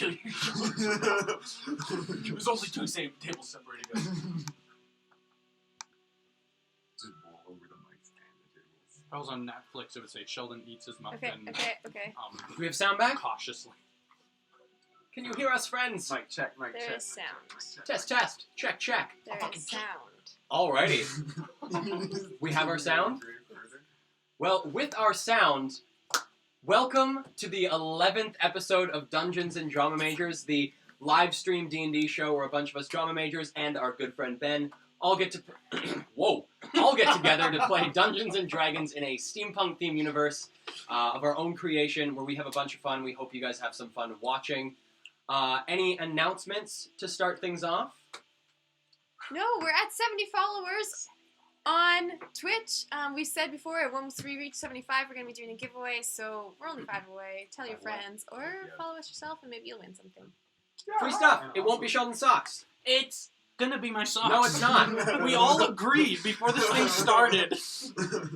It was only two tables separating us. Just roll over the mics and the tables. If I was on Netflix, it would say Sheldon eats his muffin. Okay. Do we have sound back? Cautiously. Can you hear us, friends? Mic check, mic check. There is sound. Test. Check. There is sound. Alrighty. We have our sound? Well, with our sound, welcome to the 11th episode of Dungeons and Drama Majors, the live stream D&D show where a bunch of us drama majors and our good friend Ben all get to all get together to play Dungeons and Dragons in a steampunk themed universe of our own creation where we have a bunch of fun. We hope you guys have some fun watching. Any announcements to start things off? No, we're at 70 followers on Twitch. We said before, once we reach 75, we're going to be doing a giveaway, so we're only 5 away. Tell your friends, or follow us yourself, and maybe you'll win something. Free stuff. It won't be Sheldon socks. It's gonna be my socks. No, it's not. We all agreed before this thing started.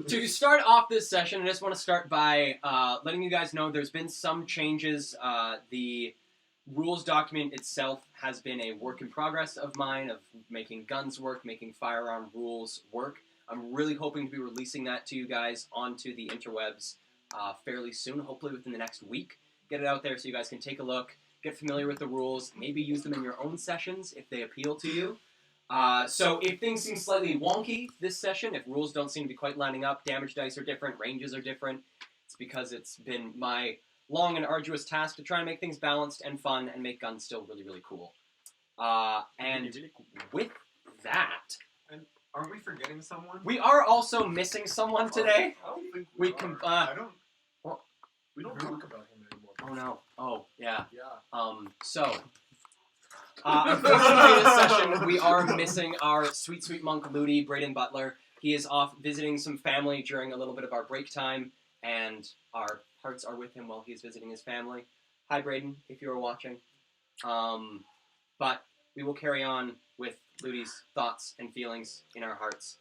To start off this session, I just want to start by letting you guys know there's been some changes. The rules document itself has been a work in progress of mine, of making guns work, making firearm rules work. I'm really hoping to be releasing that to you guys onto the interwebs fairly soon, hopefully within the next week. Get it out there so you guys can take a look, get familiar with the rules, maybe use them in your own sessions if they appeal to you. So if things seem slightly wonky this session, if rules don't seem to be quite lining up, damage dice are different, ranges are different, it's because it's been my long and arduous task to try and make things balanced and fun and make guns still really, really cool. And with that, Aren't we forgetting someone? we are also missing someone today. I don't think We we can, are. We don't talk about him anymore. Oh no. Oh, yeah. Yeah. Unfortunately this session we are missing our sweet, sweet monk Ludi, Braden Butler. He is off visiting some family during a little bit of our break time, and our hearts are with him while he is visiting his family. Hi, Braden, if you are watching. But we will carry on with Ludi's thoughts and feelings in our hearts,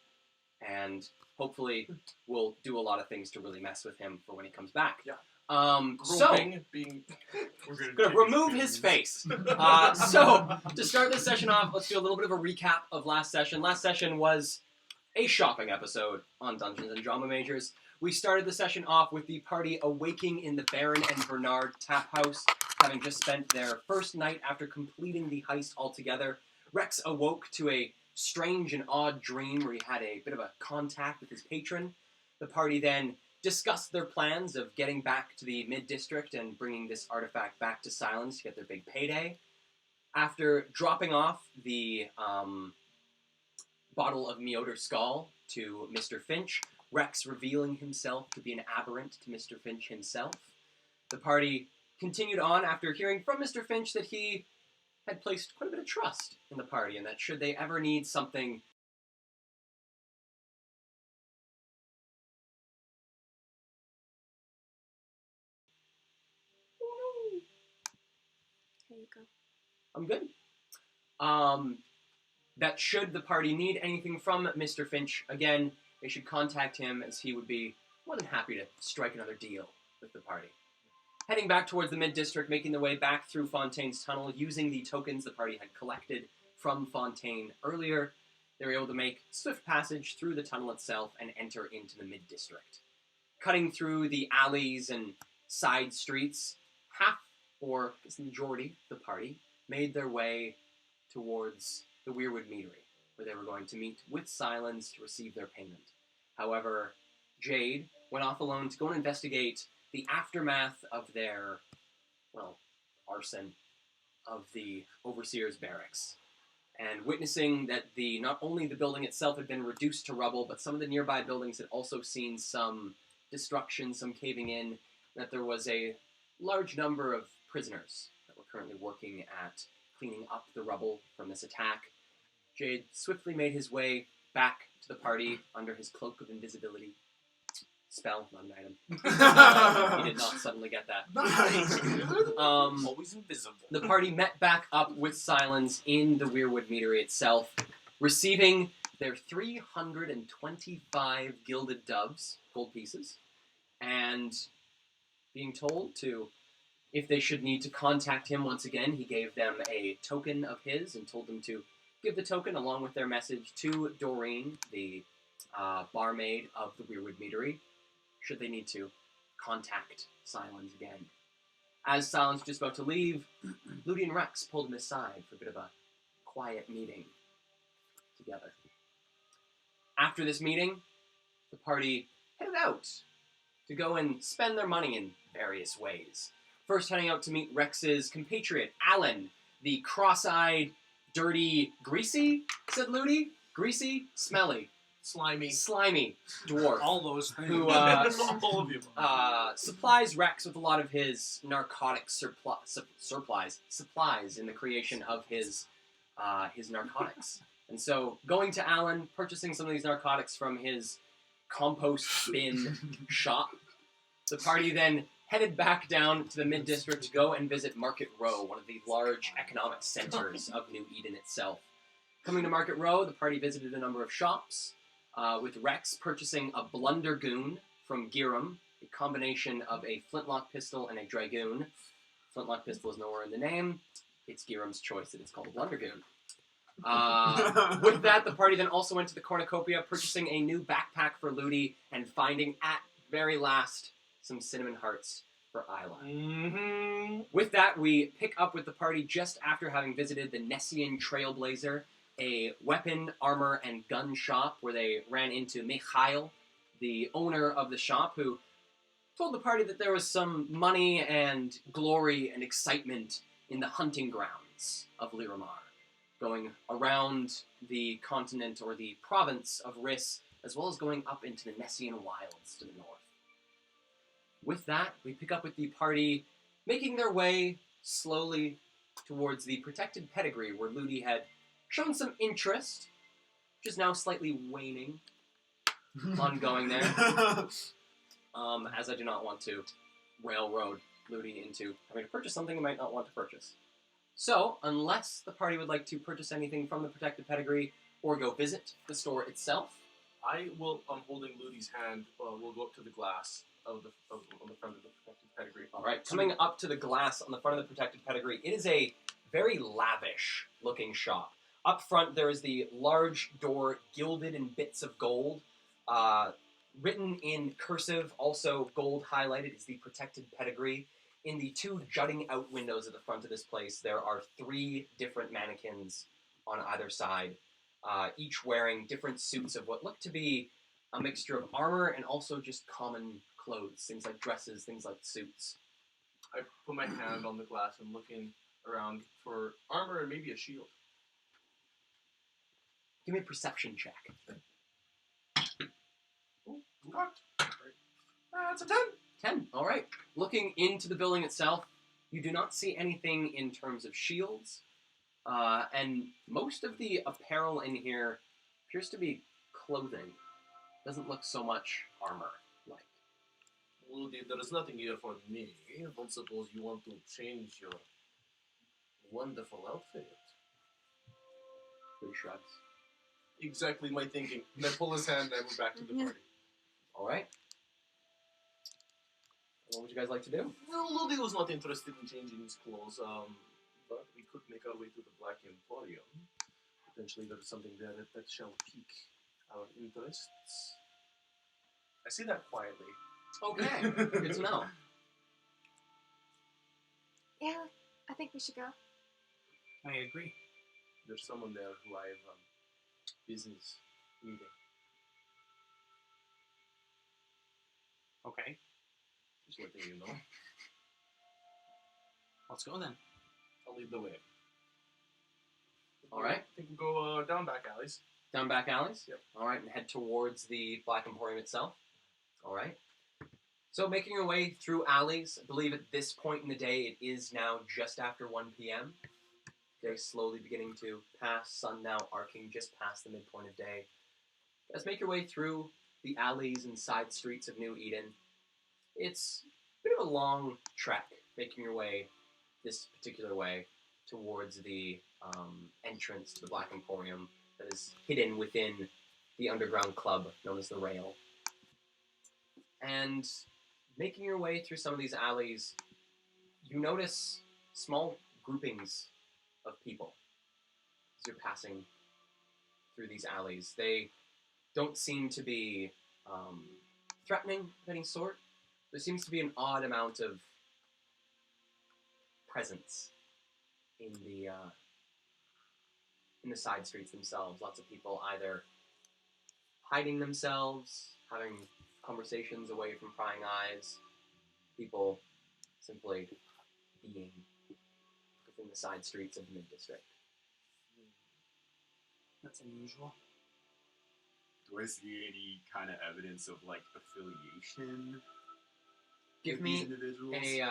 and hopefully we'll do a lot of things to really mess with him for when he comes back. Yeah. We're gonna remove his face. So to start this session off, let's do a little bit of a recap of last session. Last session was a shopping episode on Dungeons and Drama Majors. We started the session off with the party awaking in the Baron and Bernard tap house, having just spent their first night after completing the heist altogether. Rex awoke to a strange and odd dream where he had a bit of a contact with his patron. The party then discussed their plans of getting back to the mid-district and bringing this artifact back to Silence to get their big payday. After dropping off the bottle of Meoder Skull to Mr. Finch, Rex revealing himself to be an aberrant to Mr. Finch himself, the party continued on after hearing from Mr. Finch that he had placed quite a bit of trust in the party, and that should they ever need something There you go. I'm good. That should the party need anything from Mr. Finch, again, they should contact him, as he would be more than happy to strike another deal with the party. Heading back towards the mid-district, making their way back through Fontaine's tunnel, using the tokens the party had collected from Fontaine earlier, they were able to make swift passage through the tunnel itself and enter into the mid-district. Cutting through the alleys and side streets, half, or I guess the majority of the party, made their way towards the Weirwood Meadery, where they were going to meet with Silence to receive their payment. However, Jade went off alone to go and investigate the aftermath of their, arson of the Overseer's barracks. And witnessing that not only the building itself had been reduced to rubble, but some of the nearby buildings had also seen some destruction, some caving in, that there was a large number of prisoners that were currently working at cleaning up the rubble from this attack. Jade swiftly made his way back to the party under his cloak of invisibility. Spell, not an item. He did not suddenly get that. Always invisible. The party met back up with Silence in the Weirwood Meadery itself, receiving their 325 gilded doves, gold pieces, and being told to If they should need to contact him once again, he gave them a token of his and told them to give the token along with their message to Doreen, the barmaid of the Weirwood Meadery, should they need to contact Silence again. As Silence was just about to leave, Ludi and Rex pulled him aside for a bit of a quiet meeting together. After this meeting, the party headed out to go and spend their money in various ways. First heading out to meet Rex's compatriot, Alan, the cross-eyed, dirty, greasy, said Ludi? Greasy, smelly, slimy dwarf. All those things. Who, all of you. Supplies Rex with a lot of his narcotic supplies in the creation of his narcotics. And so, going to Alan, purchasing some of these narcotics from his compost bin shop, the party then headed back down to the Mid-District to go and visit Market Row, one of the large economic centers of New Eden itself. Coming to Market Row, the party visited a number of shops, with Rex purchasing a Blundergoon from Giram, a combination of a flintlock pistol and a dragoon. Flintlock pistol is nowhere in the name. It's Giram's choice that it's called a Blundergoon. With that, the party then also went to the Cornucopia, purchasing a new backpack for Ludi, and finding at very last some cinnamon hearts for Isla. Mm-hmm. With that, we pick up with the party just after having visited the Nessian Trailblazer, a weapon, armor, and gun shop where they ran into Mikhail, the owner of the shop, who told the party that there was some money and glory and excitement in the hunting grounds of Liramar, going around the continent or the province of Riss, as well as going up into the Nessian wilds to the north. With that, we pick up with the party making their way slowly towards the protected pedigree where Ludi had shown some interest, which is now slightly waning on going there, as I do not want to railroad Ludi into having to purchase something he might not want to purchase. So, unless the party would like to purchase anything from the protected pedigree or go visit the store itself, I'm holding Ludi's hand. We'll go up to the glass on the front of the protected pedigree. all right, coming up to the glass on the front of the protected pedigree, it is a very lavish-looking shop. Up front, there is the large door gilded in bits of gold. Written in cursive, also gold highlighted, is the protected pedigree. In the two jutting out windows at the front of this place, there are 3 different mannequins on either side, each wearing different suits of what look to be a mixture of armor and also just common clothes, things like dresses, things like suits. I put my hand on the glass and looking around for armor and maybe a shield. Give me a perception check. Cocked. That's a 10. 10, all right. Looking into the building itself, you do not see anything in terms of shields, and most of the apparel in here appears to be clothing. Doesn't look so much armor-like. Ludi, there is nothing here for me. I don't suppose you want to change your wonderful outfit. He shrugs. Exactly my thinking. And I pull his hand and I move back to the party. All right. What would you guys like to do? No, Ludi was not interested in changing his clothes, but we could make our way to the Black Emporium. Potentially there is something there that shall pique our interests. I say that quietly. Okay, good to know. Yeah, I think we should go. I agree. There's someone there who I have business meeting. Okay, Just letting you know. let's go then. I'll lead the way. All right. I think we'll go down back alleys. Down back alleys? Yep. All right, and head towards the Black Emporium itself. All right. So making your way through alleys, I believe at this point in the day, it is now just after 1 p.m. Day slowly beginning to pass, sun now arcing just past the midpoint of day. As make your way through the alleys and side streets of New Eden, it's a bit of a long trek making your way this particular way towards the entrance to the Black Emporium that is hidden within the underground club known as the Rail. And making your way through some of these alleys, you notice small groupings of people as you're passing through these alleys. They don't seem to be threatening of any sort. There seems to be an odd amount of presence in the side streets themselves. Lots of people either hiding themselves, having conversations away from prying eyes, people simply being within the side streets of the mid-district. That's unusual. Do I see any kind of evidence of like affiliation? Give with me these individuals? Give me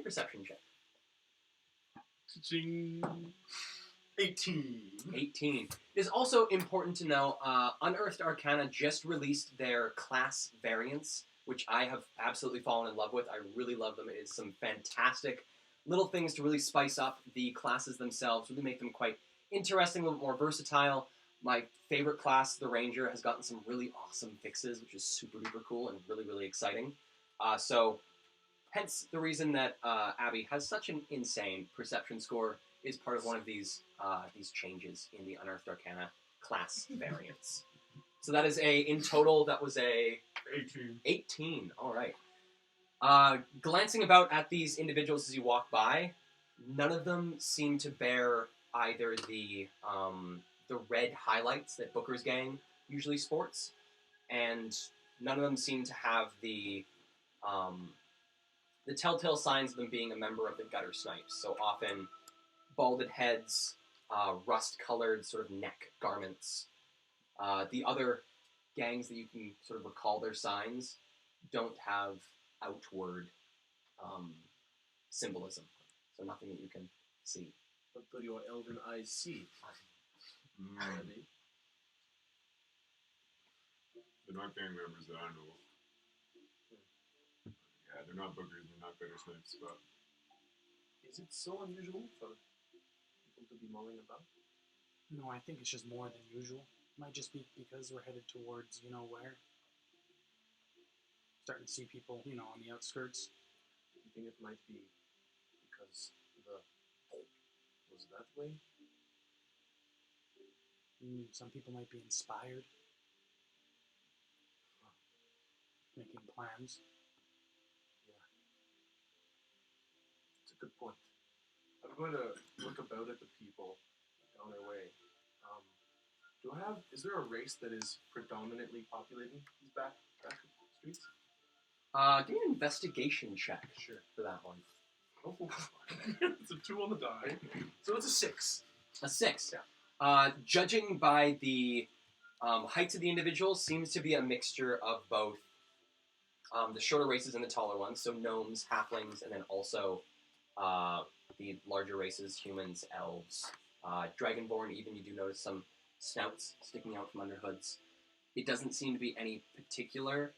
a perception check. Ching. 18. 18. It is also important to know, Unearthed Arcana just released their class variants, which I have absolutely fallen in love with. I really love them. It is some fantastic little things to really spice up the classes themselves, really make them quite interesting, a little bit more versatile. My favorite class, the Ranger, has gotten some really awesome fixes, which is super duper cool and really, really exciting. So, hence the reason that Abby has such an insane perception score is part of one of these changes in the Unearthed Arcana class variants. So that is in total, that was a 18. 18. All right. Glancing about at these individuals as you walk by, none of them seem to bear either the red highlights that Booker's gang usually sports, and none of them seem to have the telltale signs of them being a member of the Gutter Snipes. So often, balded heads, rust-colored sort of neck garments. The other gangs that you can sort of recall their signs don't have outward symbolism. So nothing that you can see. What do your elven eyes see? Abby? They're not gang members that I know of. Yeah, they're not boogers, they're not better snipes, but Is it so unusual for people to be mulling about? No, I think it's just more than usual. Might just be because we're headed towards, you know where. Starting to see people, on the outskirts. Do you think it might be because the was that way? Some people might be inspired. Making plans. It's a good point. I'm going to look about at the people down their way. Is there a race that is predominantly populating these back streets? Give me an investigation check Sure. for that one. Oh, it's a 2 on the die. So it's a 6. A 6. Yeah. Judging by the heights of the individuals, seems to be a mixture of both the shorter races and the taller ones, so gnomes, halflings, and then also the larger races, humans, elves, dragonborn. Even you do notice some snouts sticking out from under hoods. It doesn't seem to be any particular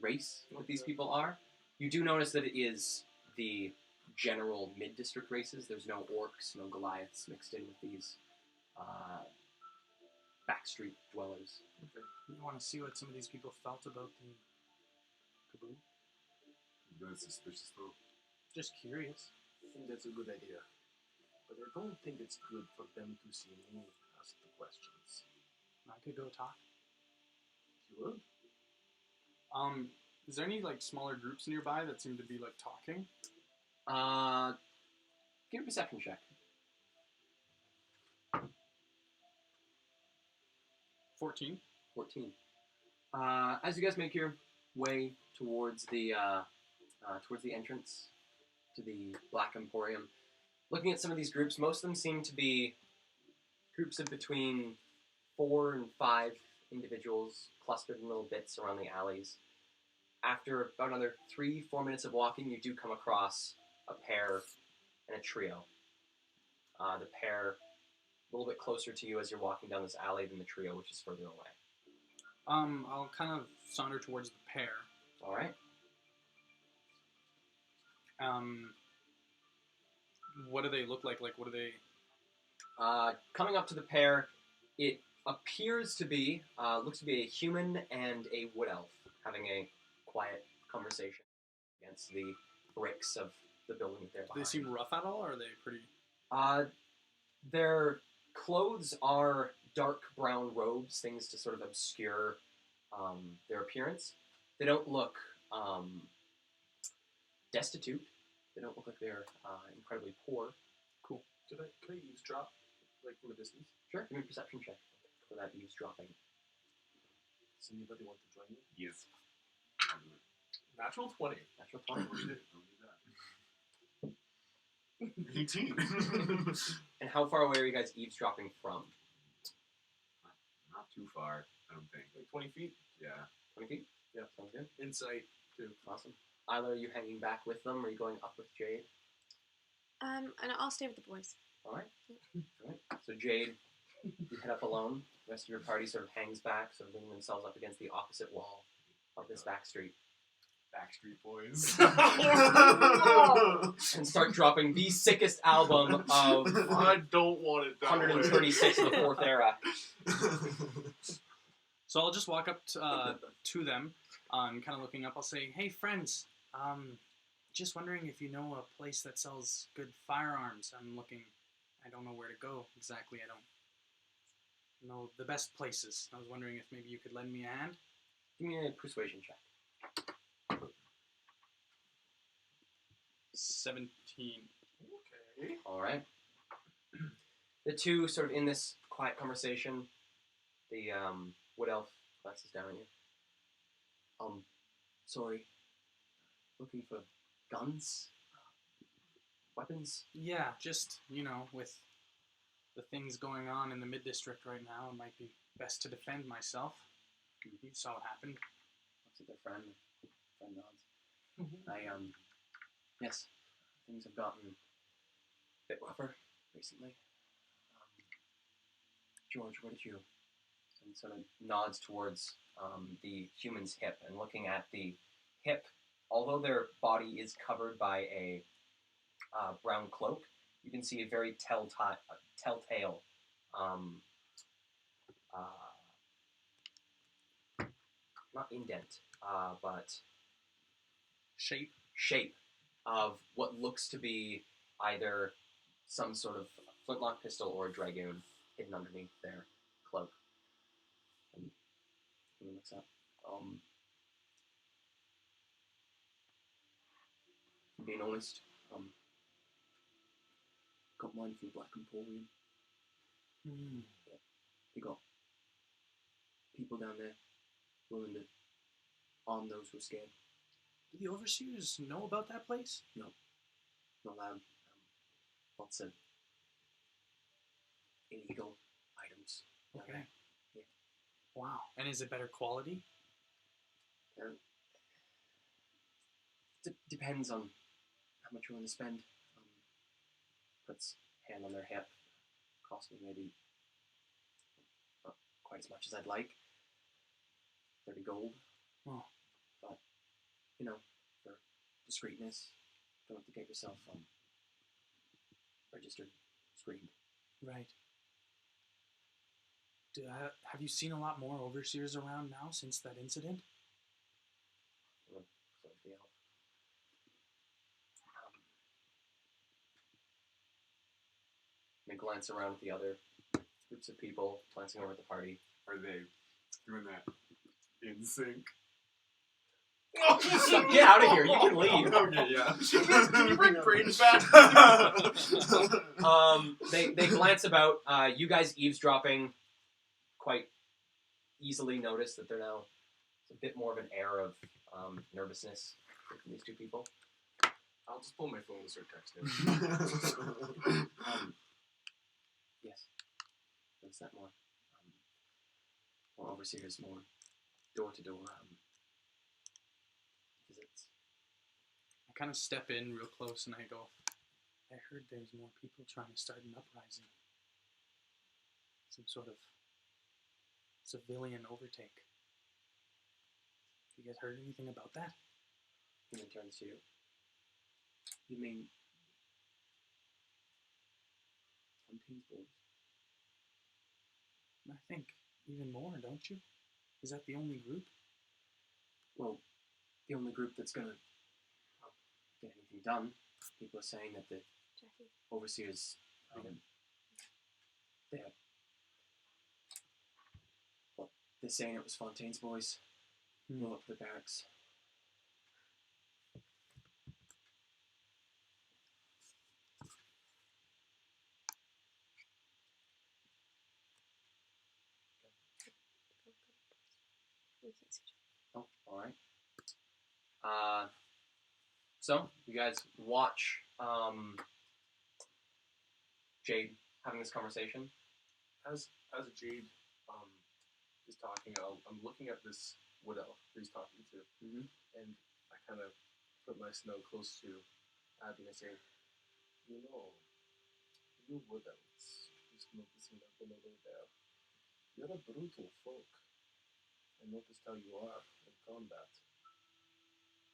race that these people are. You do notice that it is the general mid-district races. There's no orcs, no Goliaths mixed in with these backstreet dwellers. Okay. You want to see what some of these people felt about the kaboom? that's suspicious though. Just curious. I think that's a good idea. But I don't think it's good for them to see me ask the questions. I could go talk. You would? Is there any smaller groups nearby that seem to be talking? Give a perception check. 14. 14. As you guys make your way towards the entrance to the Black Emporium, looking at some of these groups, most of them seem to be groups of between 4 and 5 individuals clustered in little bits around the alleys. After about another 3-4 minutes of walking, you do come across a pair and a trio. The pair a little bit closer to you as you're walking down this alley than the trio, which is further away. I'll kind of saunter towards the pair. All right. What do they look like? What do they... Coming up to the pair, it appears to be, looks to be a human and a wood elf having a quiet conversation against the bricks of the building that they're Do they behind. seem rough at all, or are they pretty... Their clothes are dark brown robes, things to sort of obscure their appearance. They don't look destitute. They don't look like they're incredibly poor. Cool. Could I eavesdrop, like, from a distance? Sure, give me a perception check for that eavesdropping. Does anybody want to join me? Yes. Natural 20. Natural 20. Don't do that. 18. And how far away are you guys eavesdropping from? Not too far, I don't think. Like 20 feet? Yeah. 20 feet? Yeah. Sounds good. Insight, too. Awesome. Isla, are you hanging back with them, or are you going up with Jade? And I'll stay with the boys. Alright. Alright. So Jade, you head up alone. The rest of your party sort of hangs back, sort of leaning themselves up against the opposite wall of this back street. Backstreet Boys. And start dropping the sickest album of I don't want it that 136 of the Fourth Era. So I'll just walk up to them, kind of looking up. I'll say, "Hey, friends, just wondering if you know a place that sells good firearms. I'm looking. I don't know where to go exactly. I don't know the best places. I was wondering if maybe you could lend me a hand." Give me a persuasion check. 17. Okay. Alright. The two sort of in this quiet conversation, the wood elf glances down at you. Sorry. Looking for guns? Weapons? Yeah, just, with the things going on in the mid-district right now, it might be best to defend myself. You saw what happened. Looks at their friend. Friend nods. Yes, things have gotten a bit rougher recently. George, what did you... And sort of nods towards the human's hip, and looking at the hip, although their body is covered by a brown cloak, you can see a very telltale not indent, but shape of what looks to be either some sort of flintlock pistol or a dragoon hidden underneath their cloak. And he looks up. Being honest, got mine from Black Emporium. They got people down there willing to arm those who are scared. Do the overseers know about that place? No, not allowed. Lots of illegal items. down Okay. there. Yeah. Wow. And is it better quality? Depends on how much you want to spend. Puts hand on their hip. Cost me maybe not quite as much as I'd like. 30 gold. Oh. But, for discreetness, don't have to get yourself registered, screened. Right. Have you seen a lot more overseers around now since that incident? Sort of the elf. They glance around at the other groups of people, glancing over at the party. Are they doing that in sync? Get out of here! You can leave. Okay, yeah. Can you bring brains back? They glance about. You guys eavesdropping quite easily notice that they're now a bit more of an air of nervousness from these two people. I'll just pull my phone and start texting. Yes, notice that more. More overseers, more door-to-door visits. I kind of step in real close and I go, I heard there's more people trying to start an uprising. Some sort of civilian overtake. You guys heard anything about that? And then turns to you. You mean Fontaine's boys? I think even more, don't you? Is that the only group? Well, the only group that's gonna get anything done. People are saying that the Jackie. overseers, they're saying it was Fontaine's boys. Blew up the barracks. We can't see. Oh, alright. So, you guys watch Jade having this conversation. As Jade is talking, I'm looking at this wood elf that he's talking to, and I kind of put my snow close to Abby and I say, you wood elves, just noticing that one over there. You're a brutal folk. I noticed how you are in combat.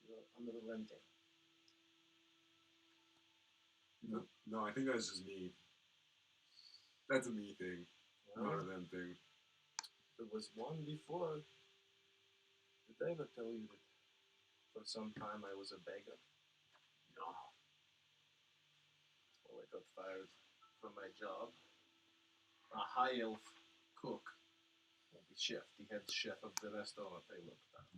You're unrelenting. No, I think that's just me. That's a me thing, not a them thing. There was one before. Did I ever tell you that for some time I was a beggar? No. Well, I got fired from my job. A high elf cook, well, the chef, the head chef of the restaurant I worked at.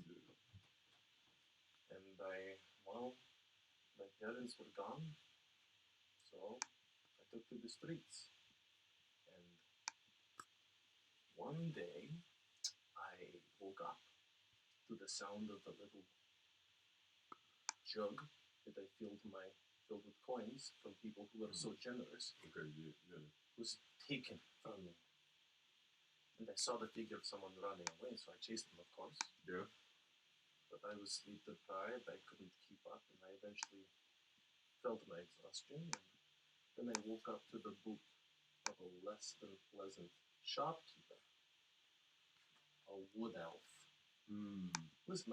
And my parents were gone, so I took to the streets. And one day, I woke up to the sound of the little jug that I filled with coins from people who were so generous. Okay, yeah. Was taken from me. And I saw the figure of someone running away, so I chased him, of course. Yeah. But I was sleep deprived, I couldn't keep up, and I eventually felt my exhaustion, and then I woke up to the boot of a less than pleasant shopkeeper. A wood elf. Listen,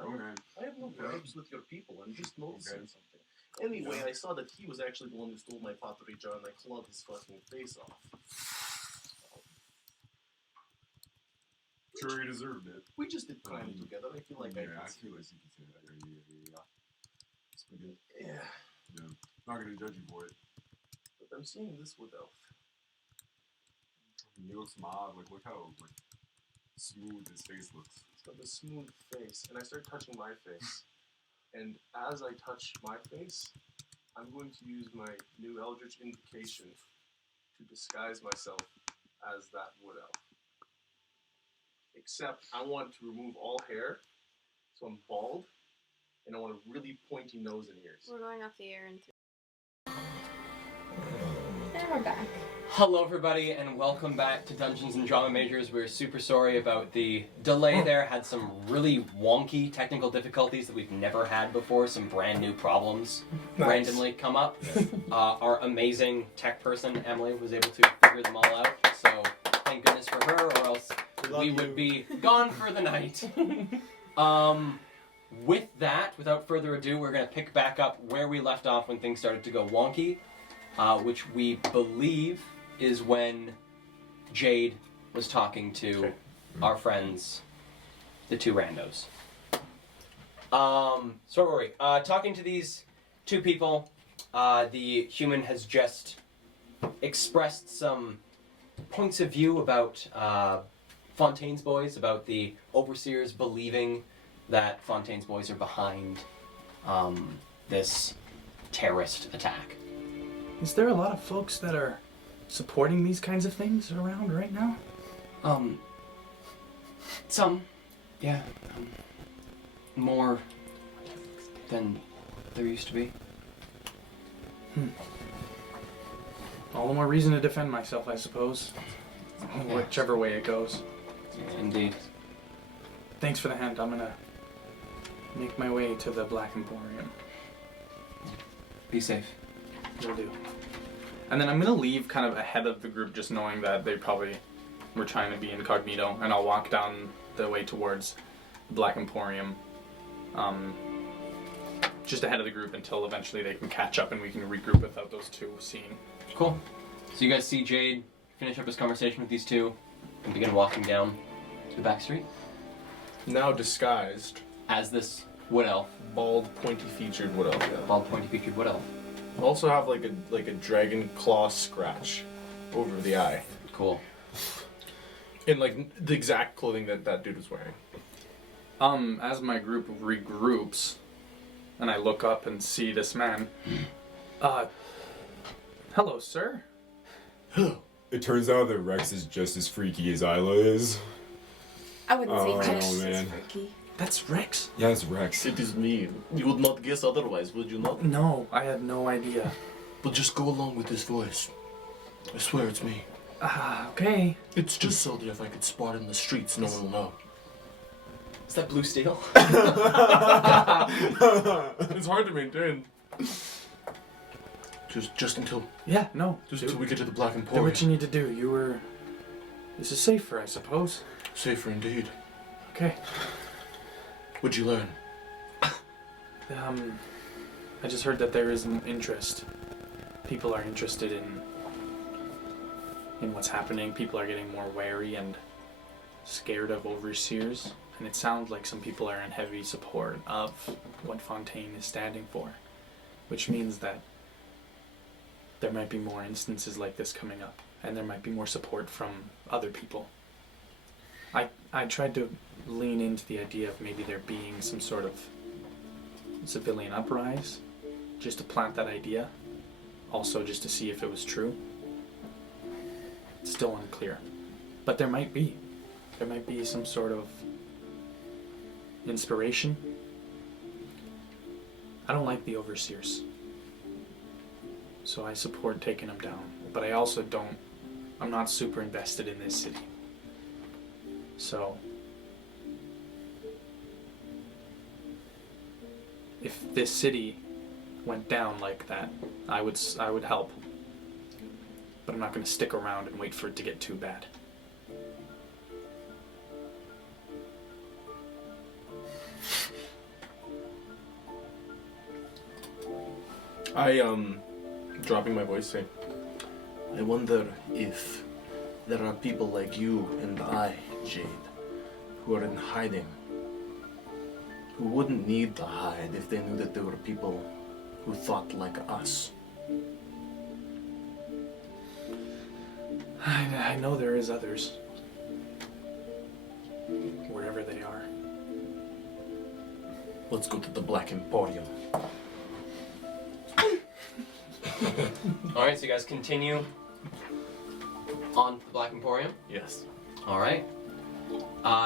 I have no gripes with your people, I'm just noticing something. Anyway, I saw that he was actually the one who stole my pottery jar, and I clawed his fucking face off. Sure, he deserved it. We just did crime together. I feel like I feel like you can say that. It's pretty good. Yeah. Not gonna judge you for it. But I'm seeing this wood elf. He looks mild. Like, look how smooth his face looks. He's got a smooth face, and I start touching my face. And as I touch my face, I'm going to use my new Eldritch Invocation to disguise myself as that wood elf. Except I want to remove all hair, so I'm bald, and I want a really pointy nose and ears. We're going off the air in 3. And we're back. Hello everybody and welcome back to Dungeons and Drama Majors. We're super sorry about the delay there. Had some really wonky technical difficulties that we've never had before. Some brand new problems randomly come up. Our amazing tech person, Emily, was able to figure them all out. So thank goodness for her, or else we would be gone for the night. With that, without further ado, we're going to pick back up where we left off when things started to go wonky, which we believe is when Jade was talking to our friends, the two randos. So where were we? Talking to these two people, the human has just expressed some points of view about Fontaine's boys, about the overseers believing that Fontaine's boys are behind this terrorist attack. Is there a lot of folks that are supporting these kinds of things around right now? Some, yeah. More than there used to be. All the more reason to defend myself, I suppose. Whichever way it goes. Yeah, indeed. Thanks for the hint. I'm gonna make my way to the Black Emporium. Be safe. Will do. And then I'm gonna leave kind of ahead of the group, just knowing that they probably were trying to be incognito, and I'll walk down the way towards Black Emporium, just ahead of the group until eventually they can catch up and we can regroup without those two seeing. Cool. So you guys see Jade finish up his conversation with these two and begin walking down the back street. Now disguised. As this Wood elf. Bald, pointy-featured wood elf. Yeah. Bald, pointy-featured wood elf. I also have like a dragon claw scratch over the eye, Cool. in like the exact clothing that dude was wearing. As my group regroups, and I look up and see this man. Hello, sir. It turns out that Rex is just as freaky as Isla is. I wouldn't say Oh, just man. as freaky. That's Rex. Yeah, it's Rex. It is me. You would not guess otherwise, would you not? No, I had no idea. But just go along with this voice. I swear it's me. Okay. It's just so that if I could spot it in the streets, no one will know. Is that blue steel? It's hard to maintain. Just until Yeah, no. until we get to the Black Do Emporium. what you need to do. This is safer, I suppose. Safer indeed. Okay. What'd you learn? I just heard that there is an interest. People are interested in what's happening. People are getting more wary and scared of overseers. And it sounds like some people are in heavy support of what Fontaine is standing for. Which means that there might be more instances like this coming up. And there might be more support from other people. I tried to lean into the idea of maybe there being some sort of civilian uprise, just to plant that idea, also just to see if it was true. It's still unclear, but there might be some sort of inspiration. I don't like the overseers, so I support taking them down, but I also I'm not super invested in this city. So, if this city went down like that, I would help. But I'm not going to stick around and wait for it to get too bad. Dropping my voice, say, I wonder if there are people like you and I, Jade, who are in hiding, who wouldn't need to hide if they knew that there were people who thought like us. I know there is others. Wherever they are. Let's go to the Black Emporium. Alright, so you guys continue on to the Black Emporium. Yes. Alright.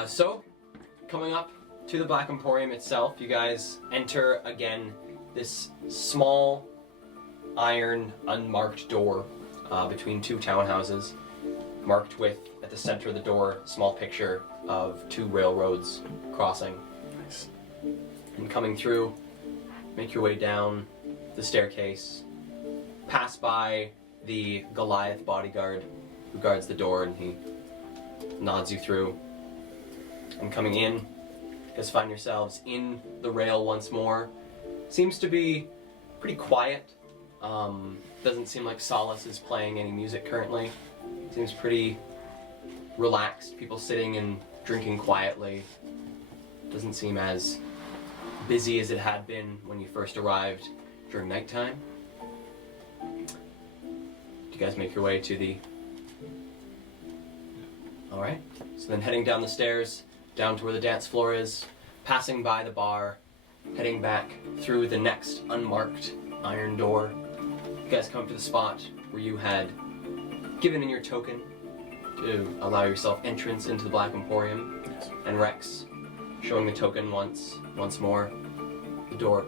So, coming up to the Black Emporium itself, you guys enter again this small iron unmarked door between two townhouses, marked with, at the center of the door, a small picture of two railroads crossing. Nice. And coming through, make your way down the staircase, pass by the Goliath bodyguard who guards the door, and he nods you through. And coming in, you guys find yourselves in the rail once more. Seems to be pretty quiet. Doesn't seem like Solace is playing any music currently. Seems pretty relaxed. People sitting and drinking quietly. Doesn't seem as busy as it had been when you first arrived during nighttime. You guys make your way to the... Alright. So then heading down the stairs, down to where the dance floor is, passing by the bar, heading back through the next unmarked iron door. You guys come to the spot where you had given in your token to allow yourself entrance into the Black Emporium. And Rex, showing the token once more, the door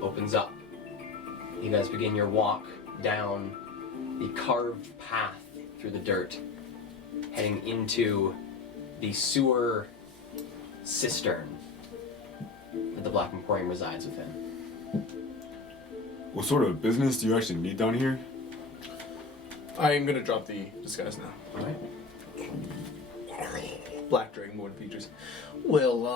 opens up. You guys begin your walk down the carved path through the dirt, heading into the sewer cistern that the Black Emporium resides within. What sort of business do you actually need down here? I'm gonna drop the disguise now. Alright. Black Dragonborn features. Well,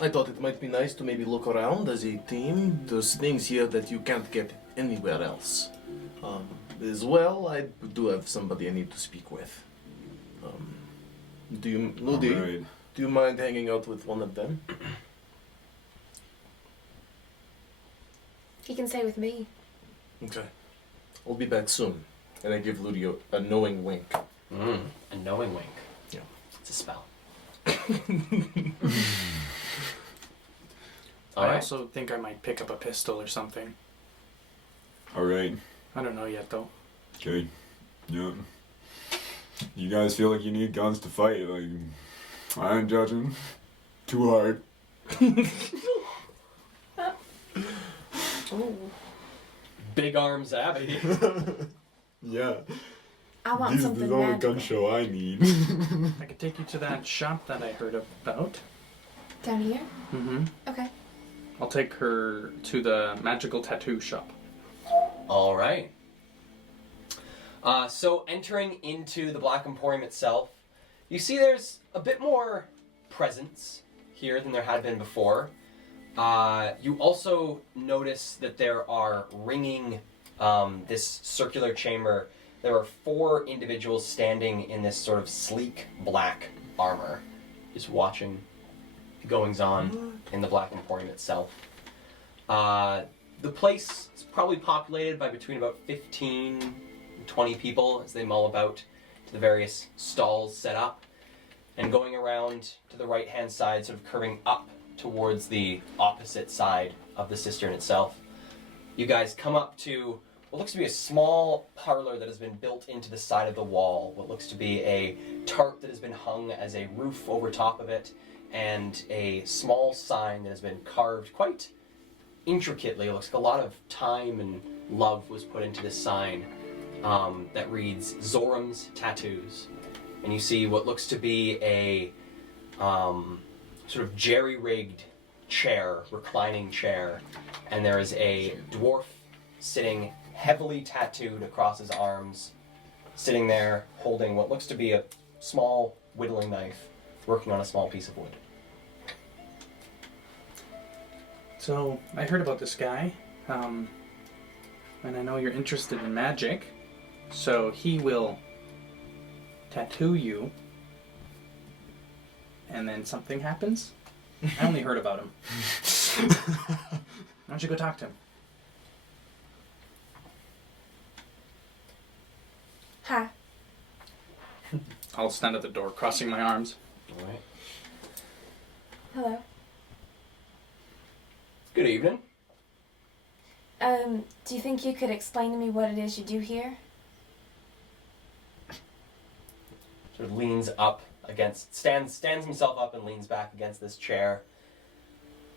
I thought it might be nice to maybe look around as a team. There's things here that you can't get anywhere else. As well, I do have somebody I need to speak with. Do you know? Alright. Do you mind hanging out with one of them? He can stay with me. Okay. We'll be back soon. And I give Ludi a knowing wink. A knowing wink. Yeah. It's a spell. I Alright. also think I might pick up a pistol or something. All right. I don't know yet, though. Okay. Yeah. You guys feel like you need guns to fight? Like, I ain't judging. Too hard. Ooh. Big Arms Abbey. Yeah. I want This is something the only magical. gun show I need. I could take you to that shop that I heard about. Down here? Mm-hmm. Okay. I'll take her to the magical tattoo shop. All right. So entering into the Black Emporium itself, you see there's a bit more presence here than there had been before. You also notice that there are ringing this circular chamber. There are 4 individuals standing in this sort of sleek black armor, just watching the goings-on in the Black Emporium itself. The place is probably populated by between about 15 and 20 people as they mull about to the various stalls set up. And going around to the right-hand side, sort of curving up towards the opposite side of the cistern itself, you guys come up to what looks to be a small parlor that has been built into the side of the wall. What looks to be a tarp that has been hung as a roof over top of it, and a small sign that has been carved quite intricately. It looks like a lot of time and love was put into this sign that reads Zoram's Tattoos. And you see what looks to be a sort of jerry-rigged chair, reclining chair, and there is a dwarf sitting heavily tattooed across his arms, sitting there holding what looks to be a small whittling knife, working on a small piece of wood. So, I heard about this guy, and I know you're interested in magic, so he will tattoo you, and then something happens? I only heard about him. Why don't you go talk to him? Hi. I'll stand at the door, crossing my arms. All right. Hello. Good evening. Do you think you could explain to me what it is you do here? Sort of leans up against, stands himself up and leans back against this chair.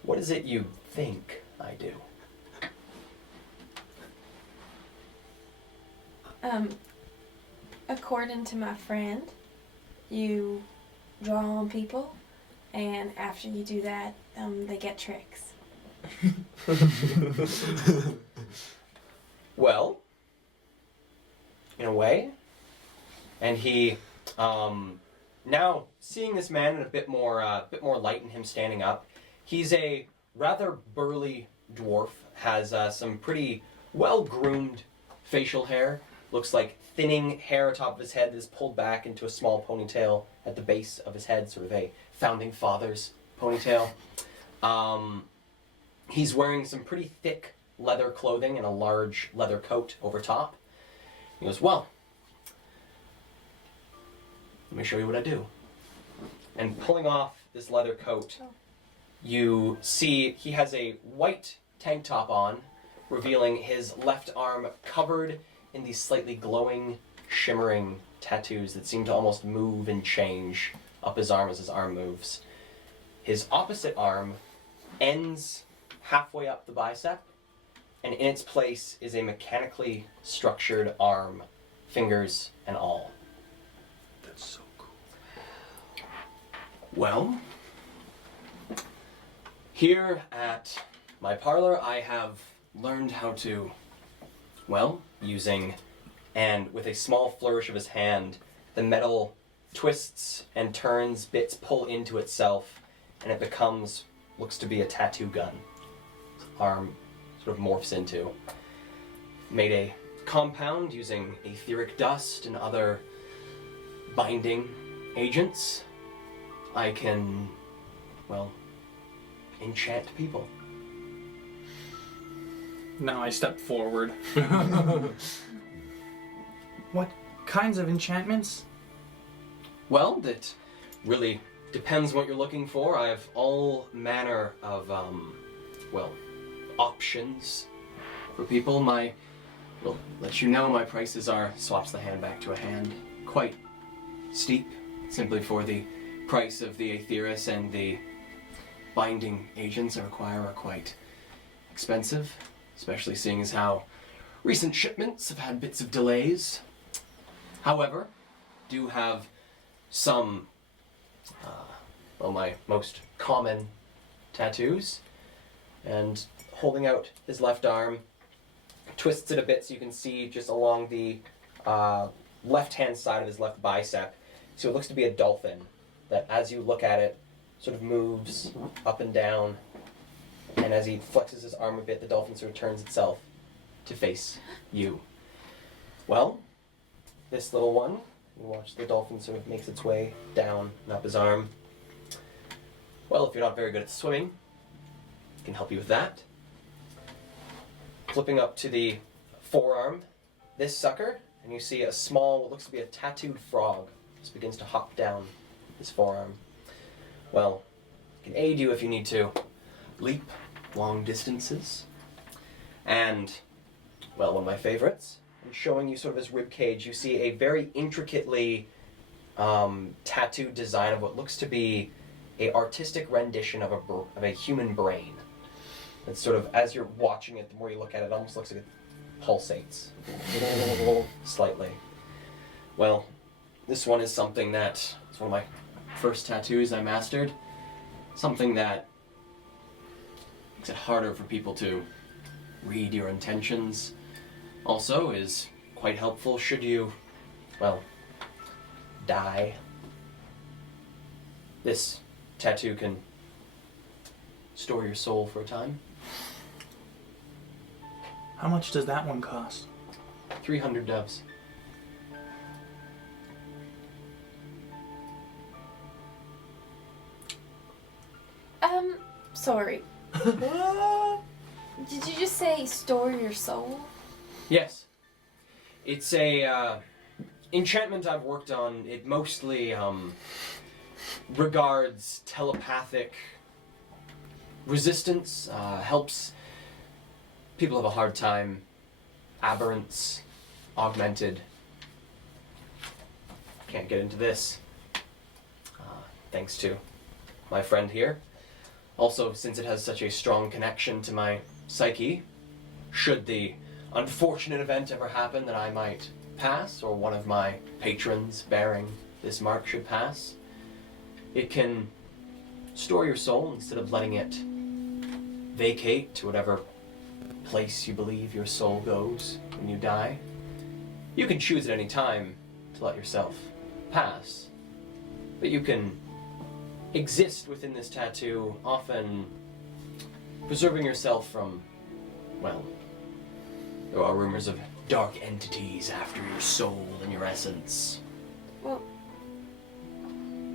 What is it you think I do? According to my friend, you draw on people, and after you do that, they get tricks. Well, in a way. And he, now seeing this man in a bit more light in him standing up, he's a rather burly dwarf, has some pretty well-groomed facial hair, looks like thinning hair atop of his head that is pulled back into a small ponytail at the base of his head, sort of a founding father's ponytail. He's wearing some pretty thick leather clothing and a large leather coat over top. He goes, well, let me show you what I do. And pulling off this leather coat, you see he has a white tank top on, revealing his left arm covered in these slightly glowing, shimmering tattoos that seem to almost move and change up his arm as his arm moves. His opposite arm ends halfway up the bicep, and in its place is a mechanically structured arm, fingers and all. That's so cool. Well, here at my parlor, I have learned how to, well, using, and with a small flourish of his hand, the metal twists and turns, bits pull into itself, and it becomes, looks to be a tattoo gun. His arm sort of morphs into. Made a compound using etheric dust and other binding agents. I can, well, enchant people. Now I step forward. What kinds of enchantments? Well, that really depends what you're looking for. I have all manner of, options for people. Well, let you know my prices are, swaps the hand back to a hand, quite steep, simply for the price of the Aetheris, and the binding agents I require are quite expensive, especially seeing as how recent shipments have had bits of delays. However, do have some, my most common tattoos, and holding out his left arm, twists it a bit so you can see just along the left-hand side of his left bicep. So it looks to be a dolphin that, as you look at it, sort of moves up and down, and as he flexes his arm a bit, the dolphin sort of turns itself to face you. Well, this little one, you watch the dolphin sort of makes its way down and up his arm. Well, if you're not very good at swimming, I can help you with that. Flipping up to the forearm, this sucker, and you see a small, what looks to be a tattooed frog, just begins to hop down his forearm. Well, it can aid you if you need to leap long distances. And, well, one of my favorites, and showing you sort of his rib cage, you see a very intricately tattooed design of what looks to be a artistic rendition of a human brain. It's sort of, as you're watching it, the more you look at it, it almost looks like it pulsates slightly. Well, this one is something that, it's one of my first tattoos I mastered. Something that makes it harder for people to read your intentions. Also is quite helpful should you, well, die. This tattoo can store your soul for a time. How much does that one cost? 300 doves. Sorry. Did you just say store your soul? Yes. It's a enchantment I've worked on. It mostly regards telepathic resistance, helps people have a hard time, aberrants, augmented. Can't get into this, thanks to my friend here. Also, since it has such a strong connection to my psyche, should the unfortunate event ever happen that I might pass, or one of my patrons bearing this mark should pass, it can store your soul instead of letting it vacate to whatever place you believe your soul goes when you die. You can choose at any time to let yourself pass, but you can exist within this tattoo, often preserving yourself from, well, there are rumors of dark entities after your soul and your essence. Well,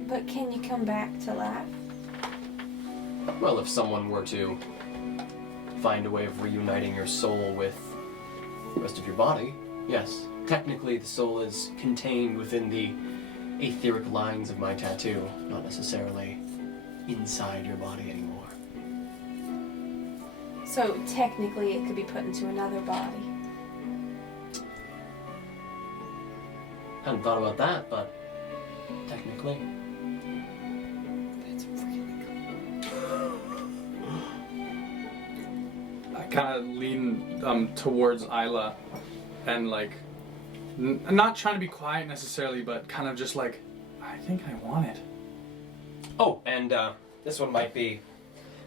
but can you come back to life? Well, if someone were to find a way of reuniting your soul with the rest of your body, yes. Technically, the soul is contained within the etheric lines of my tattoo, not necessarily inside your body anymore. So technically it could be put into another body. Hadn't thought about that, but technically. That's really cool. I kind of lean towards Isla and like, not trying to be quiet necessarily, but kind of just like, I think I want it. Oh, and this one might be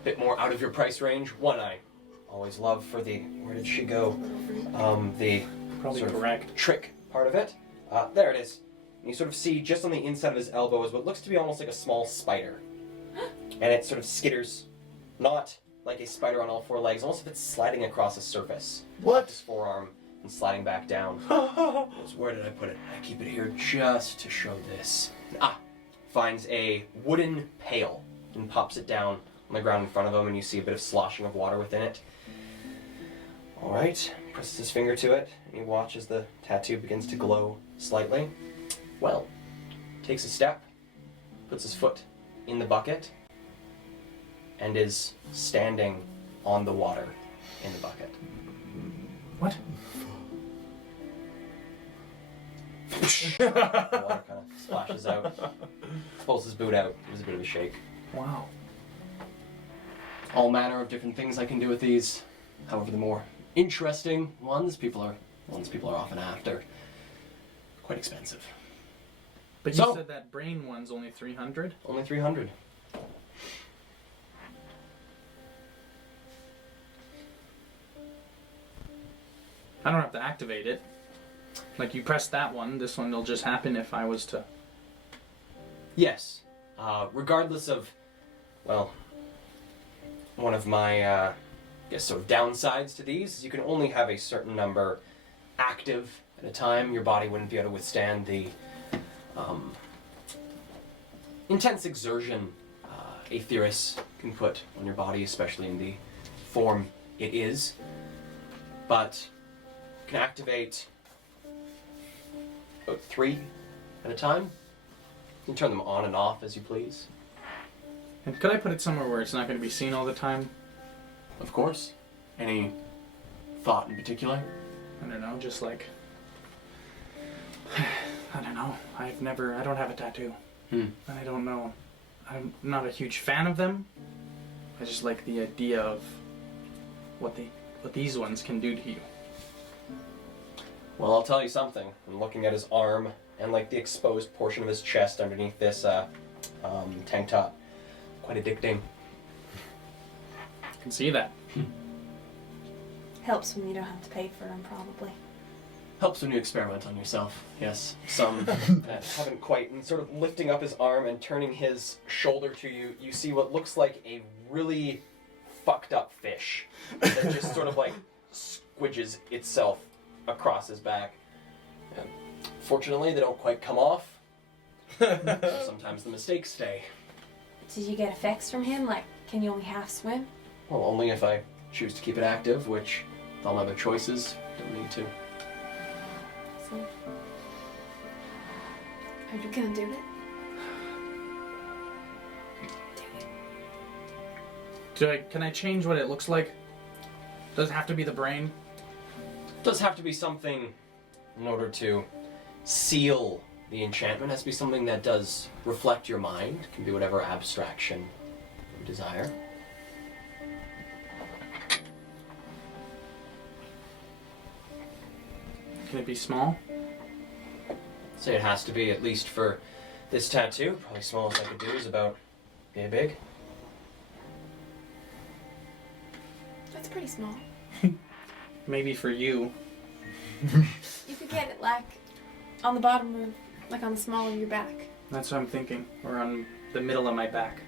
a bit more out of your price range. One I always love for the, where did she go? The Probably sort of correct. trick part of it. There it is. And you sort of see just on the inside of his elbow is what looks to be almost like a small spider. And it sort of skitters, not like a spider on all four legs, almost if it's sliding across a surface. What? His forearm and sliding back down. Where did I put it? I keep it here just to show this. finds a wooden pail and pops it down on the ground in front of him, and you see a bit of sloshing of water within it. Alright, presses his finger to it, and he watches the tattoo begins to glow slightly. Well, takes a step, puts his foot in the bucket, and is standing on the water in the bucket. What? The water kind of splashes out, pulls his boot out, gives a bit of a shake. Wow. All manner of different things I can do with these. However, the more interesting ones people are often after. Quite expensive. But you So- said that brain one's only 300? Only 300. I don't have to activate it. Like, you press that one, this one will just happen if I was to... Yes. Regardless of, well, one of my, I guess, sort of downsides to these is you can only have a certain number active at a time. Your body wouldn't be able to withstand the intense exertion Aetheris can put on your body, especially in the form it is. But you can activate about 3 at a time. You can turn them on and off as you please. And could I put it somewhere where it's not going to be seen all the time? Of course. Any thought in particular? I don't know, just like... I don't know. I don't have a tattoo. And I don't know. I'm not a huge fan of them. I just like the idea of what these ones can do to you. Well, I'll tell you something. I'm looking at his arm and like the exposed portion of his chest underneath this tank top. Quite addicting. I can see that. Helps when you don't have to pay for them, probably. Helps when you experiment on yourself, yes. Some that haven't quite. And sort of lifting up his arm and turning his shoulder to you, you see what looks like a really fucked up fish that just sort of like squidges itself across his back. And fortunately, they don't quite come off. So sometimes the mistakes stay. Did you get effects from him? Like, can you only half swim? Well, only if I choose to keep it active, which, with all my other choices, don't need to. So, are you gonna do it? Do it. Can I change what it looks like? Does it have to be the brain? Does have to be something in order to seal the enchantment. Has to be something that does reflect your mind. It can be whatever abstraction you desire. Can it be small? Say it has to be, at least for this tattoo. Probably smallest I could do is about yay big. That's pretty small. Maybe for you. You could get it like on the bottom of, like on the small of your back, That's what I'm thinking. Or on the middle of my back.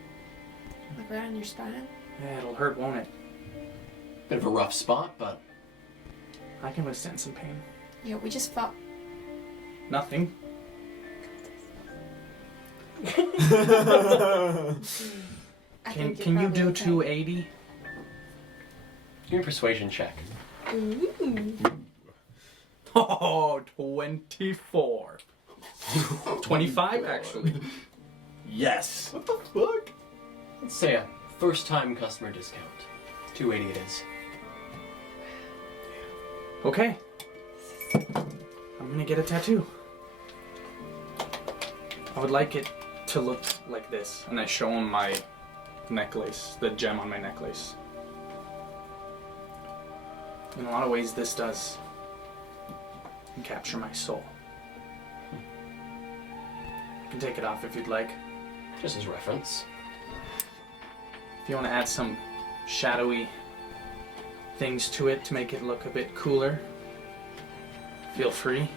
like right on your spine. Yeah, it'll hurt, won't it? Bit of a rough spot, but I can withstand some pain. Yeah, we just fought. Nothing. I think Can you you're do probably 280? give me a persuasion check. okay. Ooh. Oh, 24. 25, actually. Yes. What the fuck? Let's say a first-time customer discount. 280 it is. Okay. I'm gonna get a tattoo. I would like it to look like this. And I show him my necklace, the gem on my necklace. In a lot of ways, this does capture my soul. You can take it off if you'd like. Just as reference. If you want to add some shadowy things to it to make it look a bit cooler, feel free.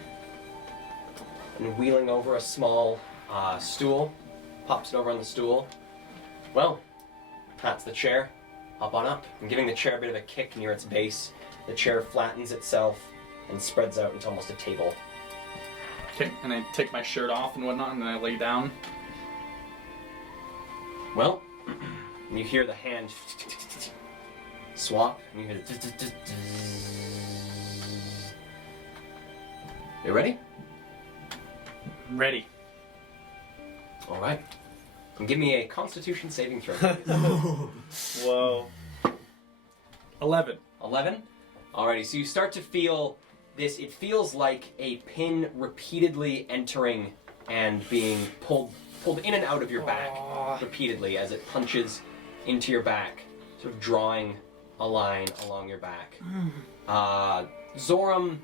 And wheeling over a small stool, pops it over on the stool. Well, pats the chair, hop on up, and giving the chair a bit of a kick near its base, the chair flattens itself and spreads out into almost a table. Okay, and I take my shirt off and whatnot, and then I lay down. Well, you hear the hand swap, and you hear You ready? Ready. All right. And give me a Constitution saving throw, please. Whoa. 11. 11. Alrighty, so you start to feel this. It feels like a pin repeatedly entering and being pulled in and out of your back repeatedly as it punches into your back, sort of drawing a line along your back. Zoram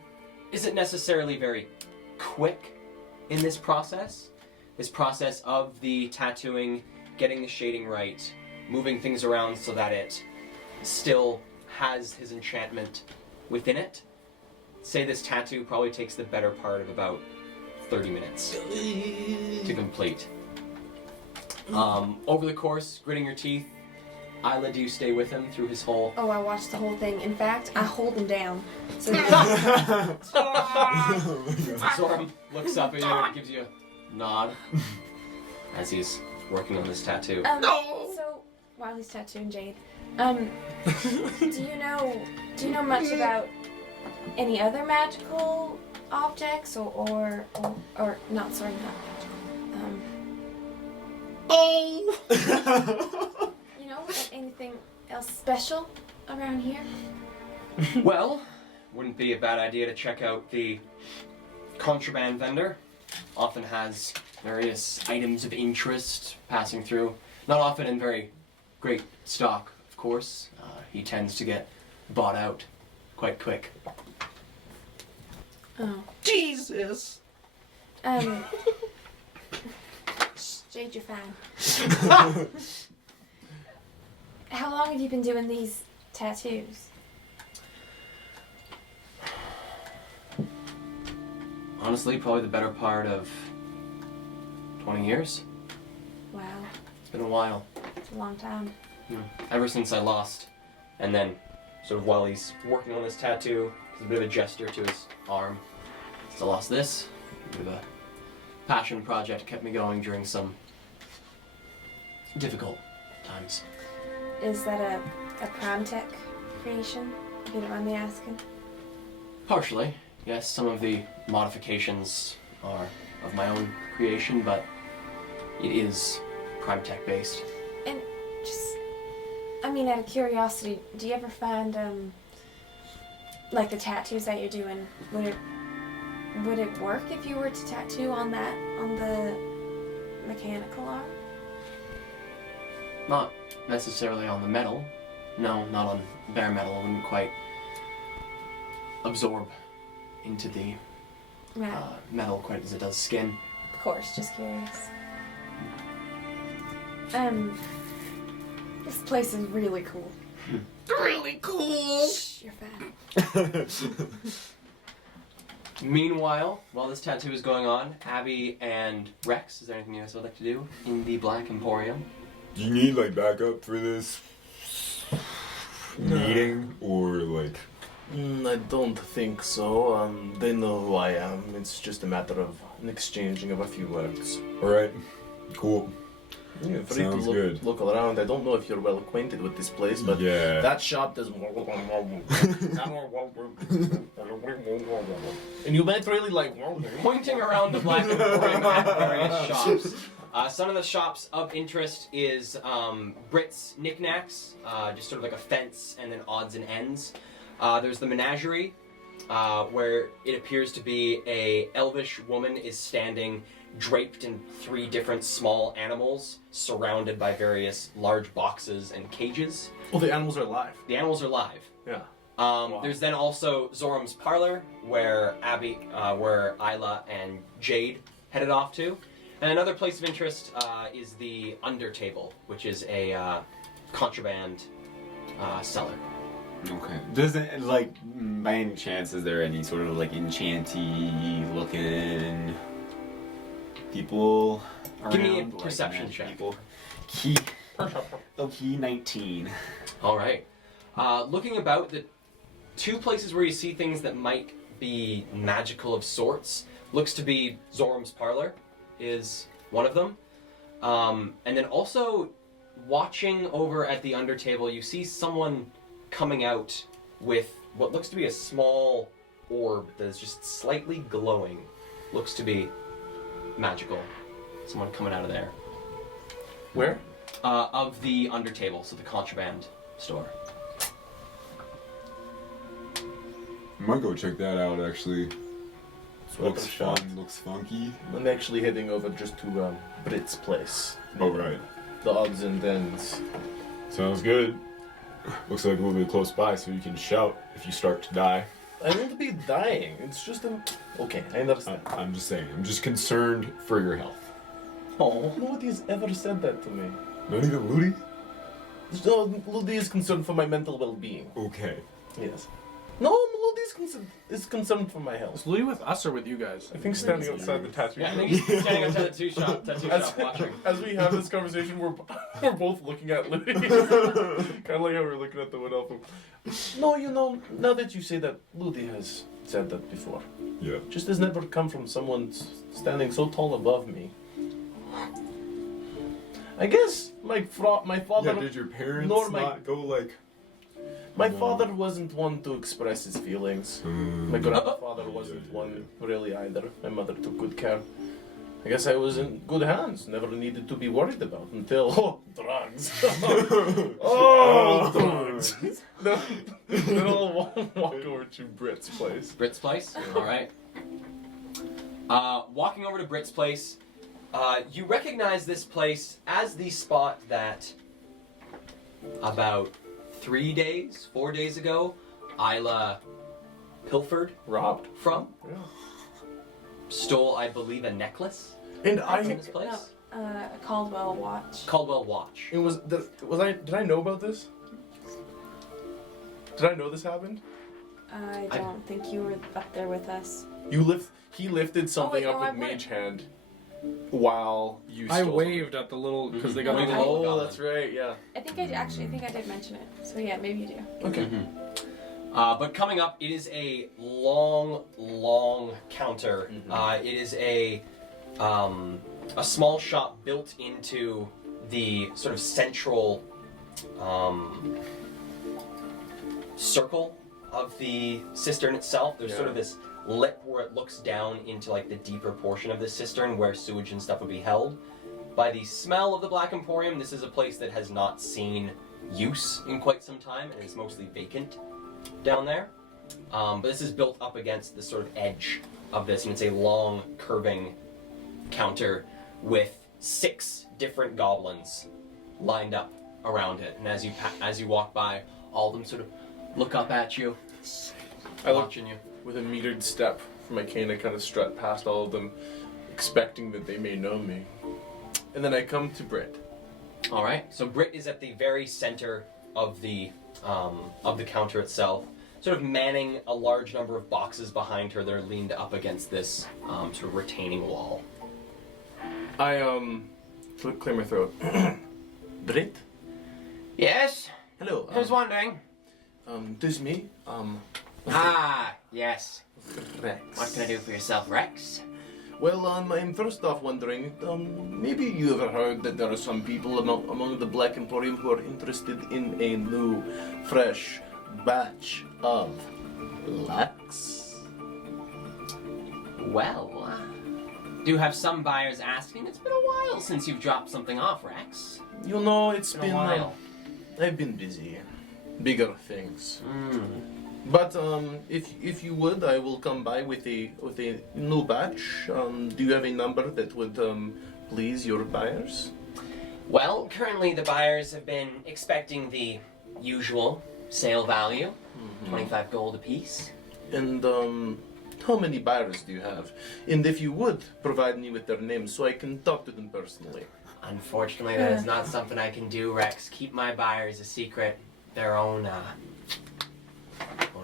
isn't necessarily very quick in this process of the tattooing, getting the shading right, moving things around so that it still has his enchantment within it. Say this tattoo probably takes the better part of about 30 minutes to complete. Over the course, gritting your teeth, Isla, do you stay with him through his whole... Oh, I watched the whole thing. In fact, I hold him down. So Zoram looks up at you and gives you a nod as he's working on this tattoo. No! So, while he's tattooing Jade, do you know much about any other magical objects or not, sorry, not magical. You know, anything else special around here? Well, wouldn't be a bad idea to check out the contraband vendor. Often has various items of interest passing through. Not often in very great stock, of course. He tends to get bought out quite quick. Oh. Jesus! Jade, you're fine. How long have you been doing these tattoos? Honestly, probably the better part of 20 years. Wow, It's been a while. it's a long time. Ever since I lost. And then, sort of while he's working on this tattoo, there's a bit of a gesture to his arm. Since I lost this, a bit of a passion project kept me going during some difficult times. Is that a Promtech creation? If you don't mind me asking. Partially, yes. Some of the modifications are of my own creation, but it is Prime Tech based. And just, I mean, out of curiosity, do you ever find, like the tattoos that you're doing, would it work if you were to tattoo on the mechanical arm? Not necessarily on the metal. No, not on bare metal. It wouldn't quite absorb into the Right. metal quite as it does skin. Of course, just curious. This place is really cool. Really cool! Shh, you're fine. Meanwhile, while this tattoo is going on, Abby and Rex, is there anything you guys would like to do in the Black Emporium? Do you need like backup for this meeting or like? I don't think so. They know who I am. It's just a matter of an exchanging of a few words. All right, cool. You're free to Sounds good. look around. I don't know if you're well acquainted with this place, but Yeah. that shop does. And you might really like. Pointing around the Black Emporium at various shops. Some of the shops of interest is Brit's Knickknacks, just sort of like a fence and then odds and ends. There's the Menagerie, where it appears to be a elvish woman is standing draped in 3 different small animals, surrounded by various large boxes and cages. Well, the animals are alive. The animals are live. Yeah. There's then also Zoram's Parlor, where where Isla and Jade headed off to. And another place of interest is the Undertable, which is a contraband seller. Okay. Doesn't like by any chance is there any sort of like enchanty looking people around? Give me a like, perception magic check. People? Key. Key 19. All right. Looking about, the 2 places where you see things that might be magical of sorts looks to be Zoram's Parlor is one of them. And then also watching over at the under table, you see someone coming out with what looks to be a small orb that is just slightly glowing. Looks to be magical. Someone coming out of there. Where? Of the under table, so the contraband store. I might go check that out, actually. Looks shot. fun, looks funky. I'm actually heading over just to Brit's place. Oh, right. The odds and ends. Sounds good. Looks like we'll be close by, so you can shout if you start to die. I won't be dying. It's just okay, I understand. I'm just saying. I'm just concerned for your health. Oh, nobody's ever said that to me. Not even Ludi? No, Ludi is concerned for my mental well-being. Okay. Yes. No, Ludi is concerned for my health. Is Louis with us or with you guys? I think standing outside the tattoo Yeah, I shop. think he's standing outside the tattoo As, shop watching. as we have this conversation, we're both looking at Ludi. Kind of like how we're looking at the wood elf. No, now that you say that, Ludi has said that before. Yeah. Just has never come from someone standing so tall above me. I guess my father. Yeah, did your parents nor my- not go like... My father wasn't one to express his feelings. My grandfather wasn't one really either. My mother took good care. I guess I was in good hands. Never needed to be worried about until drugs. Drugs. Then I'll walk over to Brit's place. Brit's place? Alright. Walking over to Brit's place, you recognize this place as the spot that about 4 days ago, Isla pilfered Robbed. from. Yeah. Stole, I believe, a necklace And from this place. A Caldwell watch. Caldwell watch. did I know about this? Did I know this happened? I don't think you were up there with us. He lifted something no, up I with wouldn't. Mage Hand while you I stole waved at the little because they got Mhm. the something. little. Oh, that's right, yeah. I think I did mention it. So yeah, maybe you do. Okay. But coming up, it is a long counter. It is a small shop built into the sort of central circle of the cistern itself. There's sort of this lip where it looks down into like the deeper portion of the cistern where sewage and stuff would be held. By the smell of the Black Emporium, this is a place that has not seen use in quite some time and is mostly vacant down there. But this is built up against the sort of edge of this, and it's a long, curving counter with 6 different goblins lined up around it. And as you walk by, all of them sort of look up at you, I look watching you. with a metered step from my cane. I kind of strut past all of them, expecting that they may know me. And then I come to Brit. All right. So Brit is at the very center of the counter itself, sort of manning a large number of boxes behind her that are leaned up against this sort of retaining wall. I clear my throat. Brit? Yes. Hello. Who's wondering? This me. Ah, yes. Rex. What can I do for yourself, Rex? Well, I'm first off wondering, maybe you ever heard that there are some people among the Black Emporium who are interested in a new, fresh batch of lax? Well, do have some buyers asking. It's been a while since you've dropped something off, Rex. You know, it's Been a been while. I've been busy. Bigger things. Mm. But if you would, I will come by with a new batch. Do you have a number that would please your buyers? Well, currently the buyers have been expecting the usual sale value, 25 gold apiece. And how many buyers do you have? And if you would, provide me with their names so I can talk to them personally. Unfortunately, that is not something I can do, Rex. Keep my buyers a secret. Their own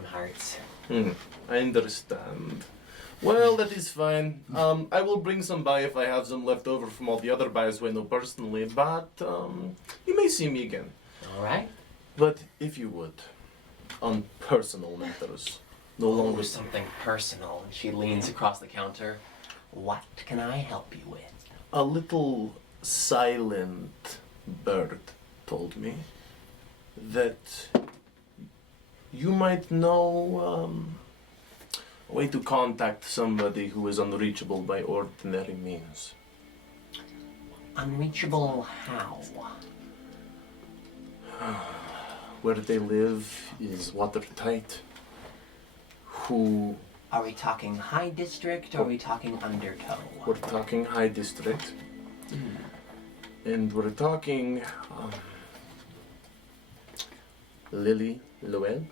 hearts. I understand. Well, that is fine. I will bring some by if I have some left over from all the other buyers who I know personally, but you may see me again. All right. But if you would, on personal matters, no longer Over something personal. And she leans across the counter. What can I help you with? a little silent bird told me that you might know a way to contact somebody who is unreachable by ordinary means. Unreachable how? Where they live is watertight. Who... Are we talking high district or are we talking undertow? We're talking high district. And we're talking... Lily Llewellyn.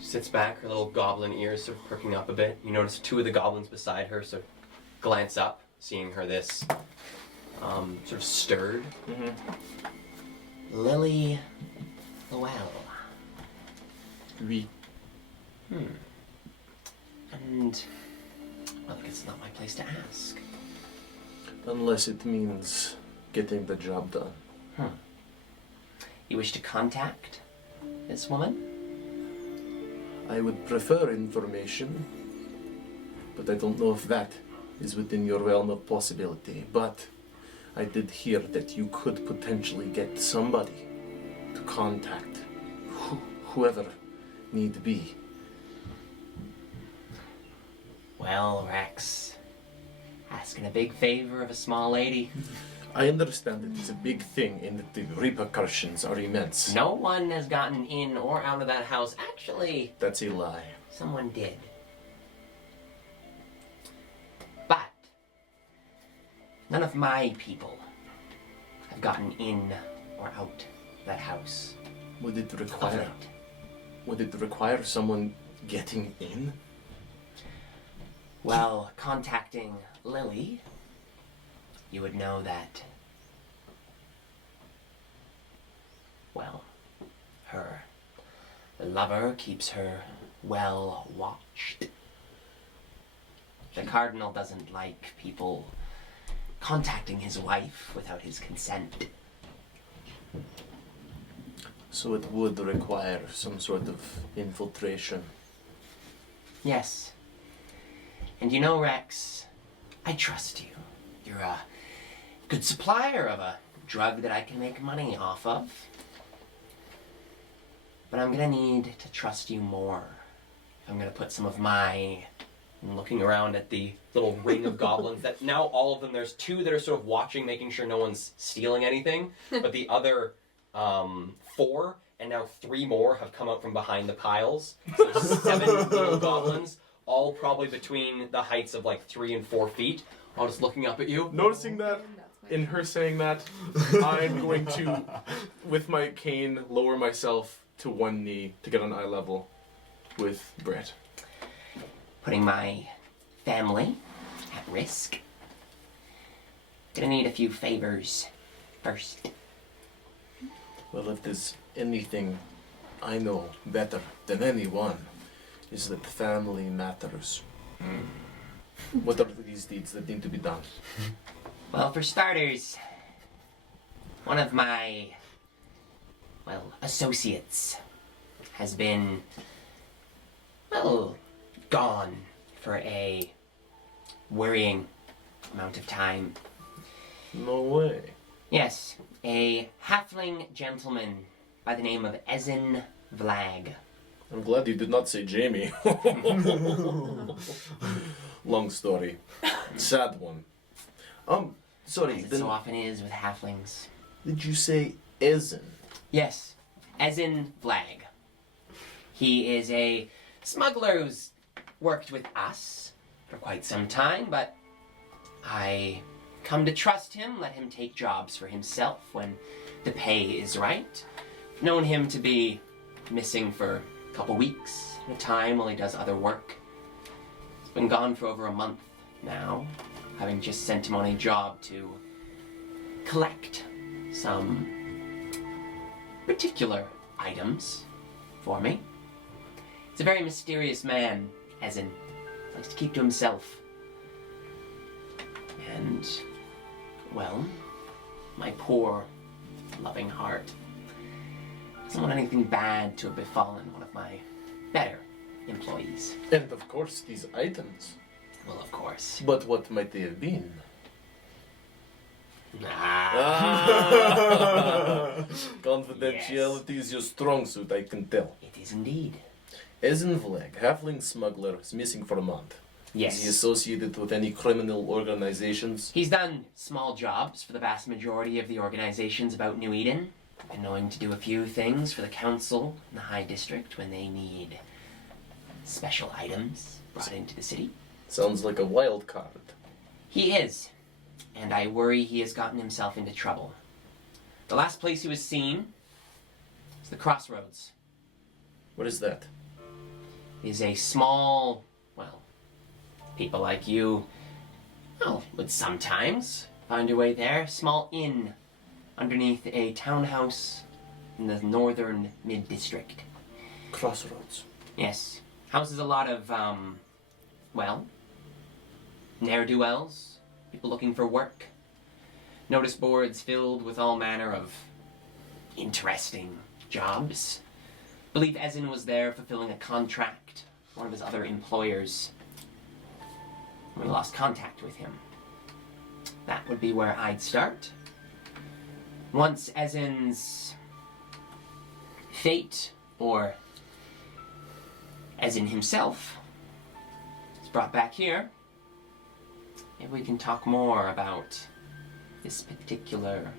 Sits back, her little goblin ears sort of perking up a bit. You notice two of the goblins beside her sort of glance up, seeing her this sort of stirred. Lily Llewellyn. Oui. And, well, I guess it's not my place to ask. Unless it means getting the job done. You wish to contact this woman? I would prefer information, but I don't know if that is within your realm of possibility. But I did hear that you could potentially get somebody to contact whoever need be. Well, Rex, asking a big favor of a small lady. I understand that it's a big thing and that the repercussions are immense. No one has gotten in or out of that house. Actually, That's a lie. someone did. But none of my people have gotten in or out of that house. Would it Of require late. would it require someone getting in? Well, contacting Lily, you would know that, well, her lover keeps her well watched. The Cardinal doesn't like people contacting his wife without his consent. So it would require some sort of infiltration. Yes. And you know, Rex, I trust you. You're a good supplier of a drug that I can make money off of. But I'm gonna need to trust you more. I'm gonna put some of my... I'm looking around at the little ring of goblins that now all of them, there's two that are sort of watching, making sure no one's stealing anything, but the other 4 and now 3 more have come out from behind the piles. So 7 little goblins, all probably between the heights of like 3 and 4 feet, all just looking up at you. Noticing that, in her saying that, I'm going to, with my cane, lower myself to one knee to get on eye level with Brett. Putting my family at risk. Gonna need a few favors first. Well, if there's anything I know better than anyone, is that family matters. What are these deeds that need to be done? Well, for starters, one of my, associates has been, gone for a worrying amount of time. No way. Yes, a halfling gentleman by the name of Ezen Vlag. I'm glad you did not say Jamie. Long story. Sad one. Sorry, As it then so often is with halflings. did you say Ezen? Yes, Ezen Vlag. He is a smuggler who's worked with us for quite some time, but I come to trust him, let him take jobs for himself when the pay is right. Known him to be missing for a couple weeks at a time while he does other work. He's been gone for over a month now, having just sent him on a job to collect some particular items for me. He's a very mysterious man, as in, likes to keep to himself. And, well, my poor, loving heart doesn't want anything bad to have befallen one of my better employees. And of course, these items. Well, of course. But what might they have been? Confidentiality is your strong suit, I can tell. It is indeed. Eisenflag, halfling smuggler, is missing for a month. Yes. Is he associated with any criminal organizations? He's done small jobs for the vast majority of the organizations about New Eden. Been knowing to do a few things for the council and the High District when they need special items brought into the city. Sounds like a wild card. He is, and I worry he has gotten himself into trouble. The last place he was seen is the Crossroads. What is that? It is a small, well, people like you, well, would sometimes find your way there. Small inn underneath a townhouse in the northern mid-district. Crossroads. Yes. Houses a lot of, well, ne'er-do-wells, people looking for work. Notice boards filled with all manner of interesting jobs. I believe Ezen was there fulfilling a contract, one of his other employers. We lost contact with him. That would be where I'd start. Once Ezen's fate, or Ezen himself, is brought back here, maybe we can talk more about this particular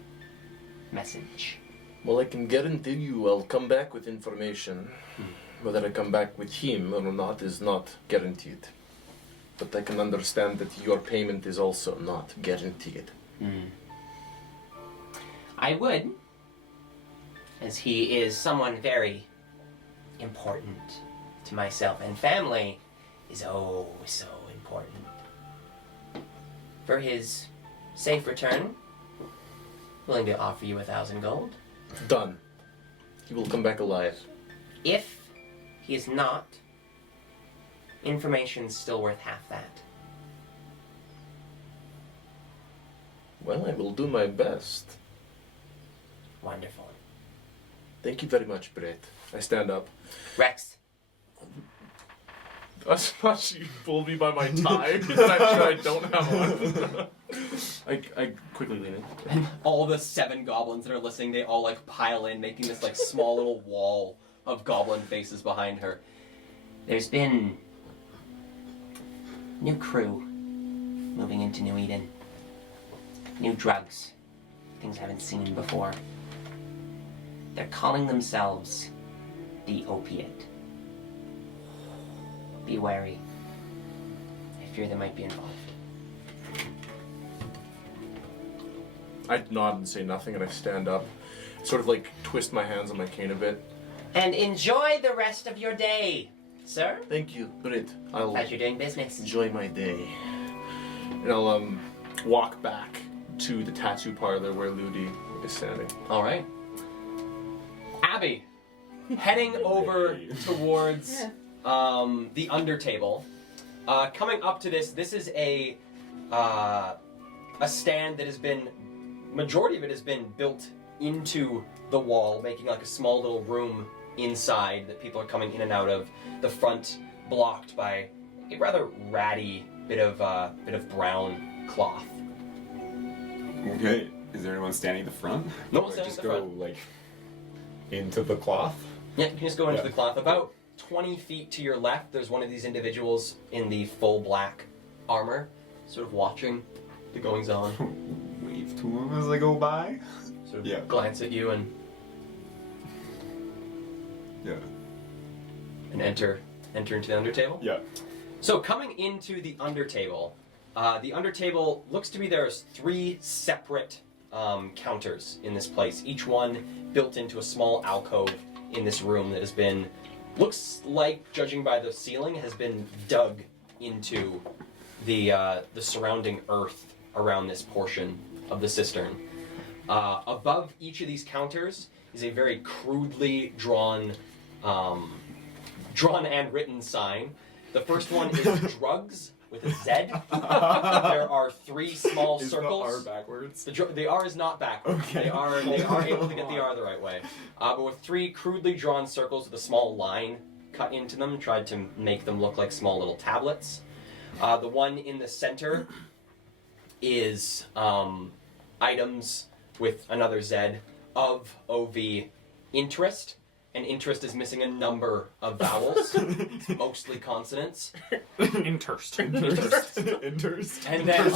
message. Well, I can guarantee you I'll come back with information. Whether I come back with him or not is not guaranteed. But I can understand that your payment is also not guaranteed. I would, as he is someone very important to myself, and family is oh so important. For his safe return, willing to offer you 1,000 gold. Done. He will come back alive. If he is not, information's still worth half that. Well, I will do my best. Wonderful. Thank you very much, Brett. I stand up. Rex, I thought you pulled me by my tie, because I'm sure I don't have one. I quickly lean in. all the 7 goblins that are listening, they all like pile in, making this like small little wall of goblin faces behind her. There's been new crew moving into New Eden. New drugs. Things I haven't seen before. They're calling themselves the opiate. Be wary. I fear they might be involved. I nod and say nothing, and I stand up, sort of like twist my hands on my cane a bit. And enjoy the rest of your day, sir. Thank you, Britt. I'll Pleasure doing business. enjoy my day. And I'll walk back to the tattoo parlor where Ludi is standing. All right. Abby, heading over towards the undertable. Coming up to this is a stand that has been, majority of it has been built into the wall, making like a small little room inside that people are coming in and out of. The front blocked by a rather ratty bit of brown cloth. Okay. Is there anyone standing at the front? No Or one's standing just at the go front. like into the cloth? Yeah, you can just go into Yeah. the cloth. About 20 feet to your left, there's one of these individuals in the full black armor, sort of watching the goings on. Wave to him as I go by. Sort of Yeah. glance at you and Yeah. enter into the undertable. Yeah. So coming into the undertable looks to be there's 3 separate counters in this place. Each one built into a small alcove in this room that has been, looks like, judging by the ceiling, has been dug into the surrounding earth around this portion of the cistern. Above each of these counters is a very crudely drawn and written sign. The first one is drugs with a Z. There are 3 small Is circles. the R backwards? The R is not backwards. Okay. They are able to get the R the right way. But with 3 crudely drawn circles with a small line cut into them, tried to make them look like small little tablets. The one in the center is items with another Z of OV interest. And interest is missing a number of vowels. It's mostly consonants. Interest. Interest. And then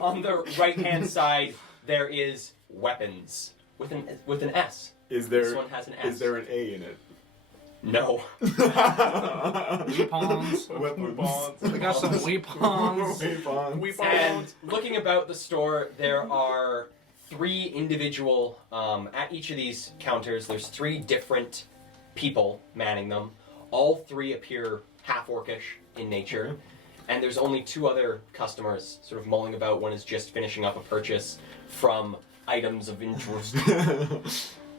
on the right-hand side, there is weapons with an S. Is This there one has an S. is there an A in it? No. Weapons. Weapons. We got some weapons. Weapons. And looking about the store, there are 3 individual, at each of these counters, there's 3 different people manning them. All 3 appear half-orcish in nature. And there's only 2 other customers sort of mulling about. One is just finishing up a purchase from items of interest.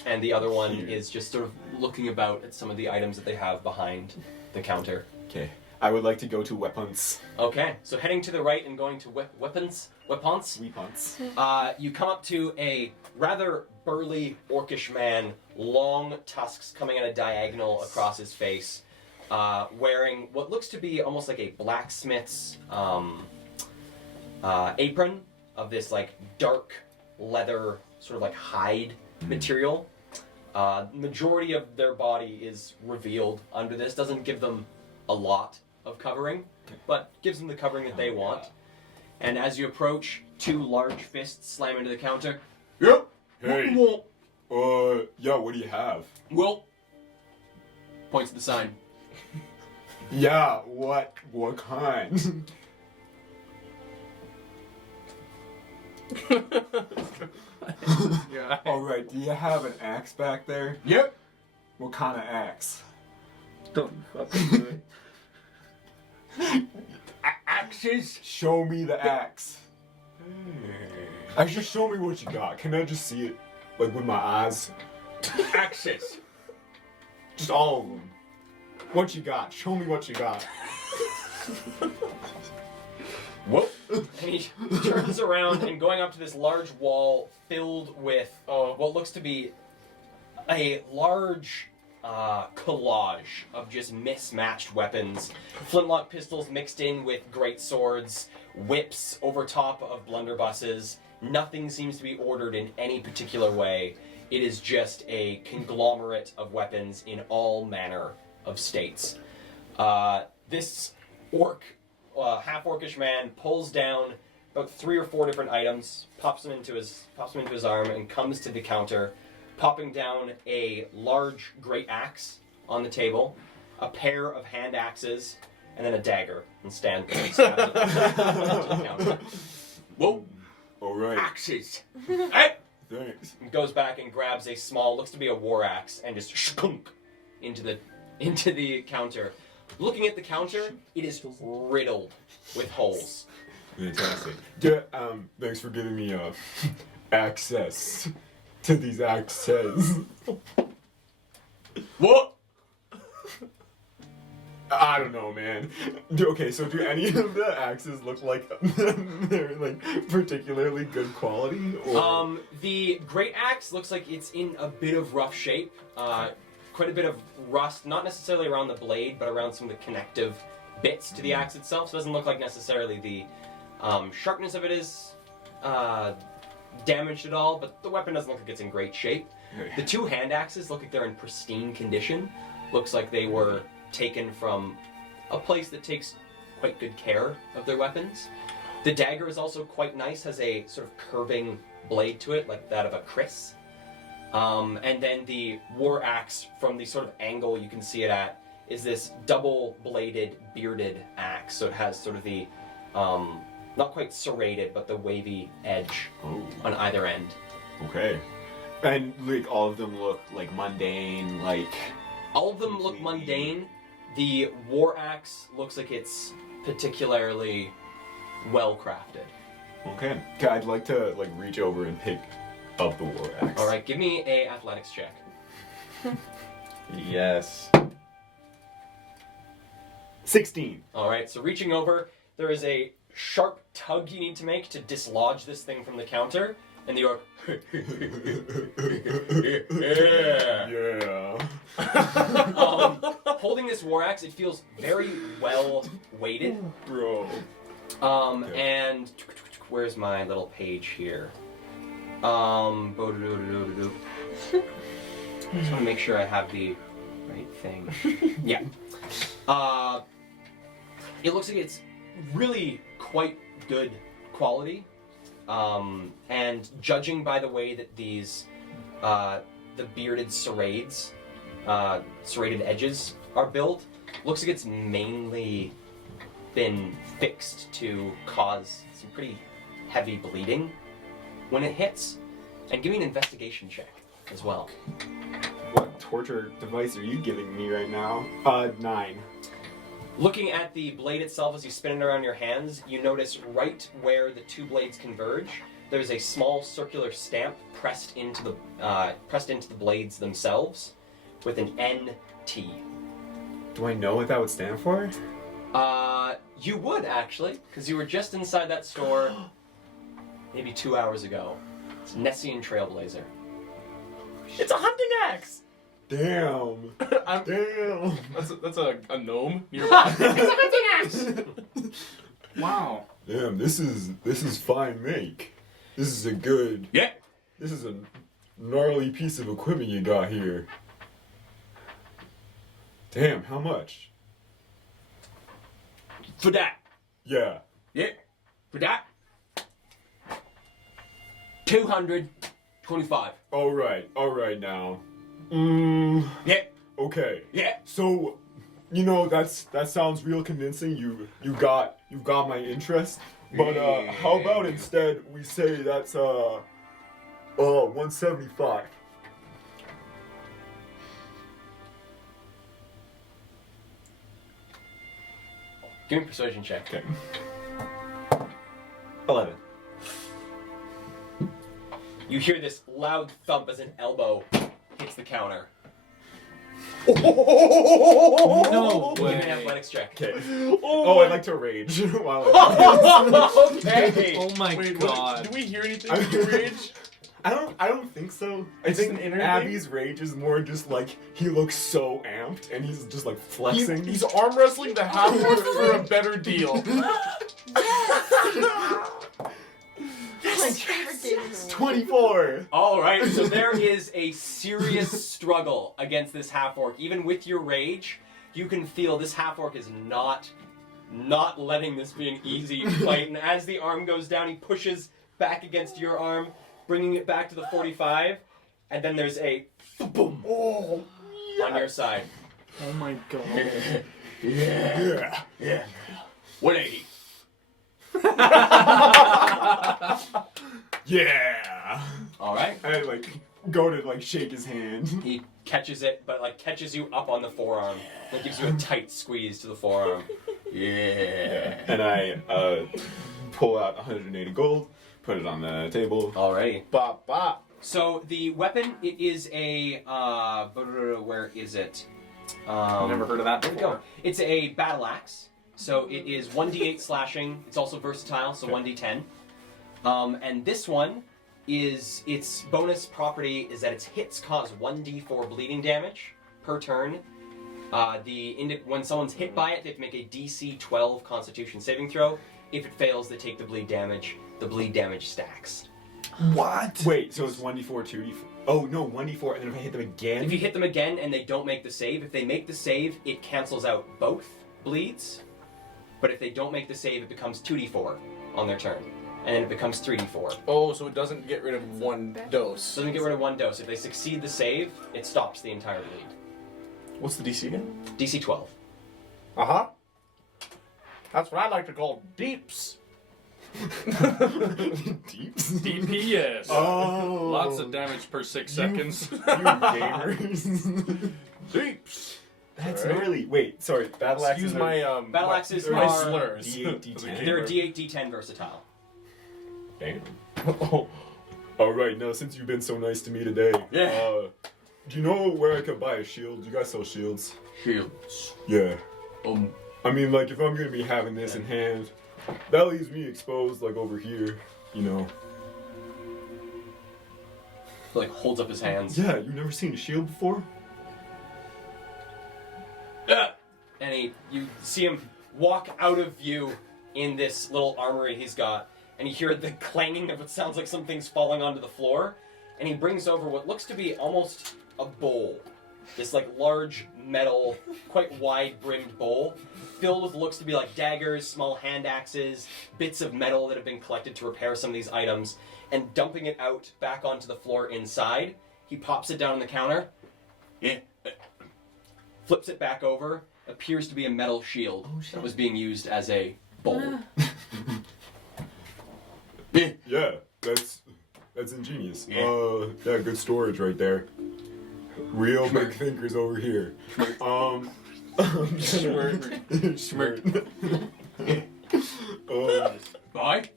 And the other one is just sort of looking about at some of the items that they have behind the counter. Okay. I would like to go to weapons. Okay, so heading to the right and going to weapons, Weapons. you come up to a rather burly orcish man, long tusks coming at a diagonal across his face, wearing what looks to be almost like a blacksmith's apron of this like dark leather, sort of like hide material. Majority of their body is revealed under this. Doesn't give them a lot of covering, but gives them the covering that they want. And as you approach, 2 large fists slam into the counter. Yep. Hey. Yeah, what do you have? Well, points at the sign. Yeah, what kind? Yeah. Alright, do you have an axe back there? Yep. What kind of axe? Don't fucking do it. Axes. Show me the axe. Actually, show me what you got. Can I just see it? Like with my eyes? Axes. Just all of them. What you got? Show me what you got. Whoop. And he turns around and going up to this large wall filled with what looks to be a large collage of just mismatched weapons. Flintlock pistols mixed in with great swords, whips over top of blunderbusses. Nothing seems to be ordered in any particular way. It is just a conglomerate of weapons in all manner of states. This half-orcish man pulls down about 3 or 4 different items, pops them into his arm, and comes to the counter, popping down a large great axe on the table, a pair of hand axes, and then a dagger, and stabs it onto the counter. Whoa. Alright. Axes. Thanks. And goes back and grabs a small, looks to be a war axe, and just shkunk into the counter. Looking at the counter, it is riddled with holes. Fantastic. Thanks for giving me access to these axes. What? I don't know, man. Okay, so do any of the axes look like they're like particularly good quality? Or? The great axe looks like it's in a bit of rough shape. Quite a bit of rust, not necessarily around the blade, but around some of the connective bits to the axe itself. So it doesn't look like necessarily the sharpness of it is damaged at all, but the weapon doesn't look like it's in great shape. The 2 hand axes look like they're in pristine condition. Looks like they were taken from a place that takes quite good care of their weapons. The dagger is also quite nice, has a sort of curving blade to it, like that of a kris. And then the war axe, from the sort of angle you can see it at, is this double-bladed, bearded axe. So it has sort of the, not quite serrated, but the wavy edge on either end. Okay. And like all of them look like mundane, like... All of them look mundane. The war axe looks like it's particularly well-crafted. Okay. I'd like to like reach over and pick up the war axe. All right, give me a athletics check. Yes. 16. All right, so reaching over, there is a sharp tug you need to make to dislodge this thing from the counter, and the orc. Yeah. Holding this war axe, it feels very well weighted. Bro. And where's my little page here? Just want to make sure I have the right thing. Yeah. It looks like it's really quite good quality. And judging by the way that these, the bearded serrades, serrated edges are built, looks like it's mainly been fixed to cause some pretty heavy bleeding when it hits. And give me an investigation check as well. What torture device are you giving me right now? 9. Looking at the blade itself as you spin it around your hands, you notice right where the two blades converge, there's a small circular stamp pressed into the blades themselves with an NT. Do I know what that would stand for? You would actually, because you were just inside that store maybe 2 hours ago. It's Nessian Trailblazer. It's a hunting axe! Damn. Damn. That's a gnome nearby. It's a hunting axe! Wow. Damn, this is fine make. This is a good... Yeah. This is a gnarly piece of equipment you got here. Damn, how much? For that. Yeah. Yeah. For that. 225. Alright now. Yeah. Okay. Yeah. So, you know, that sounds real convincing. You got my interest. But how about instead we say that's 175. Give me a persuasion check. Okay. 11. You hear this loud thump as an elbow hits the counter. No Give me an way. athletics check. Okay. Oh, I'd like to rage while I Okay. Oh my Wait, god. do we hear anything from your rage? I don't think so. I It's think an inner thing? Abby's rage is more just like he looks so amped and he's just like flexing. He's arm wrestling the half-orc for a better deal. Yes! 24. All right, so there is a serious struggle against this half-orc. Even with your rage, you can feel this half-orc is not letting this be an easy fight. And as the arm goes down, he pushes back against your arm, bringing it back to the 45. And then there's a boom on your side. Oh my god. Yeah. 180. Yeah. All right. I like go to like shake his hand. He catches it, but like catches you up on the forearm. That gives you a tight squeeze to the forearm. Yeah. And I pull out 180 gold, put it on the table. Alrighty. Bop, bop. So the weapon, it is a where is it? I've never heard of that Where'd it before. go? It's a battle axe. So it is 1d8 slashing. It's also versatile, so 1d10. And this one is its bonus property is that its hits cause 1d4 bleeding damage per turn. When someone's hit by it, they have to make a DC 12 Constitution saving throw. If it fails, they take the bleed damage. The bleed damage stacks. What? Wait, so it's 1d4, 2d4. Oh no, 1d4, and then if I hit them again. If you hit them again and they don't make the save, if they make the save, it cancels out both bleeds. But if they don't make the save, it becomes 2d4 on their turn. And then it becomes 3d4. Oh, so it doesn't get rid of one dose. Doesn't get rid of one dose. If they succeed the save, it stops the entire bleed. What's the DC again? DC 12. Uh-huh. That's what I like to call deeps. Deeps? DPS. Oh. Lots of damage per 6 seconds. You gamers. Deeps. That's Alright. really. Wait, sorry. Battle axes. Excuse my Battle axes my are slurs. D8, D10. They're D8, D10 versatile. Damn. Oh, Alright, now since you've been so nice to me today, Yeah. do you know where I could buy a shield? You guys sell shields? Shields. Yeah. Um, I mean, like, if I'm gonna be having this in hand, that leaves me exposed, like, over here, you know. like holds up his hands. Yeah, you've never seen a shield before? And you see him walk out of view in this little armory he's got. and you hear the clanging of what sounds like something's falling onto the floor, and he brings over what looks to be almost a bowl. This like large metal, quite wide-brimmed bowl, filled with what looks to be like daggers, small hand axes, bits of metal that have been collected to repair some of these items, and dumping it out back onto the floor inside. He pops it down on the counter, flips it back over, appears to be a metal shield that was being used as a bowl. Yeah, that's ingenious. Yeah, good storage right there. Real big thinkers over here. Smart. Bye.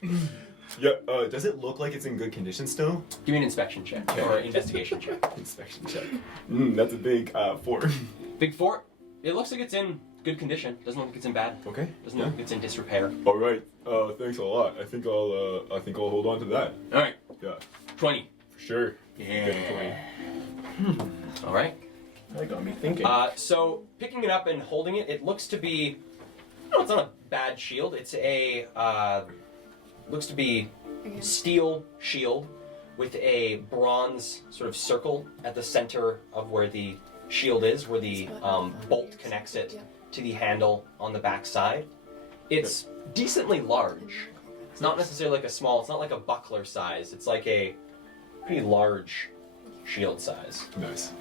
Yeah, does it look like it's in good condition still? Give me an inspection check, or investigation check. Inspection check. That's a big 4. Big 4. It looks like it's in good condition. Doesn't look like it's in bad. Okay. Doesn't look like it's in disrepair. All right. Thanks a lot. I think I'll hold on to that. All right. Yeah. 20. For sure. Yeah. All right. That got me thinking. So picking it up and holding it, it looks to be. No, it's not a bad shield. It's a looks to be steel shield with a bronze sort of circle at the center of where the shield is, where the bolt connects it to the handle on the back side. It's decently large. It's not necessarily like a small. It's not like a buckler size. It's like a pretty large shield size. Nice.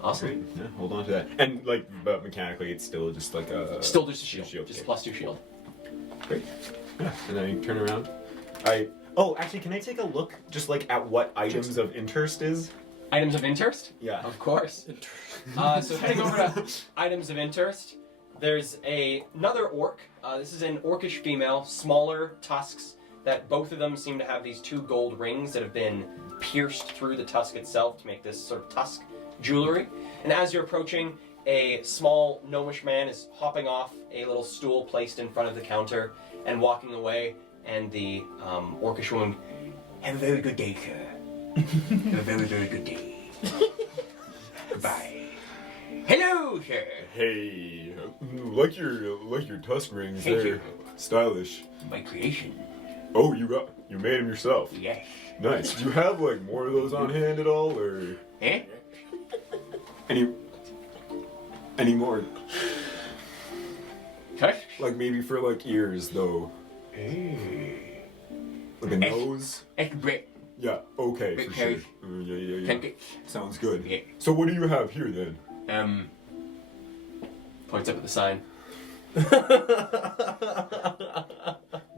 Awesome. Great. Yeah, hold on to that. And but mechanically, it's still just like a. Still just a shield. Just a +2 shield. Great. Yeah. And then you turn around. Oh, actually, can I take a look just like at what items of interest is? Items of interest? Yeah. Of course. So heading over to items of interest, there's another orc. This is an orcish female, smaller tusks, that both of them seem to have these 2 gold rings that have been pierced through the tusk itself to make this sort of tusk jewelry. And as you're approaching, a small gnomish man is hopping off a little stool placed in front of the counter and walking away, and the orcish woman, "Have a very good day, sir. Have a very, very good day. Goodbye. Hello, sir. Hey, like your tusk rings. Thank They're you. stylish. My creation. Oh, you made them yourself. Yes. Nice. Do you have more of those on hand at all, or Eh? any more? Tusk? Maybe for ears though. Hey. Like a nose. It's great. Yeah. Okay. Big For sure. hairs. Yeah. Thank you. Sounds good. Yeah. So what do you have here then? Points up at the sign.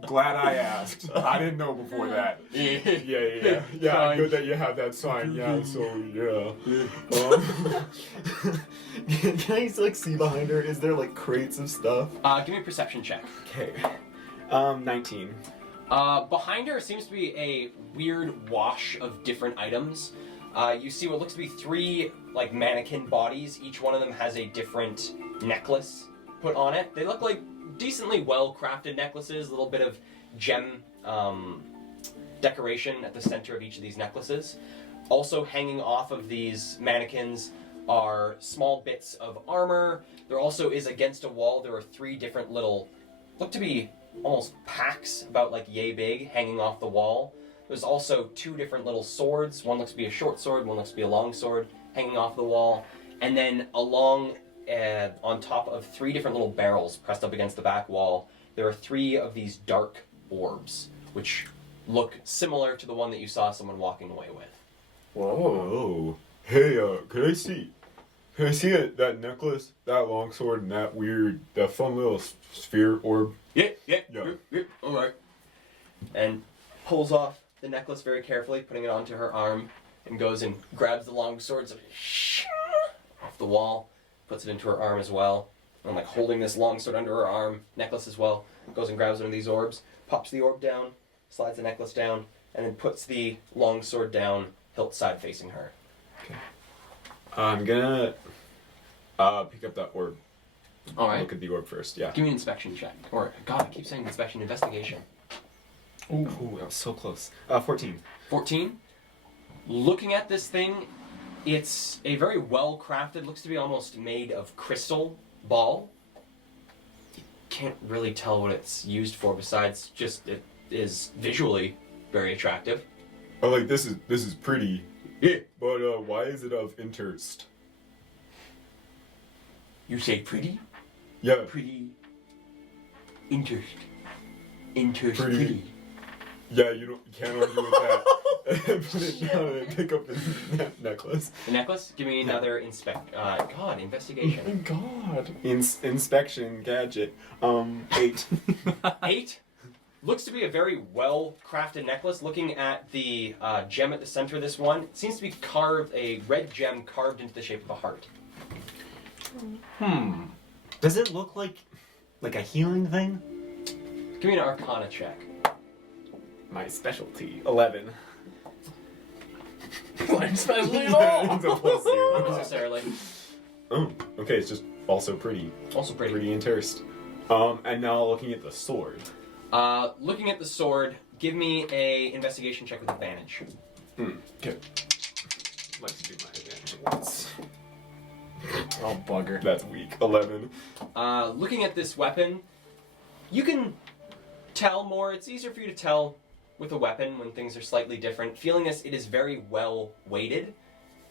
Glad I asked. I didn't know before that. Yeah. Sign. Good that you have that sign. Yeah. So yeah. Can I see behind her? Is there crates of stuff? Give me a perception check. Okay. 19. Behind her seems to be a weird wash of different items. You see what looks to be 3 mannequin bodies. Each one of them has a different necklace put on it. They look like decently well-crafted necklaces, a little bit of gem decoration at the center of each of these necklaces. Also hanging off of these mannequins are small bits of armor. There also is, against a wall, there are 3 different little, look to be almost packs about yay big, hanging off the wall. There's also 2 different little swords. One looks to be a short sword, one looks to be a long sword, hanging off the wall. And then along on top of 3 different little barrels pressed up against the back wall, there are 3 of these dark orbs, which look similar to the one that you saw someone walking away with. Whoa. Hey, can I see that necklace, that longsword, and that fun little sphere orb? Yeah. Yeah. Alright. And pulls off the necklace very carefully, putting it onto her arm, and goes and grabs the long sword off the wall, puts it into her arm as well. And holding this long sword under her arm, necklace as well, goes and grabs one of these orbs, pops the orb down, slides the necklace down, and then puts the long sword down, hilt side facing her. Okay. I'm gonna pick up that orb. Alright. Look at the orb first, yeah. Give me an inspection check. Or, God, I keep saying inspection, investigation. Ooh, that was so close. 14. 14. Looking at this thing, it's a very well-crafted, looks to be almost made of crystal ball. can't really tell what it's used for besides just it is visually very attractive. Oh, like this is pretty. Yeah. But why is it of interest? You say pretty? Yeah. Pretty. Interest. Interest. Pretty. Yeah, you can't argue with that. Put it down and pick up the necklace. The necklace? Give me another investigation. God. Inspection gadget. 8. 8. Looks to be a very well-crafted necklace. Looking at the gem at the center of this one, it seems to be carved, a red gem carved into the shape of a heart. Does it look like a healing thing? Give me an Arcana check. My specialty. 11. My specialty at all. It's a plus 0. Not necessarily. Oh, okay. It's just also pretty. Also pretty. Pretty interest. And now looking at the sword. Looking at the sword, give me a investigation check with advantage. Okay. Let's do my advantage once. Oh, bugger. That's weak. 11. Looking at this weapon, you can tell more. It's easier for you to tell with a weapon when things are slightly different. Feeling this, it is very well weighted,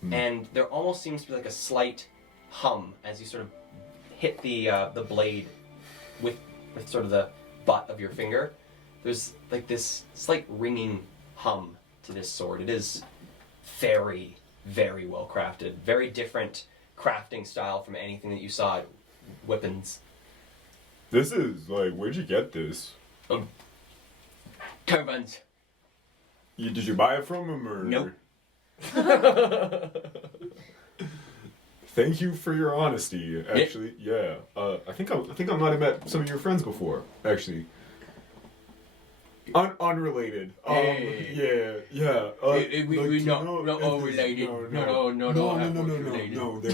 and there almost seems to be like a slight hum as you sort of hit the blade with sort of the butt of your finger. There's like this slight ringing hum to this sword. It is very, very well crafted. Very different crafting style from anything that you saw at weapons. This is like, where'd you get this? Caravans. Did you buy it from him or? Nope. Thank you for your honesty. Actually, yeah. I think I might have met some of your friends before. Actually. Unrelated. Yeah. We not all related. No, related. No, they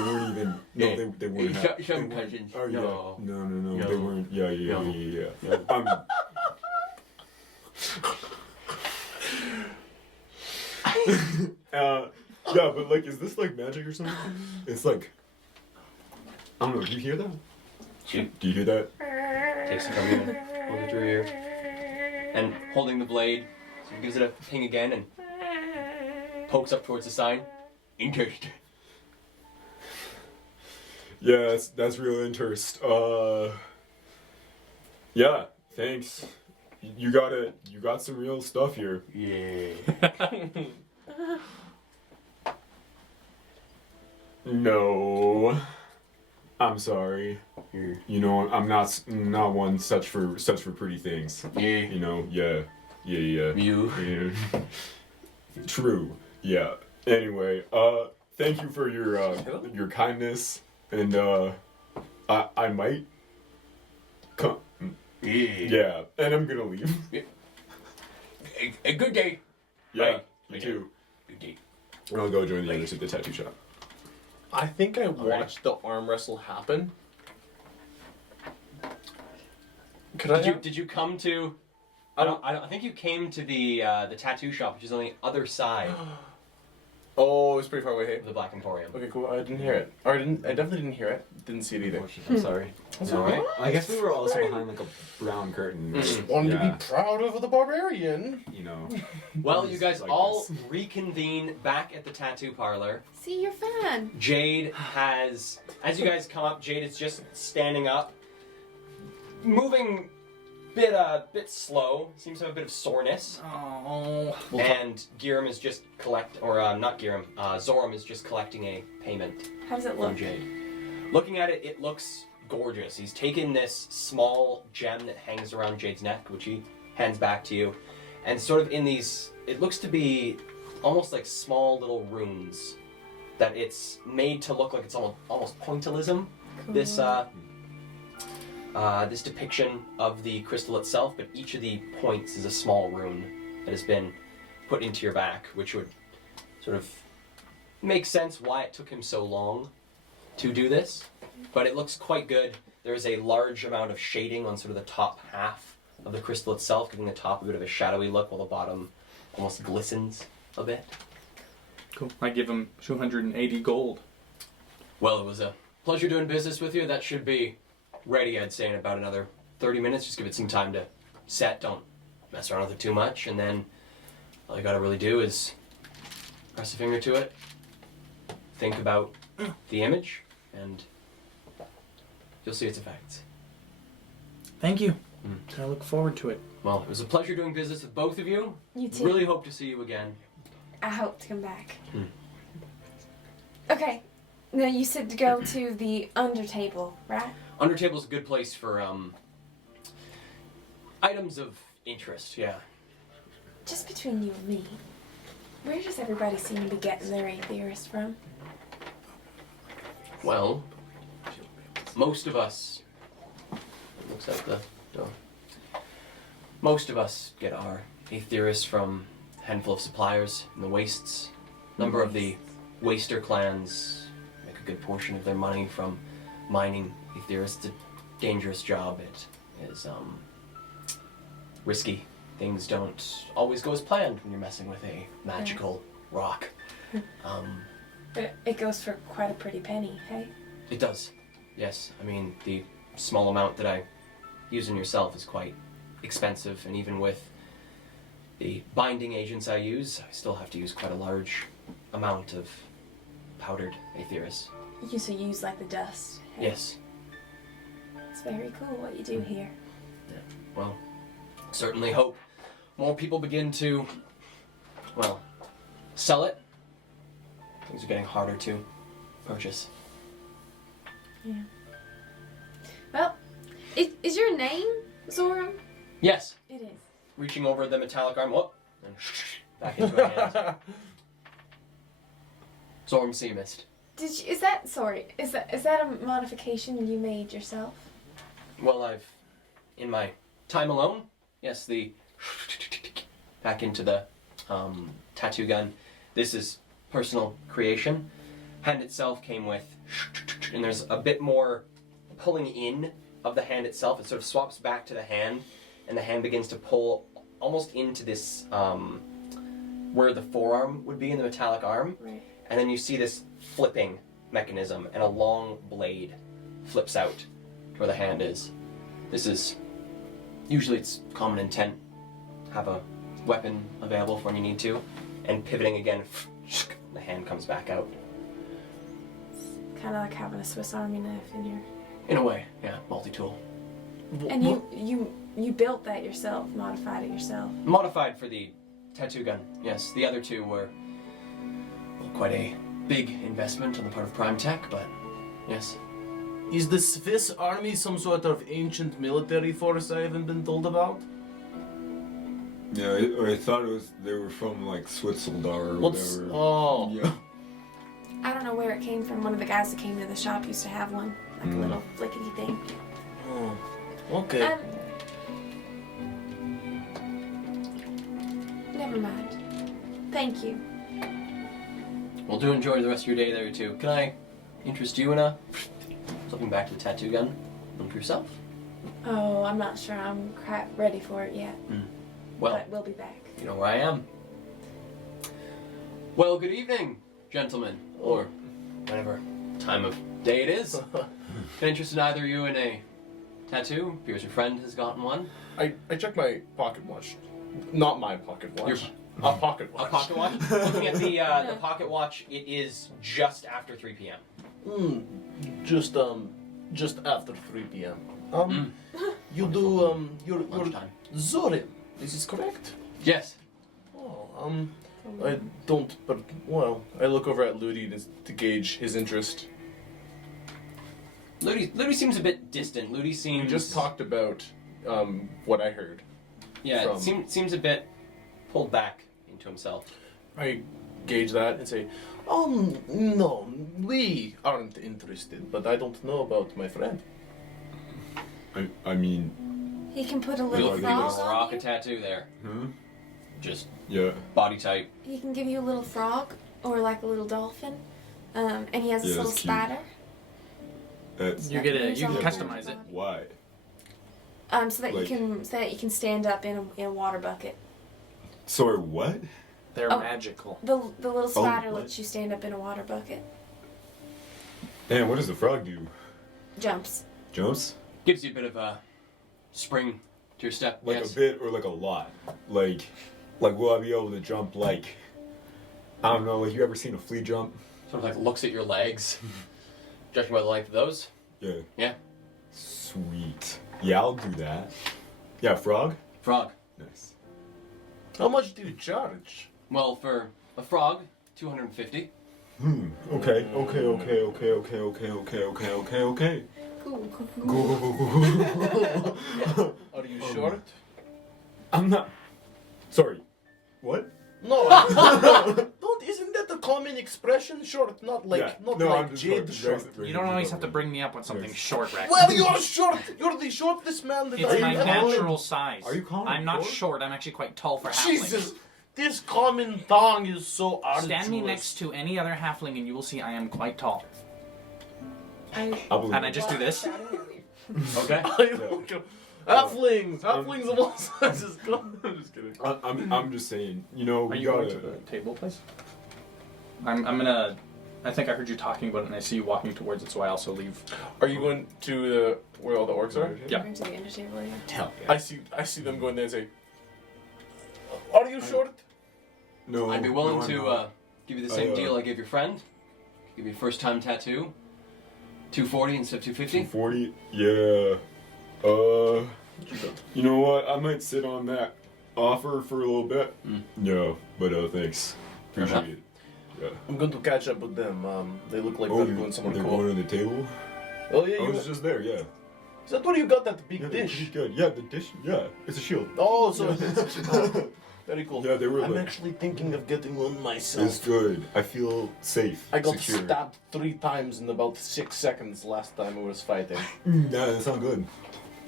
weren't even. No, they weren't. Some cousins. Oh yeah. No. No, they weren't. Yeah. Yeah, but like, is this like magic or something? It's like, I don't know. Do you hear that? Shoot. Do you hear that? Takes it from you, holds it to your ear, and holding the blade, so gives it a ping again and pokes up towards the sign. Interest. Yeah, that's real interest. Yeah, thanks. You got some real stuff here. Yeah. No, I'm sorry. You know, I'm not one such for pretty things. Yeah. You know, yeah. You. Yeah. True. Yeah. Anyway, thank you for your kindness, and I might come. Yeah, and I'm gonna leave. A good day. Yeah, Right. you too. Good day. And I'll go join the others at the tattoo shop. I think I watched the arm wrestle happen. Did you come to? I think you came to the tattoo shop, which is on the other side Oh, it's pretty far away. Hey. of the Black Emporium. Okay, cool. I didn't hear it. Or I definitely didn't hear it. Didn't see it either. I'm sorry. That's All right. I guess we were also behind like a brown curtain. Wanted to be proud of the barbarian. You know. Well, you guys Like all this. reconvene back at the tattoo parlor. See your fan. Jade has, as you guys come up, Jade is just standing up, moving bit slow. Seems to have a bit of soreness. Oh. And Giram is just not Giram. Zoram is just collecting a payment How does it from look? Jade. Looking at it, it looks gorgeous. He's taken this small gem that hangs around Jade's neck, which he hands back to you, and sort of in these, it looks to be almost like small little runes that it's made to look like it's almost pointillism. Cool. This depiction of the crystal itself, but each of the points is a small rune that has been put into your back, which would sort of make sense why it took him so long to do this. But it looks quite good. There is a large amount of shading on sort of the top half of the crystal itself, giving the top a bit of a shadowy look, while the bottom almost glistens a bit. Cool. I give him 280 gold. Well, it was a pleasure doing business with you. That should be ready, I'd say, in about another 30 minutes. Just give it some time to set. Don't mess around with it too much. And then all you gotta really do is press a finger to it, think about the image, and you'll see its effects. Thank you. Mm. I look forward to it. Well, it was a pleasure doing business with both of you. You too. Really hope to see you again. I hope to come back. Hmm. Okay. Now you said to go to the under table, right? Under table's a good place for items of interest, yeah. Just between you and me, where does everybody seem to be getting their atheist from? Well, most of us, looks like the door. Most of us get our atheorists from a handful of suppliers in the wastes. A number of the waster clans make a good portion of their money from mining atheorists. It's a dangerous job. It is risky. Things don't always go as planned when you're messing with a magical rock. But it goes for quite a pretty penny, hey? It does, yes. I mean, the small amount that I use on yourself is quite expensive, and even with the binding agents I use, I still have to use quite a large amount of powdered aetheris. You so use like the dust. Hey? Yes. It's very cool what you do here. Yeah. Well, certainly hope more people begin to, well, sell it. Things are getting harder to purchase. Yeah. Well, is your name Zoram? Yes. It is. Reaching over the metallic arm, whoop, and back into a hand. Zorm Seamist. Is that a modification you made yourself? Well, I've, in my time alone, yes, the back into the tattoo gun. This is personal creation. Hand itself came with, and there's a bit more pulling in of the hand itself. It sort of swaps back to the hand, and the hand begins to pull almost into this, where the forearm would be in the metallic arm. Right. And then you see this flipping mechanism, and a long blade flips out to where the hand is. This is, usually it's common intent, have a weapon available for when you need to, and pivoting again, the hand comes back out. Kind of like having a Swiss Army knife in your... In a way, yeah, multi-tool. And you built that yourself, modified it yourself. Modified for the tattoo gun, yes. The other two were quite a big investment on the part of Prime Tech, but yes. Is the Swiss army some sort of ancient military force I haven't been told about? Yeah, I thought they were from like Switzerland or whatever. Oh. Yeah. I don't know where it came from. One of the guys that came to the shop used to have one, like a little flickety thing. Oh. Okay. Never mind. Thank you. Well, do enjoy the rest of your day there, too. Can I interest you in flipping back to the tattoo gun? One for yourself? Oh, I'm not sure I'm quite ready for it yet. Well, but we'll be back. you know where I am. Well, good evening, gentlemen, or whatever time of day it is. Can I interest either of you in a tattoo? Appears your friend has gotten one. I checked my pocket watch. Not my pocket watch. Your- A pocket watch. A pocket watch? Looking at the pocket watch, it is just after 3 p.m. Just after 3 p.m. You do you're Lunchtime. Zorin. This is correct? Yes. Oh, I don't, but well, I look over at Ludi to gauge his interest. Ludi seems a bit distant. Ludi We seems... just talked about what I heard. Yeah, from- it seems a bit pulled back into himself. I gauge that and say, no, we aren't interested, but I don't know about my friend. I mean, He can put a We'll little Feel frog like on rock a you. tattoo there. huh? Just Yeah. body type. He can give you a little frog or like a little dolphin. And he has this Yeah, little that's cute. spider. That's You can customize it. why. So that Like- you can stand up in a water bucket. Sorry, what? They're Oh. magical. The little spider what? lets you stand up in a water bucket. Damn, what does the frog do? Jumps. Jumps? Gives you a bit of a spring to your step. Like yes. a bit or like a lot? Like will I be able to jump like, I don't know, like you ever seen a flea jump? Sort of like looks at your legs, judging by the length of those. Yeah. Yeah. Sweet. Yeah, I'll do that. Yeah, frog? Frog. Nice. How much do you charge? Well, for a frog, 250. Okay. Cool. Go. Are you short? I'm not. Sorry. What? No, don't. Isn't that a common expression? Short, not like Yeah. not No, like I'm just jade fucking short. racist. You don't always have to bring me up with something Yes. short, Rex. Well, you're short. You're the shortest man that It's I my know. natural size. Are you calling I'm me not short? short. I'm actually quite tall for halflings. Jesus, this common tongue is so arduous. Stand me next to any other halfling and you will see I am quite tall. I believe And I it. just do this. Okay. Halflings of all sizes. I'm just kidding. I'm just saying, you know, Are we you going gotta. to the table, please? I'm gonna. I think I heard you talking about it, and I see you walking towards it, so I also leave. Are you going to the where all the orcs are? Yeah. Going to the end table, yeah. Hell I see them going there and say, "Are you short?" No. I'd be willing no, I'm to not. give you the same deal I gave your friend. Give you a first time tattoo. 240 instead of 250. 240? Yeah. You know what? I might sit on that offer for a little bit. Yeah, but thanks. Fair Appreciate enough. it. Yeah. I'm going to catch up with them. They look like Oh, they're going somewhere they're cool. going to the table? Oh yeah, I you. was just there, yeah. Is that where you got that big Yeah, dish? pretty good. Yeah, the dish. Yeah, it's a shield. Oh, so it's very cool. Yeah, they were I'm like- actually thinking of getting one myself. It's good. I feel safe. I got secure. stabbed 3 times in about 6 seconds last time we was fighting. Yeah, that sounds good.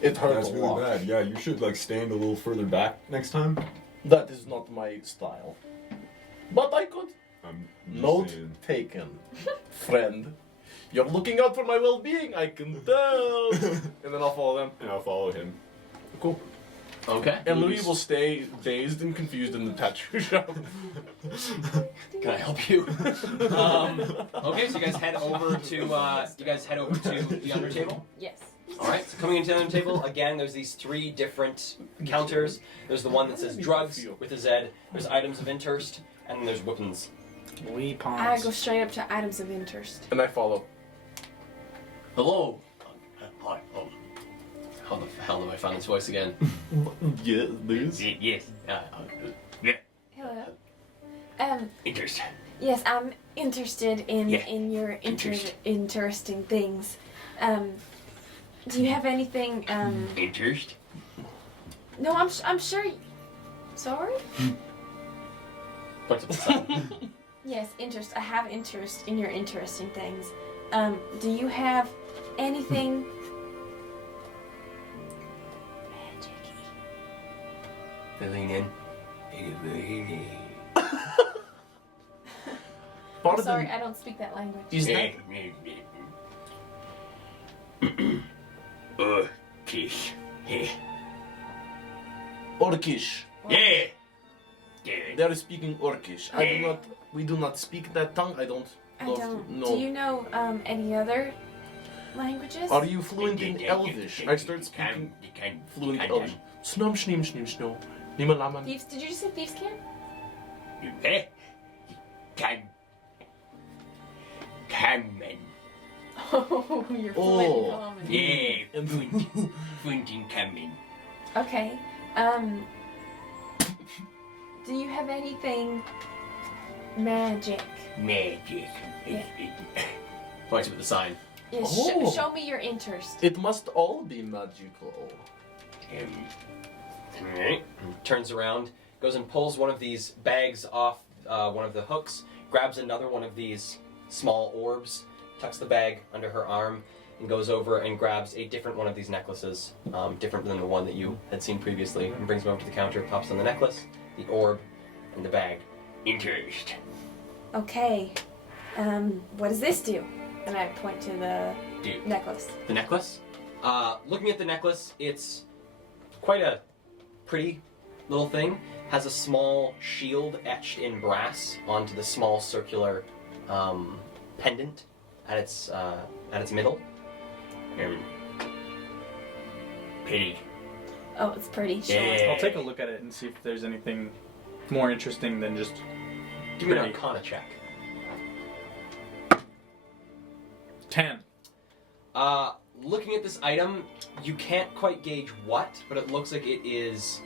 It hurt That's a really lot. bad. Yeah, you should like stand a little further back next time. That is not my style. But I could. I'm just Note saying. taken, friend. You're looking out for my well-being, I can tell. And then I'll follow them. And I'll follow him. Cool. Okay. And Louis will stay dazed and confused in the tattoo shop. Can I help you? Okay, so you guys head over to the under table. Yes. All right. So coming into the under table again, there's these 3 different counters. There's the one that says drugs with a Z. There's items of interest, and then there's weapons. We I pawns. go straight up to items of interest. And I follow. Hello. Hi. How the hell do I find this voice again? Yeah, Liz. Yes. Hello. Interest. Yes, I'm interested in Yeah. in your Interest. interesting things. Do you have anything? Interest. No, I'm sure. Sorry. Points up the side. Yes, interest. I have interest in your interesting things. Do you have anything magic-y? They lean in. I'm sorry, I don't speak that language. Is that Kish. Orcish? Yeah. They are speaking Orcish. We do not speak that tongue. I don't I know. don't. No. Do you know any other languages? Are you fluent in Elvish? I start speaking fluent in Elvish. Snom shnim shnim shno. Nimalaman. Thieves? Did you just say thieves camp? Cammen. Oh, you're Oh. common. Yeah. Funding Cammen. Okay. Do you have anything magic? Magic. Yeah. Points up at the sign. Yes, Oh. show me your interest. It must all be magical. Alright. Turns around, goes and pulls one of these bags off one of the hooks, grabs another one of these small orbs, tucks the bag under her arm, and goes over and grabs a different one of these necklaces, different than the one that you had seen previously, and brings them over to the counter, pops on the necklace, the orb, and the bag. Interest. Okay. What does this do? And I point to the Do. necklace. The necklace? Looking at the necklace, it's quite a pretty little thing. Has a small shield etched in brass onto the small circular pendant at its middle. Pretty. Oh, it's pretty. Sure. Yeah. I'll take a look at it and see if there's anything more interesting than just. Give me an Pretty. Arcana check. 10. Looking at this item, you can't quite gauge what, but it looks like it is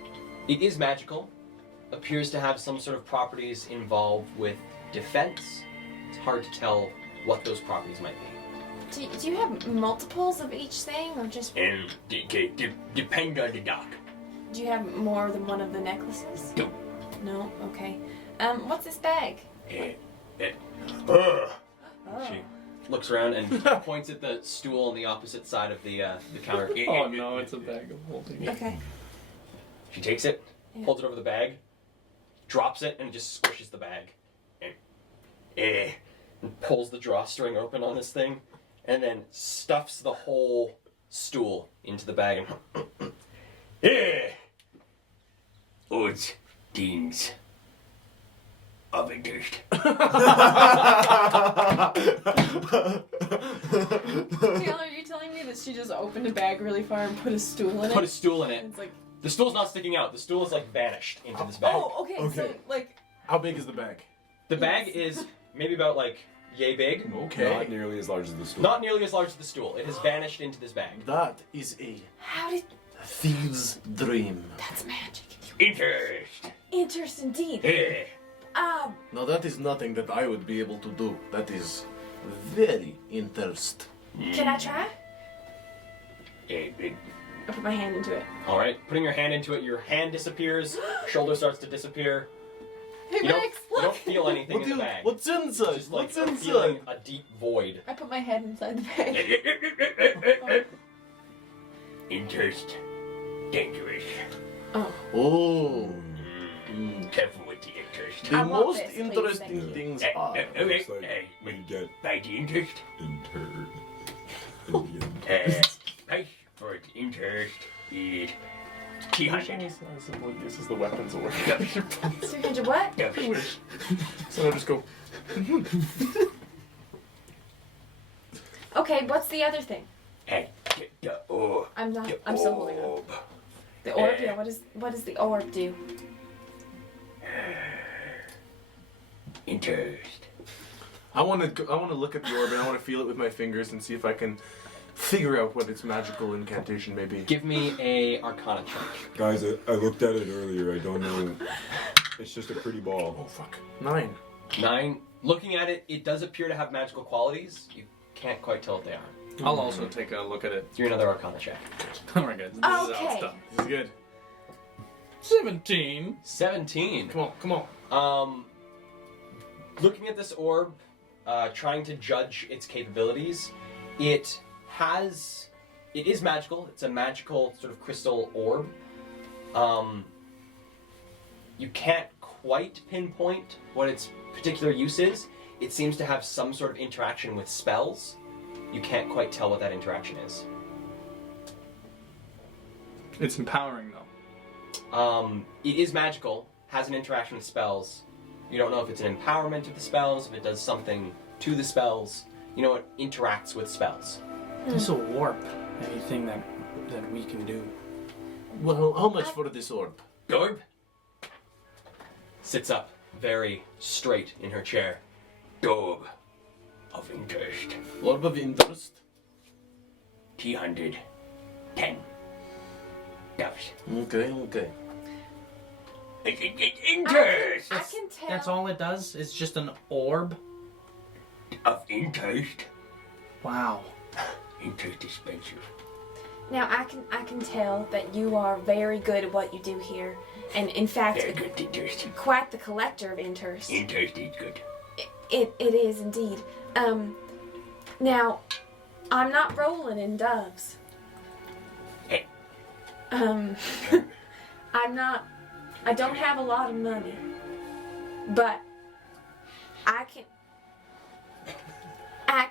magical. Appears to have some sort of properties involved with defense. It's hard to tell what those properties might be. Do you have multiples of each thing, or just? Depend on the doc. Do you have more than one of the necklaces? No. No. Okay. What's this bag? Oh. She looks around and points at the stool on the opposite side of the counter. Oh no, it's a bag of holding. Okay. She takes it, Yeah. holds it over the bag, drops it, and just squishes the bag. And pulls the drawstring open on this thing, and then stuffs the whole stool into the bag. And Odds, things of interest. Taylor, are you telling me that she just opened a bag really far and put a stool in it? put a stool in it. It's like. The stool's not sticking out. The stool is like vanished into this bag. Oh, okay. So Okay. like. How big is the bag? The bag is maybe about like yay big. Okay. Not nearly as large as the stool. Not nearly as large as the stool. It has vanished into this bag. That is a How did? thieves' dream. That's magic. Interest. Interest indeed. Eh. Now that is nothing that I would be able to do. That is very interest. Can I try? Big. I put my hand into it. All right, putting your hand into it, your hand disappears, shoulder starts to disappear. Hey, You don't, Max, you look! don't feel anything in the bag. What's inside? Just like What's a inside? feeling a deep void. I put my head inside the bag. Interest. Dangerous. Oh. Careful with the interest. The I want most this, please, interesting thank you. things Eh, are. okay. Looks like when you get By the interest. interred. Price for the interest is 300. This is the weapons order. 300 what? So I just go. Okay, what's the other thing? And the orb. I'm not. The I'm still holding on. orb. The orb. Yeah. What does the orb do? Interest. I want to look at the orb and I want to feel it with my fingers and see if I can figure out what its magical incantation may be. Give me a Arcana check. Guys, I looked at it earlier. I don't know. It's just a pretty Oh ball. fuck. 9. 9. Looking at it, it does appear to have magical qualities. You can't quite tell what they are. I'll also take a look at it. Do another Arcana check. Alright, guys. This is how it's Okay. done. This is good. 17. 17. Come on. Looking at this orb, trying to judge its capabilities, it is magical. It's a magical sort of crystal orb. You can't quite pinpoint what its particular use is. It seems to have some sort of interaction with spells. You can't quite tell what that interaction is. It's empowering though. It is magical, has an interaction with spells. You don't know if it's an empowerment of the spells, if it does something to the spells. You know, it interacts with spells. This will warp anything that we can do. Well, how much for this orb? Orb? Sits up very straight in her chair. Orb of interest. Orb of interest. 310. Doves. Okay. Interest I can tell. That's all it does? It's just an orb? of interest. Wow. Interest expensive. Now I can tell that you are very good at what you do here, and in fact, Very good interest. quite the collector of interest. Interest is good. It is indeed. Now, I'm not rolling in doves. Hey. I don't have a lot of money, but I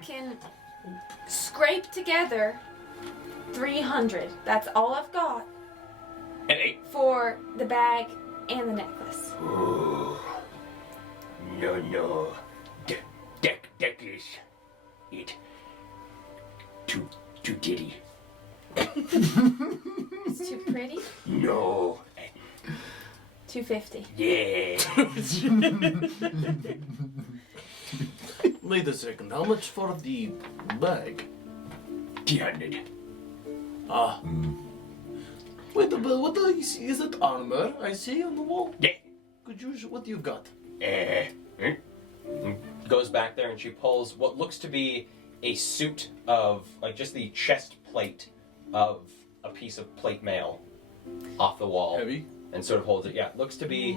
can scrape together 300. That's all I've got Hey. for the bag and the necklace. Oh. No. Deck is it. Too giddy. 250. Yeah. Wait a second. How much for the bag? 300. Ah. Wait a bit. What do I see? Is it armor I see on the wall? Yeah. Could you? What you've got? Goes back there and she pulls what looks to be a suit of, like, just the chest plate of a piece of plate mail off the wall. Heavy. And sort of holds it. Yeah, looks to be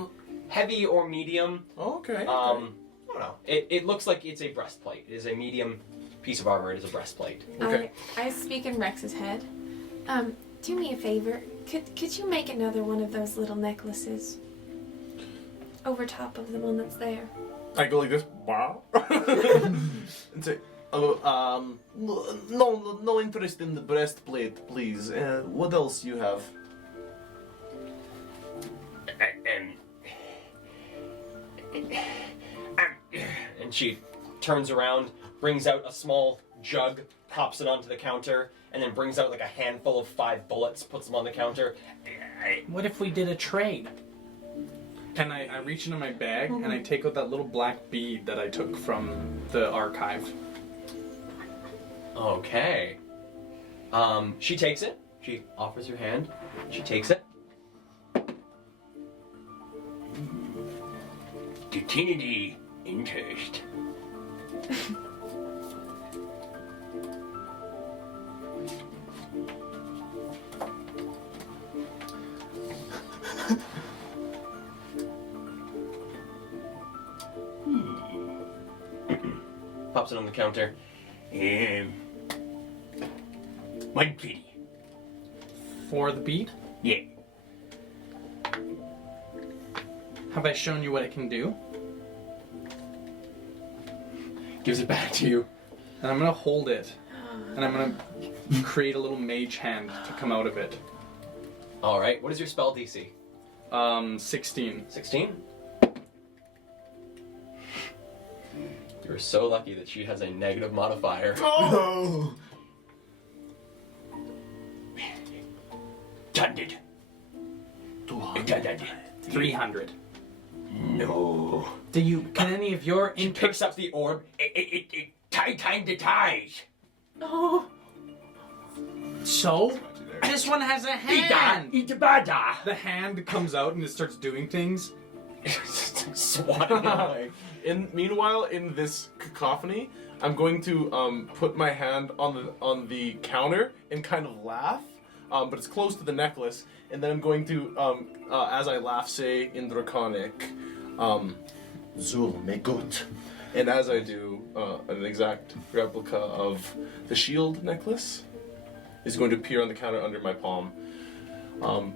heavy or medium. Oh, okay. I don't know. It looks like it's a breastplate. It is a medium piece of armor. It is a breastplate. Okay. I speak in Rex's head. Do me a favor. Could you make another one of those little necklaces? Over top of the one that's there. I go like this. Wow. And say, oh, no interest in the breastplate, please. What else you have? And she turns around, brings out a small jug, pops it onto the counter, and then brings out like a handful of 5 bullets, puts them on the counter. What if we did a trade? And I reach into my bag and I take out that little black bead that I took from the archive. Okay. She takes it. She offers her hand. She takes it. Detinity interest. Pops it on the counter. 150. For the bead? Yeah. Have I shown you what it can do? Gives it back to you. And I'm gonna hold it. And I'm gonna create a little mage hand to come out of it. Alright, what is your spell DC? 16. 16? You're so lucky that she has a negative modifier. Oh! 200. 200. 300. No. Can any of your She picks up the orb. It time the ties. Oh. So? This one has a hand! Itabada. The hand comes out and it starts doing things. Swatting it away. Meanwhile, in this cacophony, I'm going to put my hand on the counter and kind of laugh, but it's close to the necklace. And then I'm going to, as I laugh, say in Draconic, Zul me gut. And as I do, an exact replica of the shield necklace is going to appear on the counter under my palm.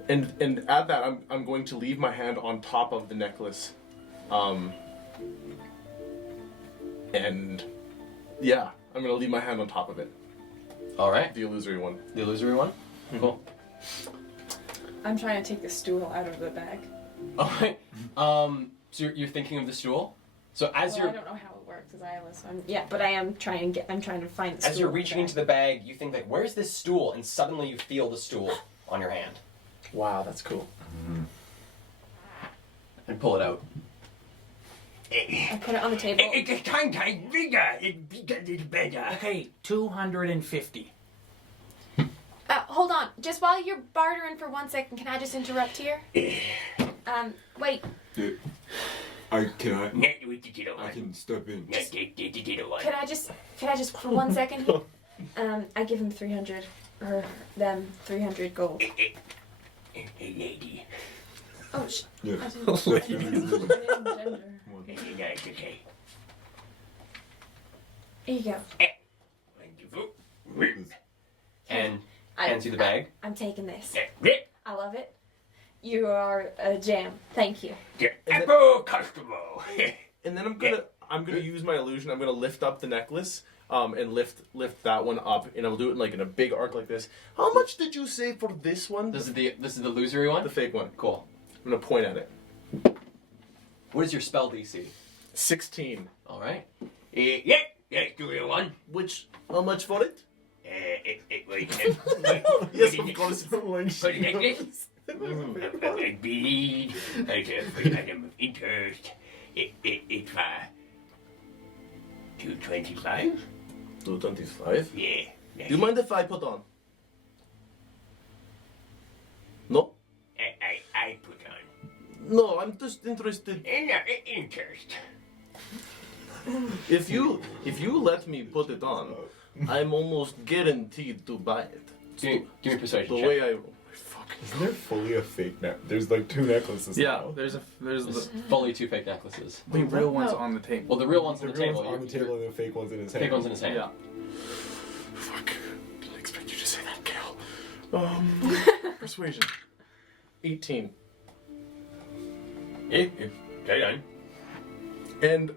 And at that, I'm going to leave my hand on top of the necklace. And yeah, I'm gonna leave my hand on top of it. Alright. The illusory one. The illusory one? Cool. I'm trying to take the stool out of the bag. Alright. So you're thinking of the stool? So as I you're don't know how it works because I was. But I am trying to I'm trying to find the stool. as you're reaching into the bag, you think like, where's this stool? And suddenly you feel the stool on your hand. Wow, that's cool. And pull it out. I put it on the table. It's time bigger. It bigger, it's better. Okay, 250. Hold on. Just while you're bartering for 1 second, can I just interrupt here? Wait. I can step in. Can I just for 1 second? I give him 300 or them 300 gold. A lady. Oh, Yeah. I didn't gender. That's okay. Here you go. Wonderful. And hands you the bag. I'm taking this. Yeah. I love it. You are a gem. Thank you. Apple customer. And then I'm gonna use my illusion. I'm gonna lift up the necklace, and lift that one up, and I'll do it in a big arc like this. How much did you say for this one? This is the illusory one? The fake one. Cool. I'm gonna point at it. What is your spell DC? 16. Alright. Yeah, do you want? How much for it? Wait. Yes, of course. For the necklace? A bead, as a item of interest. It's 225? 225. Yeah. Do you mind if I put on? No? I put on. No, I'm just interested. Interest. If you let me put it on, I'm almost guaranteed to buy it. Give me a persuasion The check. way I. Isn't there fully a fake neck? There's like 2 necklaces Yeah, now. there's There's fully 2 fake necklaces. the real ones No. on the table. Well, the real one's The on the real table. one's on the table and the fake one's in his hand. Fake one's in his hand. Yeah. Fuck. Didn't expect you to say that, Cal. Persuasion. 18. Yeah, right on. And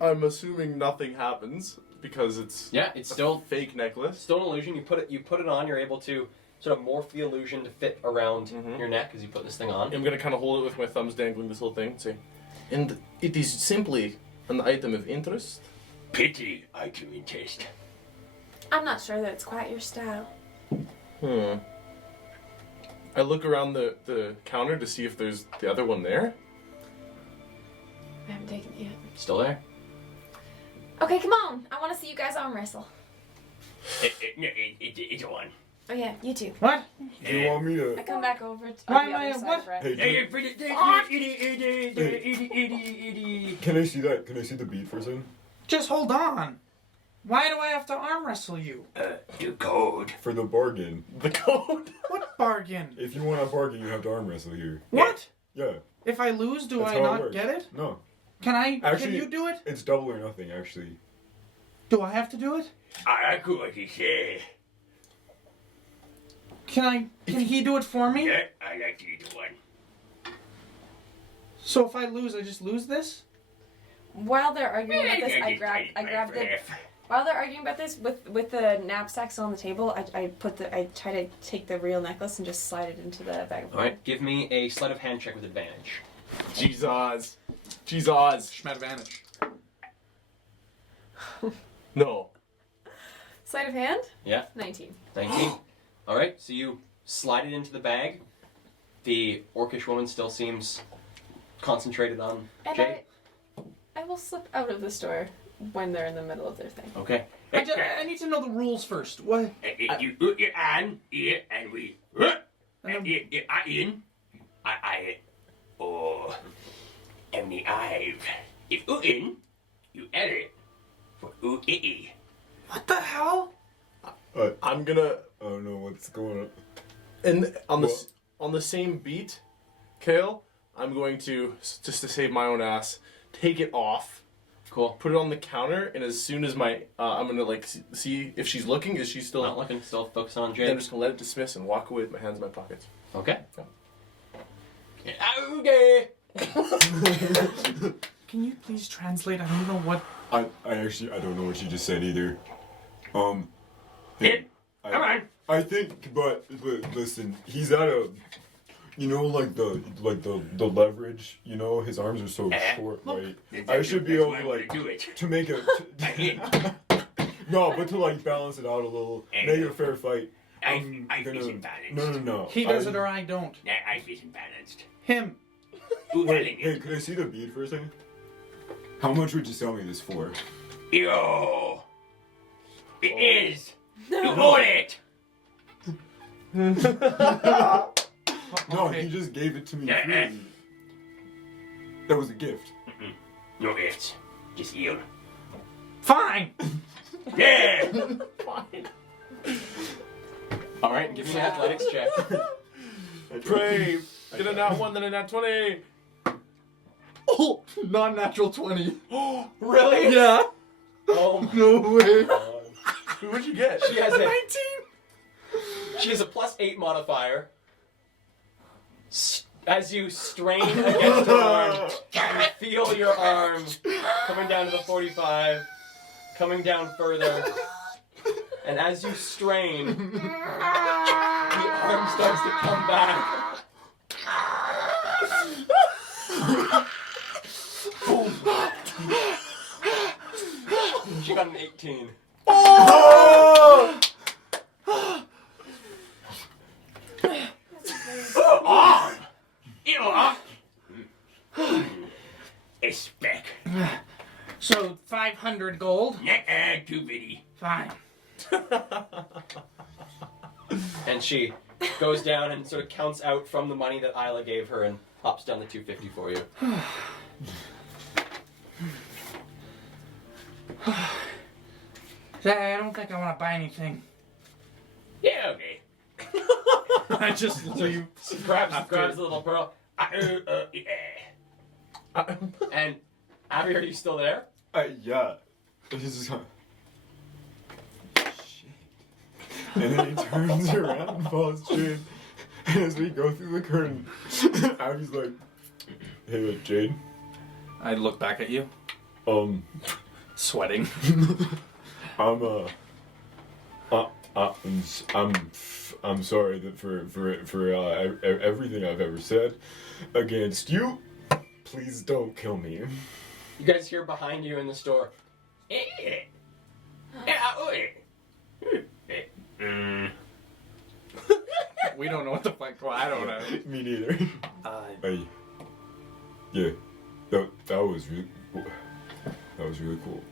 I'm assuming nothing happens because it's Yeah, it's a still fake necklace. still an illusion. You put it on. You're able to sort of morph the illusion to fit around Mhm. your neck as you put this thing on. I'm gonna kind of hold it with my thumbs dangling this little thing and say, and it is simply an item of interest. Pity item interest. I'm not sure that it's quite your style. I look around the counter to see if there's the other one there. I haven't taken it yet. Still there? Okay, come on. I want to see you guys arm wrestle. It's a one. Oh yeah, you too. What? Do you want me I to? come back over to Why the am I other a side, what? Brett. Hey, Hey, can I see that? Can I see the bead for a second? Just hold on. Why do I have to arm wrestle you? the code. For the bargain. The code. What bargain? If you want a bargain, you have to arm wrestle here. What? Yeah. If I lose, do That's I how it not works. get it? No. Can Actually- you do it? It's double or nothing, actually. Do I have to do it? I could what he say. Can he do it for me? Yeah, I like to eat the one. So if I lose, I just lose this? While they're arguing about this, I grab the. While they're arguing about this, with the knapsack still on the table, I try to take the real necklace and just slide it into the bag of All right. Give me a sleight of hand check with advantage. Jesus. Schmed advantage. No. Sleight of hand? Yeah. 19. 19. All right. So you slide it into the bag. The orcish woman still seems concentrated on And Jade. I will slip out of the store when they're in the middle of their thing. Okay. I need to know the rules first. What? You put your hand here and we. And then- I in. I. Oh. And the I've. If you in, you edit for ooh. What the hell? I'm gonna. I don't know what's going on. And on the What? on the same beat, Kale, I'm going to just to save my own ass, take it off, Cool. put it on the counter, and as soon as my I'm gonna like see if she's looking. Is she still? Not looking. Still focusing on Then I'm Jade. just gonna let it dismiss and walk away with my hands in my pockets. Okay. Okay. Can you please translate? I don't know what. I don't know what you just said either. Come on. I think, but listen, he's at a, you know, like the leverage. You know, his arms are so short, right? I should be able to like do it. to make it. No, but to like balance it out a little, make it a fair fight. I gonna- isn't balanced. No. He does it or I don't. I isn't balanced. Him. Wait, hey, could I see the bead for a second? How much would you sell me this for? Yo. It is. You hold it. No, Okay. he just gave it to me Yeah. freely. That was a gift. No ifs. Just yield. Fine. Yeah. All right. Give me an athletics check. Pray. Get a nat 1, then a nat 20. Oh, non-natural 20. Really? Yeah. Oh my No way. What'd you get? She has a She has a +8 modifier. As you strain against her arm, you feel your arm coming down to the 45, coming down further, and as you strain, the arm starts to come back. She got an 18. a speck. So 500 gold. Nuh-uh, too bitty. Fine. And she goes down and sort of counts out from the money that Isla gave her and pops down the 250 for you. I don't think I want to buy anything. Yeah, okay. I just leave. Grabs the little pearl. Yeah. And Abby, are you still there? Yeah. This is shit. And then he turns around and falls straight. And as we go through the curtain, Abby's like, "Hey, Jade. I look back at you, Um, sweating. I'm I'm sorry that for everything I've ever said against you. Please don't kill me." You guys hear behind you in the store. We don't know what the fuck. Well, I don't know. Me neither. Hey, yeah, that was really cool.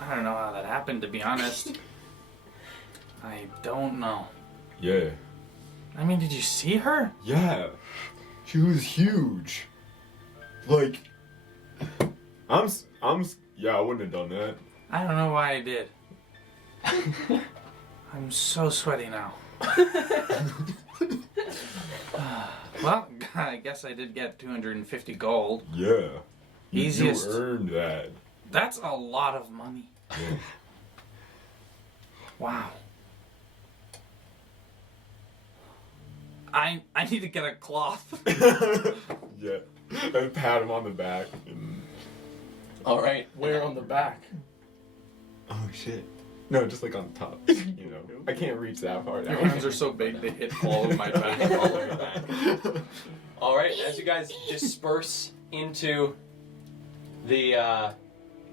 I don't know how that happened, to be honest. I don't know. Yeah, I mean, did you see her? yeah, she was huge. Like, yeah, I wouldn't have done that. I don't know why I did. I'm so sweaty now. Well, I guess I did get 250 gold. Yeah, Easiest. You earned that. That's a lot of money. Yeah. Wow. I need to get a cloth. Yeah, and pat him on the back. All right. Where on the back? Oh shit. No, just like on top. You know, I can't reach that far Your down. hands are so big they hit all of my back. All over your back. All right. As you guys disperse into the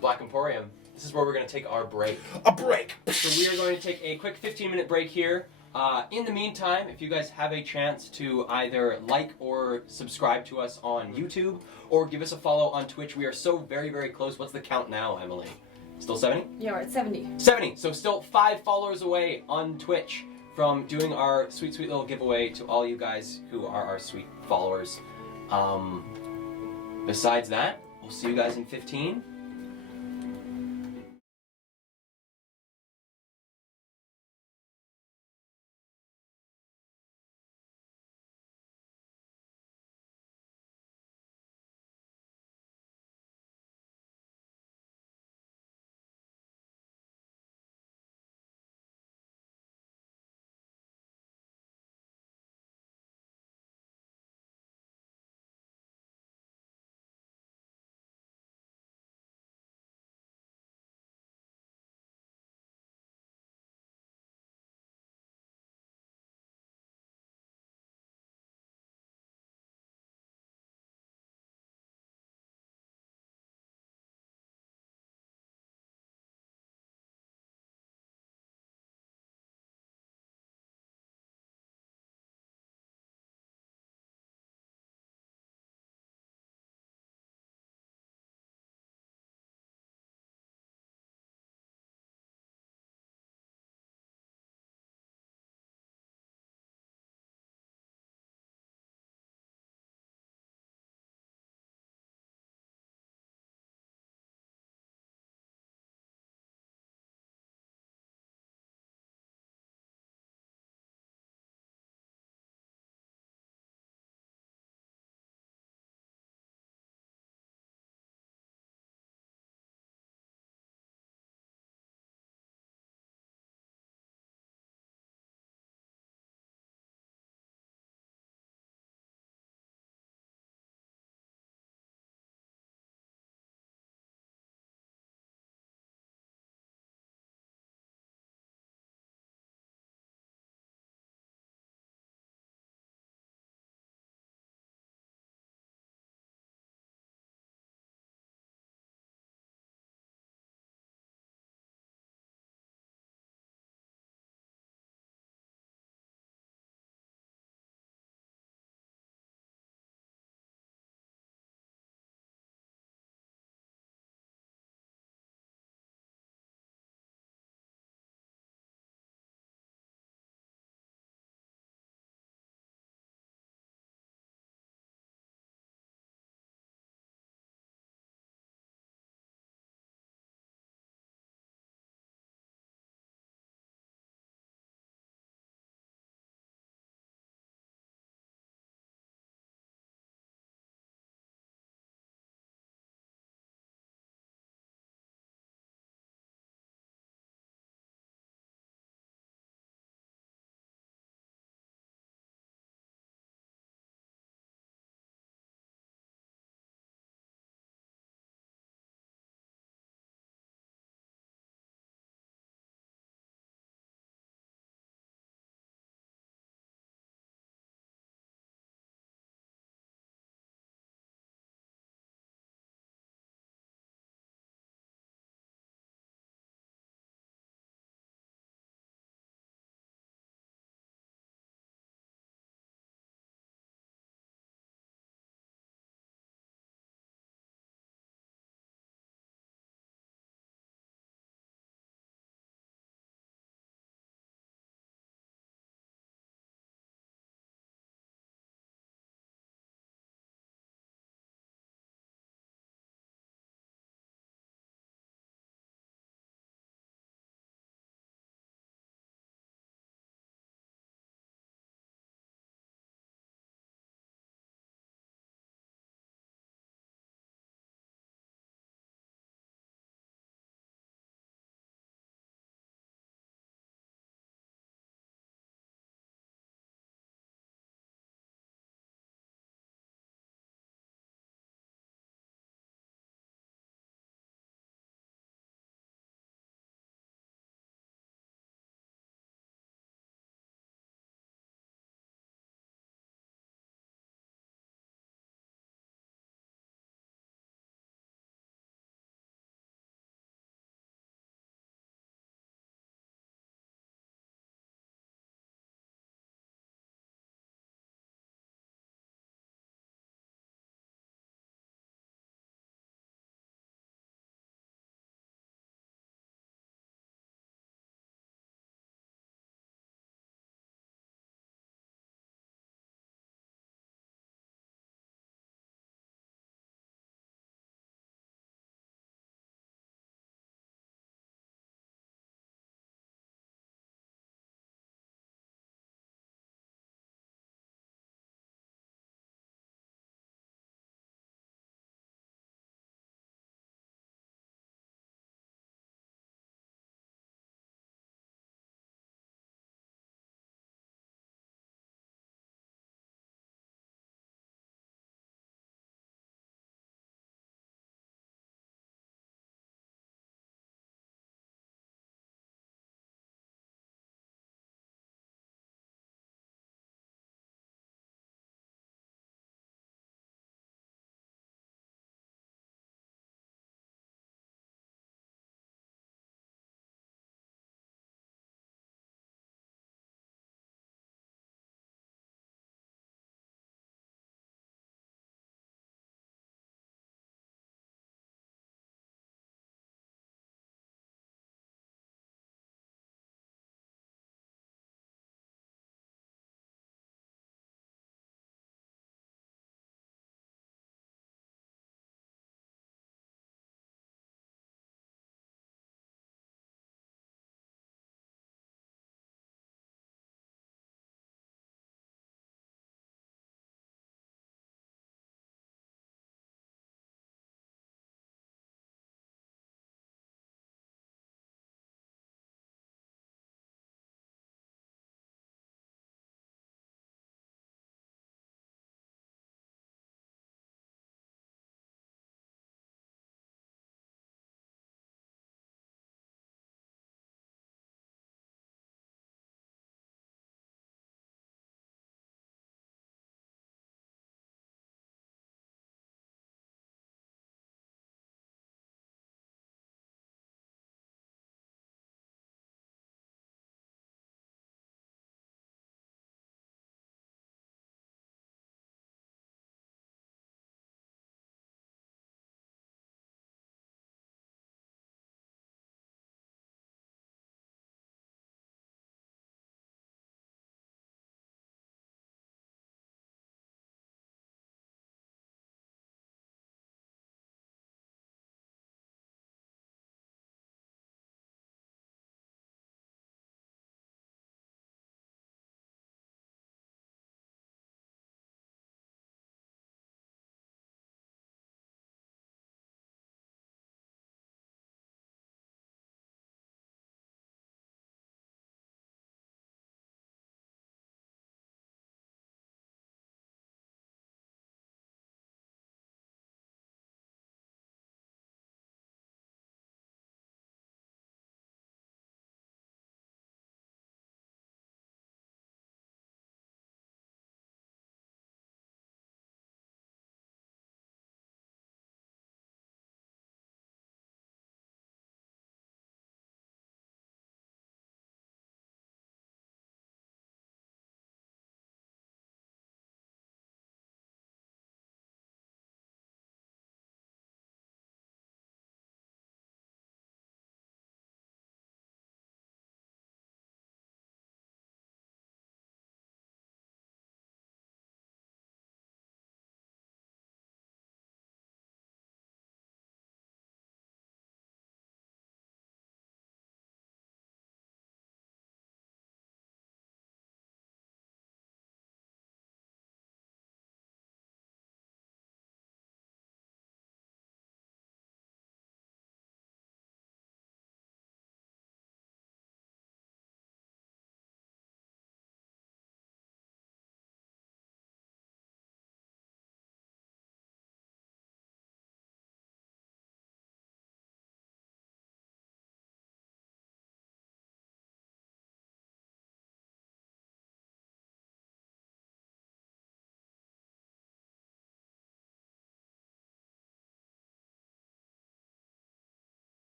Black Emporium, this is where we're going to take our break. A break. So we are going to take a quick 15-minute break here. In the meantime, if you guys have a chance to either like or subscribe to us on YouTube or give us a follow on Twitch, we are so very, very close. What's the count now, Emily? Still 70? Yeah, we're at 70. 70. So still 5 followers away on Twitch from doing our sweet, sweet little giveaway to all you guys who are our sweet followers. Besides that, we'll see you guys in 15.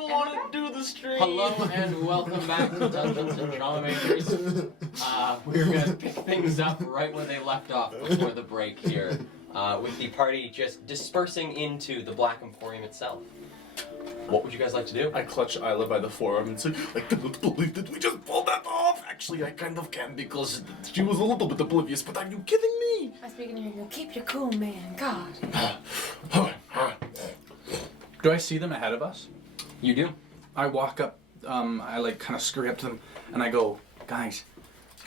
don't want to do the stream. Hello and welcome back to Dungeons and Drama Makers. We're gonna pick things up right where they left off before the break here, with the party just dispersing into the Black Emporium itself. What would you guys like to do? I clutch Isla by the forearm and say, I cannot believe that we just pulled that off. Actually, I kind of can because she was a little bit oblivious, but are you kidding me? I speak in your ear. Keep your cool, man. God. Do I see them ahead of us? You do. I walk up, I like kind of scurry up to them, and I go, guys,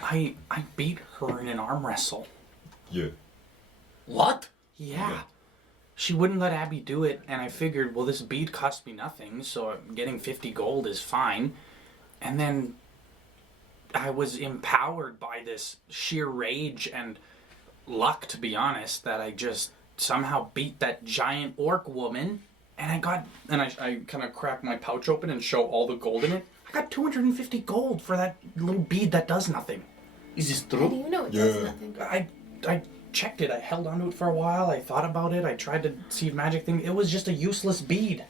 I beat her in an arm wrestle. Yeah. What? Yeah. She wouldn't let Abby do it, and I figured, well, this bead cost me nothing, so getting 50 gold is fine. And then I was empowered by this sheer rage and luck, to be honest, that I just somehow beat that giant orc woman. And I kind of crack my pouch open and show all the gold in it. I got 250 gold for that little bead that does nothing. Is this How do true? you know it does nothing? I checked it. I held onto it for a while. I thought about it. I tried to see if magic thing. It was just a useless bead.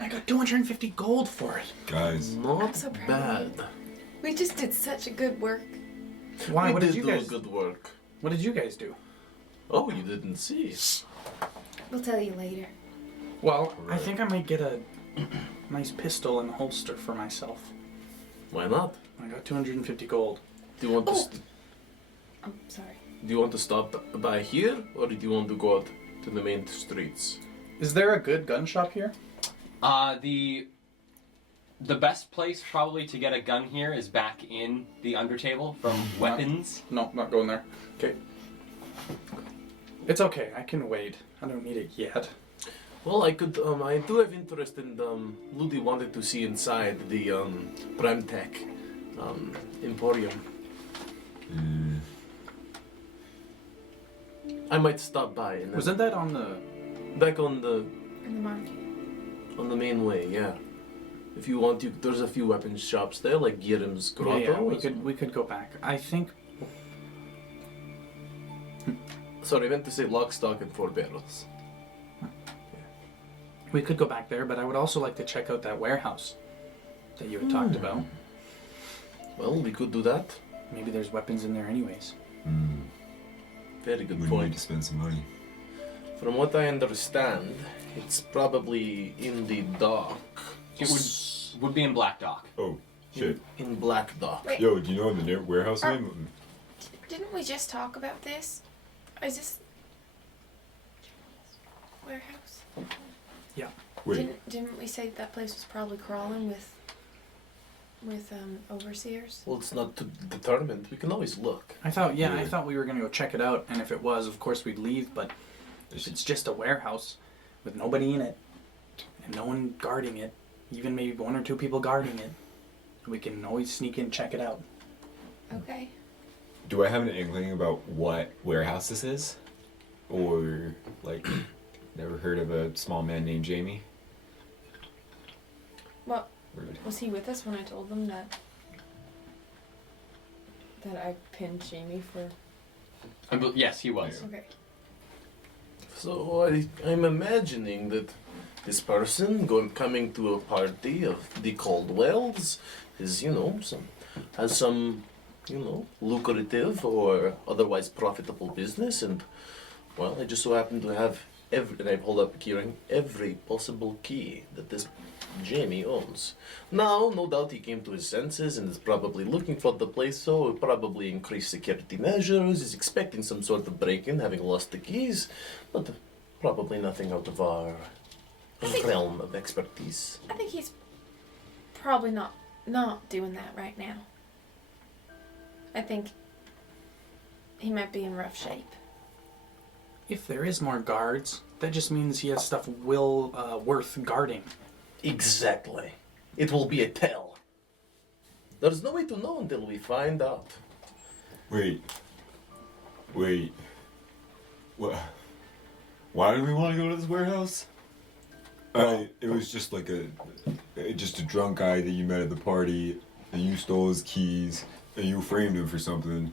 I got 250 gold for it. Guys. Not so proud bad. of We just did such a good work. Why? We What did did you do guys? good work. What did you guys do? Oh, you didn't see. We'll tell you later. Well, I think I might get a nice pistol and holster for myself. Why not? I got 250 gold. Do you want to? Oh. I'm sorry. Do you want to stop by here, or do you want to go out to the main streets? Is there a good gun shop here? The best place probably to get a gun here is back in the undertable from weapons. No, not going there. Okay. It's okay. I can wait. I don't need it yet. Well, I could. I do have interest in. Ludi wanted to see inside the Prime Tech emporium. I might stop by. And Wasn't that on the? back on the In the market. main way? Yeah. If you want, there's a few weapons shops there, like Girim's Grotto. Yeah, we could go back. I think. Sorry, I meant to say lock, stock, and 4 barrels. We could go back there, but I would also like to check out that warehouse that you had talked about. Well, we could do that. Maybe there's weapons in there anyways. Very good We point. need to spend some money. From what I understand, it's probably in the dock. It would be in Black Dock. Oh, shit. In Black Dock. Wait. Yo, do you know the warehouse name? Didn't we just talk about this? Is this warehouse? Wait. Didn't we say that place was probably crawling with overseers? Well, it's not determined. We can always look. I thought Yeah. we were gonna go check it out, and if it was, of course we'd leave. But if it's just a warehouse with nobody in it and no one guarding it, even maybe 1 or 2 people guarding it, we can always sneak in and check it out. Okay. Do I have an inkling about what warehouse this is? Or, like, never heard of a small man named Jamie? Well, Rude. was he with us when I told them that I pinned Jamie for? Yes, he was. Okay. So I'm imagining that this person coming to a party of the Caldwells is, has some, lucrative or otherwise profitable business, and well, I just so happen to have and I hold up a keyring, every possible key that this Jamie owns. Now, no doubt he came to his senses and is probably looking for the place, so he'll probably increase security measures, is expecting some sort of break-in, having lost the keys, but probably nothing out of our realm of expertise. I think he's probably not doing that right now. I think he might be in rough shape. If there is more guards, that just means he has stuff worth guarding. Exactly. It will be a tell. There's no way to know until we find out. Wait. What? Why do we want to go to this warehouse? It was just like just a drunk guy that you met at the party, and you stole his keys, and you framed him for something.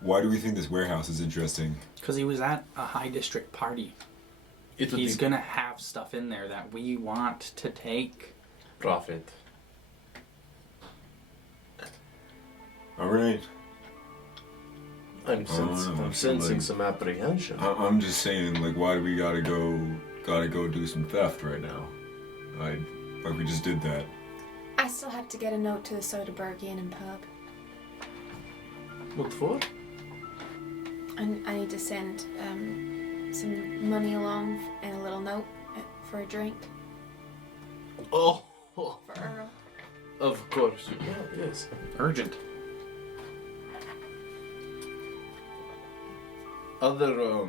Why do we think this warehouse is interesting? Because he was at a high district party. He's gonna have stuff in there that we want to take. profit. All right. I'm sensing some apprehension. I'm just saying, like, why do we gotta go do some theft right now? Like we just did that. I still have to get a note to the Soderbergh Inn and pub. What for? I need to send some money along and a little note for a drink Oh, for Earl. of course. Yeah, yes. Urgent. Other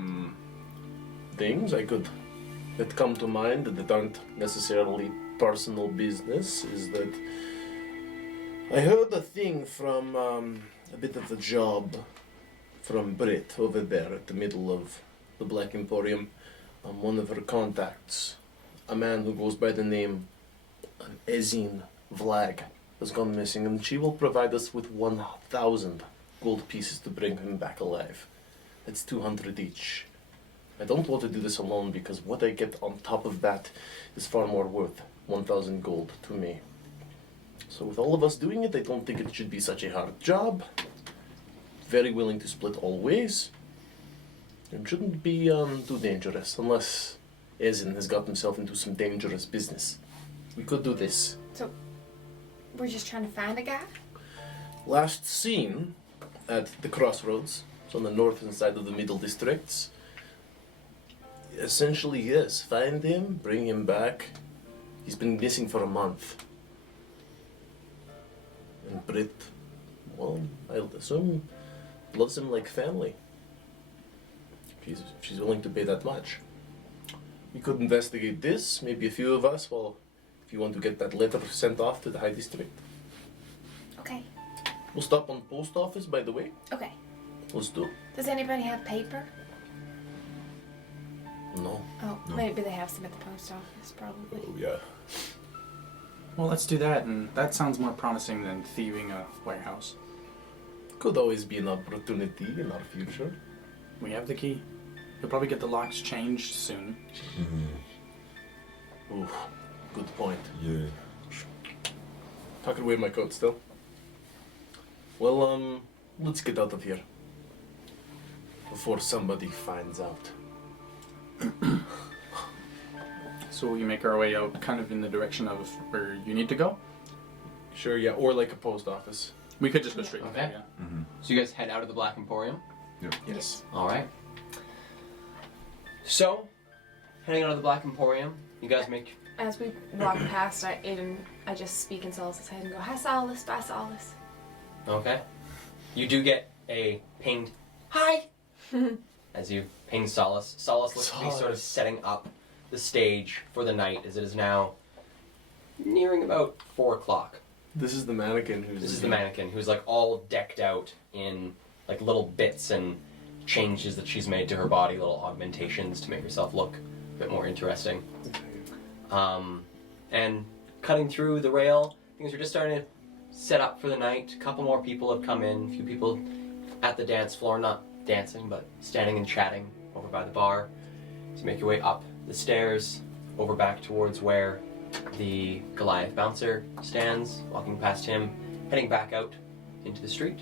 things that come to mind that aren't necessarily personal business is that I heard a thing from a bit of a job from Brit over there at the middle of the Black Emporium. One of her contacts, a man who goes by the name Ezin Vlag, has gone missing, and she will provide us with 1,000 gold pieces to bring him back alive. That's 200 each. I don't want to do this alone because what I get on top of that is far more worth 1,000 gold to me. So with all of us doing it, I don't think it should be such a hard job. Very willing to split all ways. It shouldn't be too dangerous unless Ezin has got himself into some dangerous business. We could do this. So, we're just trying to find a guy? Last seen at the crossroads, on the northern side of the Middle Districts. Essentially, yes. Find him, bring him back. He's been missing for a month. And Brit, well, I'll assume, loves him like family. If she's willing to pay that much. We could investigate this, maybe a few of us, well, if you want to get that letter sent off to the High District. Okay. We'll stop on the post office, by the way. Okay. Let's do. Does anybody have paper? No. Oh, No. maybe they have some at the post office, probably. Oh yeah. Well, let's do that, and that sounds more promising than thieving a warehouse. Could always be an opportunity in our future. We have the key. You'll probably get the locks changed soon. Mm-hmm. Oof, good point. Yeah. Tucking away my coat still. Well, let's get out of here. Before somebody finds out. So we make our way out kind of in the direction of where you need to go? Sure, yeah, or like a post office. We could just go straight Okay. there, yeah. Mm-hmm. So you guys head out of the Black Emporium. Yes. All right. So, heading out of the Black Emporium, you guys make. As we walk past, I just speak in Solus' head and go, "Hi, Solus, bye, Solus." Okay. You do get a pinged hi as you ping Solace. Solace looks to be sort of setting up the stage for the night as it is now nearing about 4 o'clock. This is the mannequin who's. This is the mannequin who's like all decked out in like little bits and changes that she's made to her body, little augmentations to make herself look a bit more interesting. And cutting through the rail, things are just starting to set up for the night. A couple more people have come in, a few people at the dance floor, not dancing, but standing and chatting over by the bar. So you make your way up the stairs, over back towards where the Goliath bouncer stands, walking past him, heading back out into the street.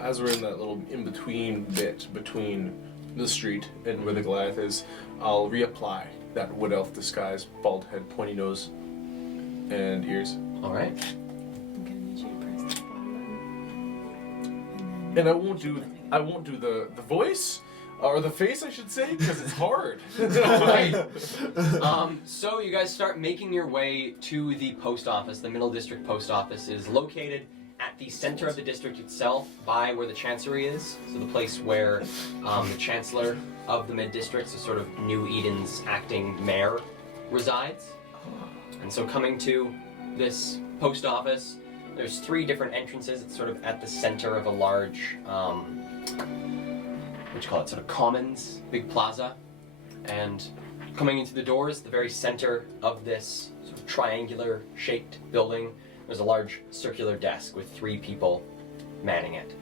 As we're in that little in-between bit between the street and where the Goliath is, I'll reapply that wood elf disguise, bald head, pointy nose, and ears. All right. I'm gonna need you to press the button. And I won't do the voice or the face, I should say, because it's hard. So you guys start making your way to the post office. The Middle District Post Office is located at the center of the district itself, by where the Chancery is. So the place where the Chancellor of the Mid-District, so sort of New Eden's acting mayor, resides. And so coming to this post office, there's 3 different entrances. It's sort of at the center of a large, what you call it, sort of commons, big plaza. And coming into the doors, the very center of this sort of triangular shaped building, there's a large circular desk with 3 people manning it.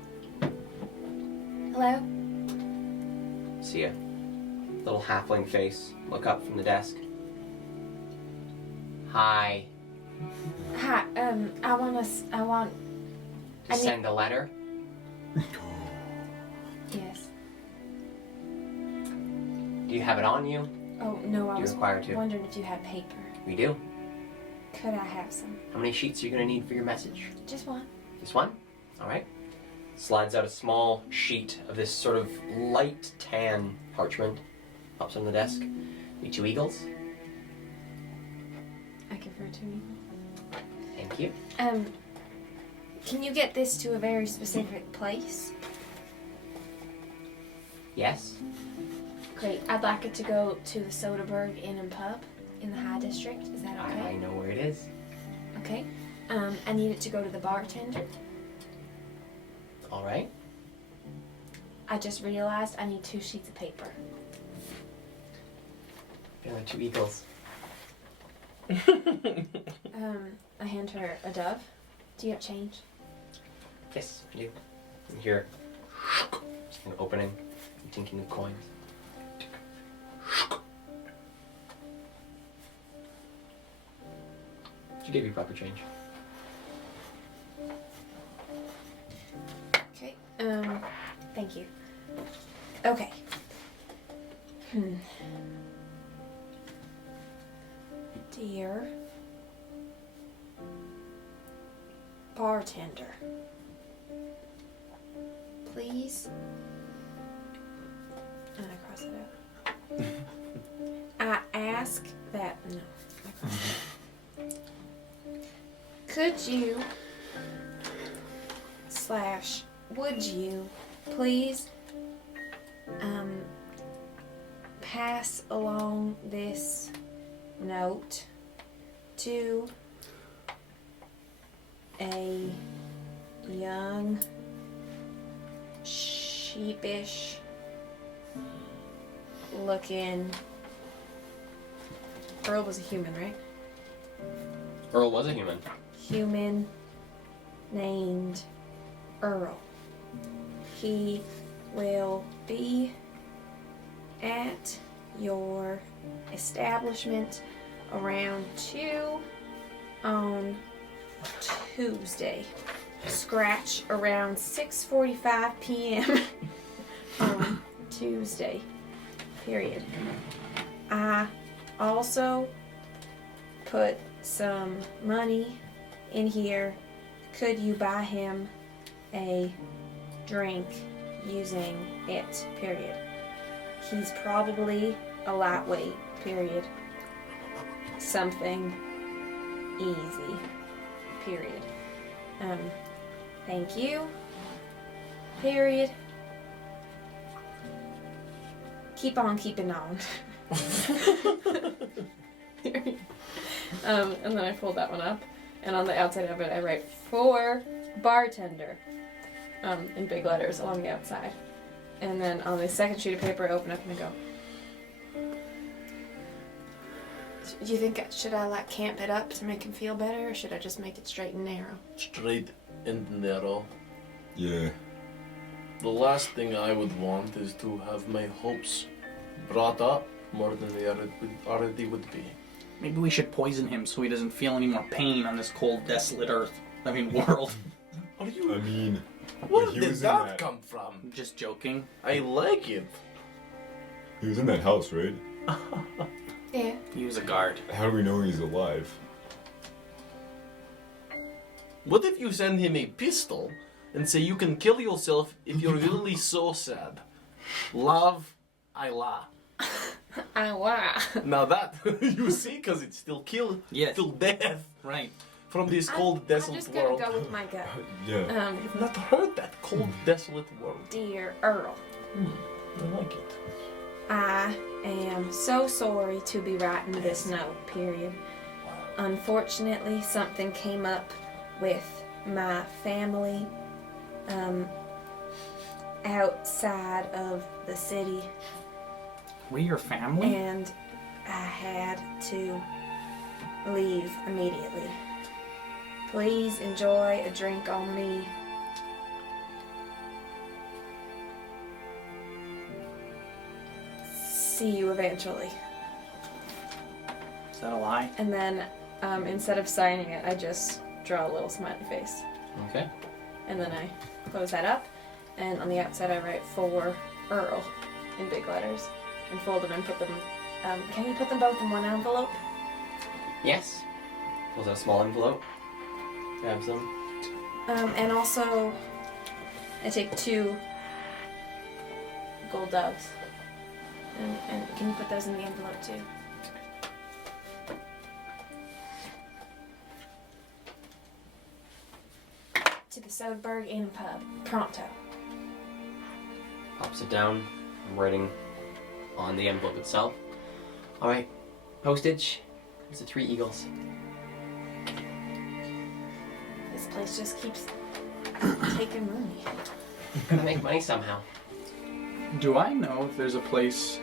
Hello? See a little halfling face look up from the desk. Hi. Hi. I want. To send a letter? Yes. Do you have it on you? Oh no, I Do you was require to? wondering if you had paper. We do. Could I have some? How many sheets are you going to need for your message? Just one. This one? Alright. Slides out a small sheet of this sort of light tan parchment. Pops on the desk. The 2 eagles. I prefer to. Thank you. Can you get this to a very specific place? Yes. Great. I'd like it to go to the Soderberg Inn and Pub in the High District. Is that I okay? know where it is. Okay. I need it to go to the bartender. Alright. I just realized I need 2 sheets of paper. There are 2 eagles. I hand her a dove. Do you have change? Yes, you do. You hear just an opening, and tinking of coins. She gave you proper change. Okay. Thank you. Okay. Dear bartender, please. And I cross it out. I ask that. No. I cross it out. Could you / would you please pass along this note to a young, sheepish looking. Earl was a human, right? Earl was a human. Human named Earl. He will be at your establishment around 2 on Tuesday. Scratch around 6:45 p.m. on Tuesday. Period. I also put some money in here. Could you buy him a drink using it? Period. He's probably a lightweight. Period. Something easy. Period. Thank you. Period. Keep on keeping on. And then I fold that one up, and on the outside of it I write for bartender in big letters along the outside. And then on the second sheet of paper I open up and I go, do you think should I like camp it up to make him feel better, or should I just make it straight and narrow? Straight and narrow. Yeah. The last thing I would want is to have my hopes brought up more than they already would be. Maybe we should poison him so he doesn't feel any more pain on this cold, desolate earth. I mean, world. Are you? I mean, Where he did was in that that- come from? I'm just joking. I like it. he was in that house, right? Yeah. He was a guard. How do we know he's alive? What if you send him a pistol and say you can kill yourself if you're really so sad? Love, I lie. Wow. Now that, you see, because it's still Yes. till death Right. from this cold, I'm desolate just gonna world. go with my gut. Yeah. I've not heard that cold, desolate world. Dear Earl, I like it. I am so sorry to be writing this note, period. Unfortunately, something came up with my family outside of the city, We your family? and I had to leave immediately. Please enjoy a drink on me. See you eventually. Is that a lie? And then instead of signing it, I just draw a little smiley face. Okay. And then I close that up. And on the outside, I write for Earl in big letters and fold them and put them. Can you put them both in one envelope? Yes. Pulls out a small envelope. Grabs them. And also, I take 2 gold doves. And can you put those in the envelope too? To the Soderbergh Inn Pub. Pronto. Pops it down. I'm writing on the envelope itself. Alright. Postage. There's the 3 eagles. This place just keeps taking money. Gotta make money somehow. Do I know if there's a place,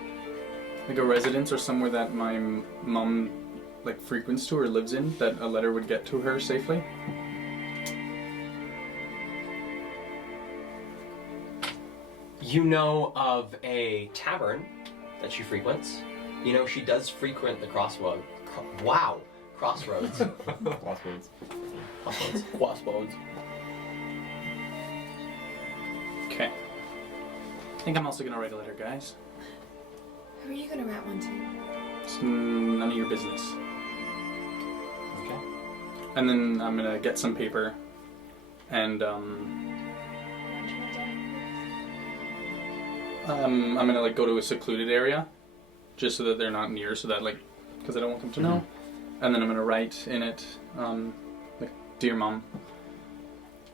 like a residence or somewhere that my mom like frequents to or lives in, that a letter would get to her safely? You know of a tavern that she frequents. You know she does frequent the crossroads. Crossroads. Crossroads. Crossroads. Crossroads. Okay. I think I'm also gonna write a letter, guys. Who are you gonna write one to? It's none of your business. Okay. And then I'm gonna get some paper, and I'm gonna like go to a secluded area, just so that they're not near, so that like, because I don't want them to know. And then I'm gonna write in it, like, dear Mom,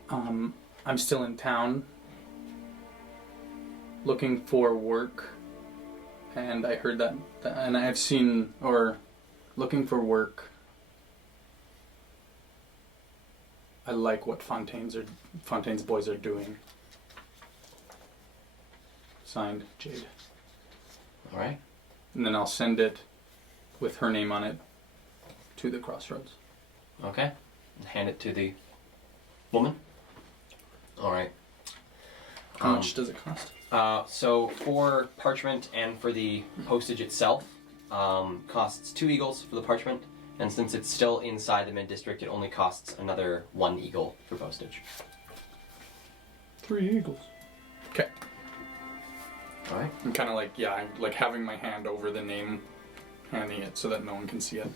I'm still in town, looking for work, and I heard that and I've seen, or looking for work. I like what Fontaine's boys are doing. Signed, Jade. Alright. And then I'll send it with her name on it to the crossroads. Okay. And hand it to the woman. Alright. How much does it cost? So for parchment and for the postage itself, costs 2 eagles for the parchment, and since it's still inside the mid-district, it only costs another 1 eagle for postage. 3 eagles. Okay. Alright. I'm kind of like, yeah, I'm like having my hand over the name, handing it so that no one can see it.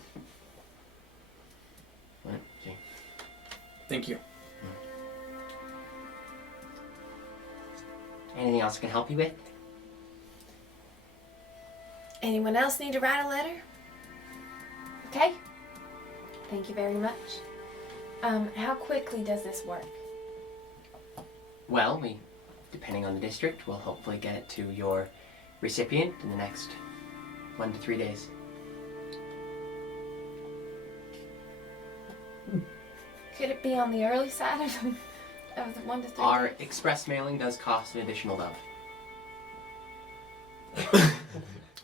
Alright, okay. Thank you. Anything else I can help you with? Anyone else need to write a letter? Okay. Thank you very much. How quickly does this work? Well, depending on the district, we'll hopefully get it to your recipient in the next 1 to 3 days. Could it be on the early side of the 1 to 3 Our days? express mailing does cost an additional dove.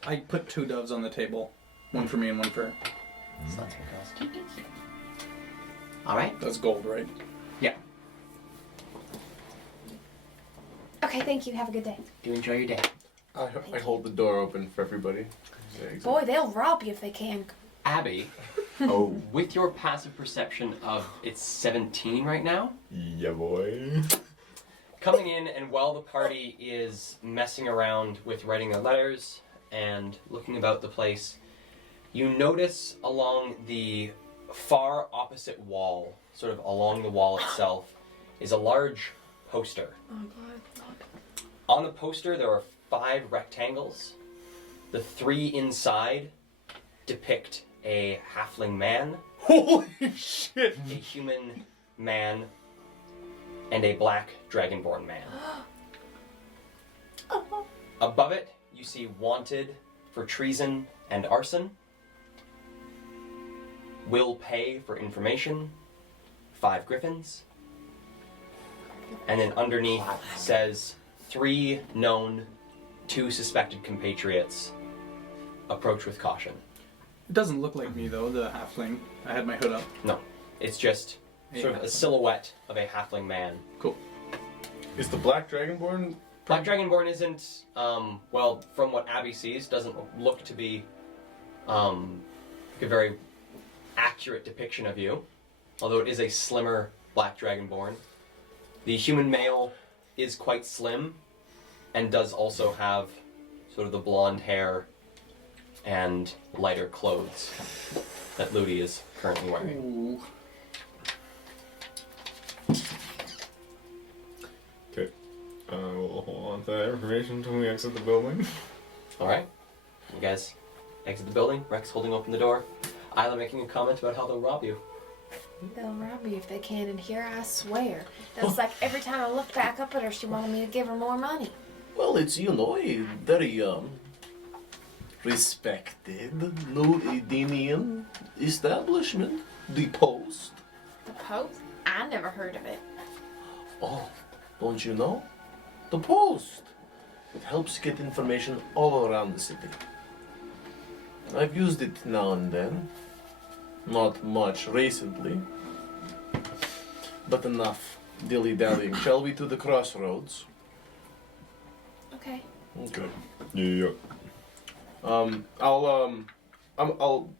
I put 2 doves on the table. One for me and one for her. So that's what it costs. Alright. That's gold, right? Yeah. Okay, thank you. Have a good day. Do enjoy your day. I hold the door open for everybody. Boy, they'll rob you if they can. Abby, Oh, with your passive perception of it's 17 right now, yeah, boy. coming in and while the party is messing around with writing their letters and looking about the place, you notice along the far opposite wall, sort of along the wall itself, is a large poster. Oh, God. On the poster, there are 5 rectangles. The 3 inside depict a halfling man, Holy shit! a human man, and a black dragonborn man. Above it, you see wanted for treason and arson. Will pay for information, 5 griffins. And then underneath says 3 known, 2 suspected compatriots. Approach with caution. It doesn't look like me though, the halfling. I had my hood up. No, it's just sort of a silhouette of a halfling man. Cool. Is the Black Dragonborn? Black Dragonborn isn't, well, from what Abby sees, doesn't look to be like a very accurate depiction of you, although it is a slimmer black dragonborn. The human male is quite slim and does also have sort of the blonde hair and lighter clothes that Ludi is currently wearing. Okay. We'll hold on to that information until we exit the building. Alright. You guys exit the building, Rex holding open the door. Isla making a comment about how they'll rob you. They'll rob me if they can in here, I swear. That's like every time I looked back up at her, she wanted me to give her more money. Well, it's, you know, a very, respected Ludinian establishment. The Post. The Post? I never heard of it. Oh, don't you know? The Post. It helps get information all around the city. I've used it now and then. Not much recently. But enough dilly-dallying. Shall we to the crossroads? Okay. Okay. Yeah. I'll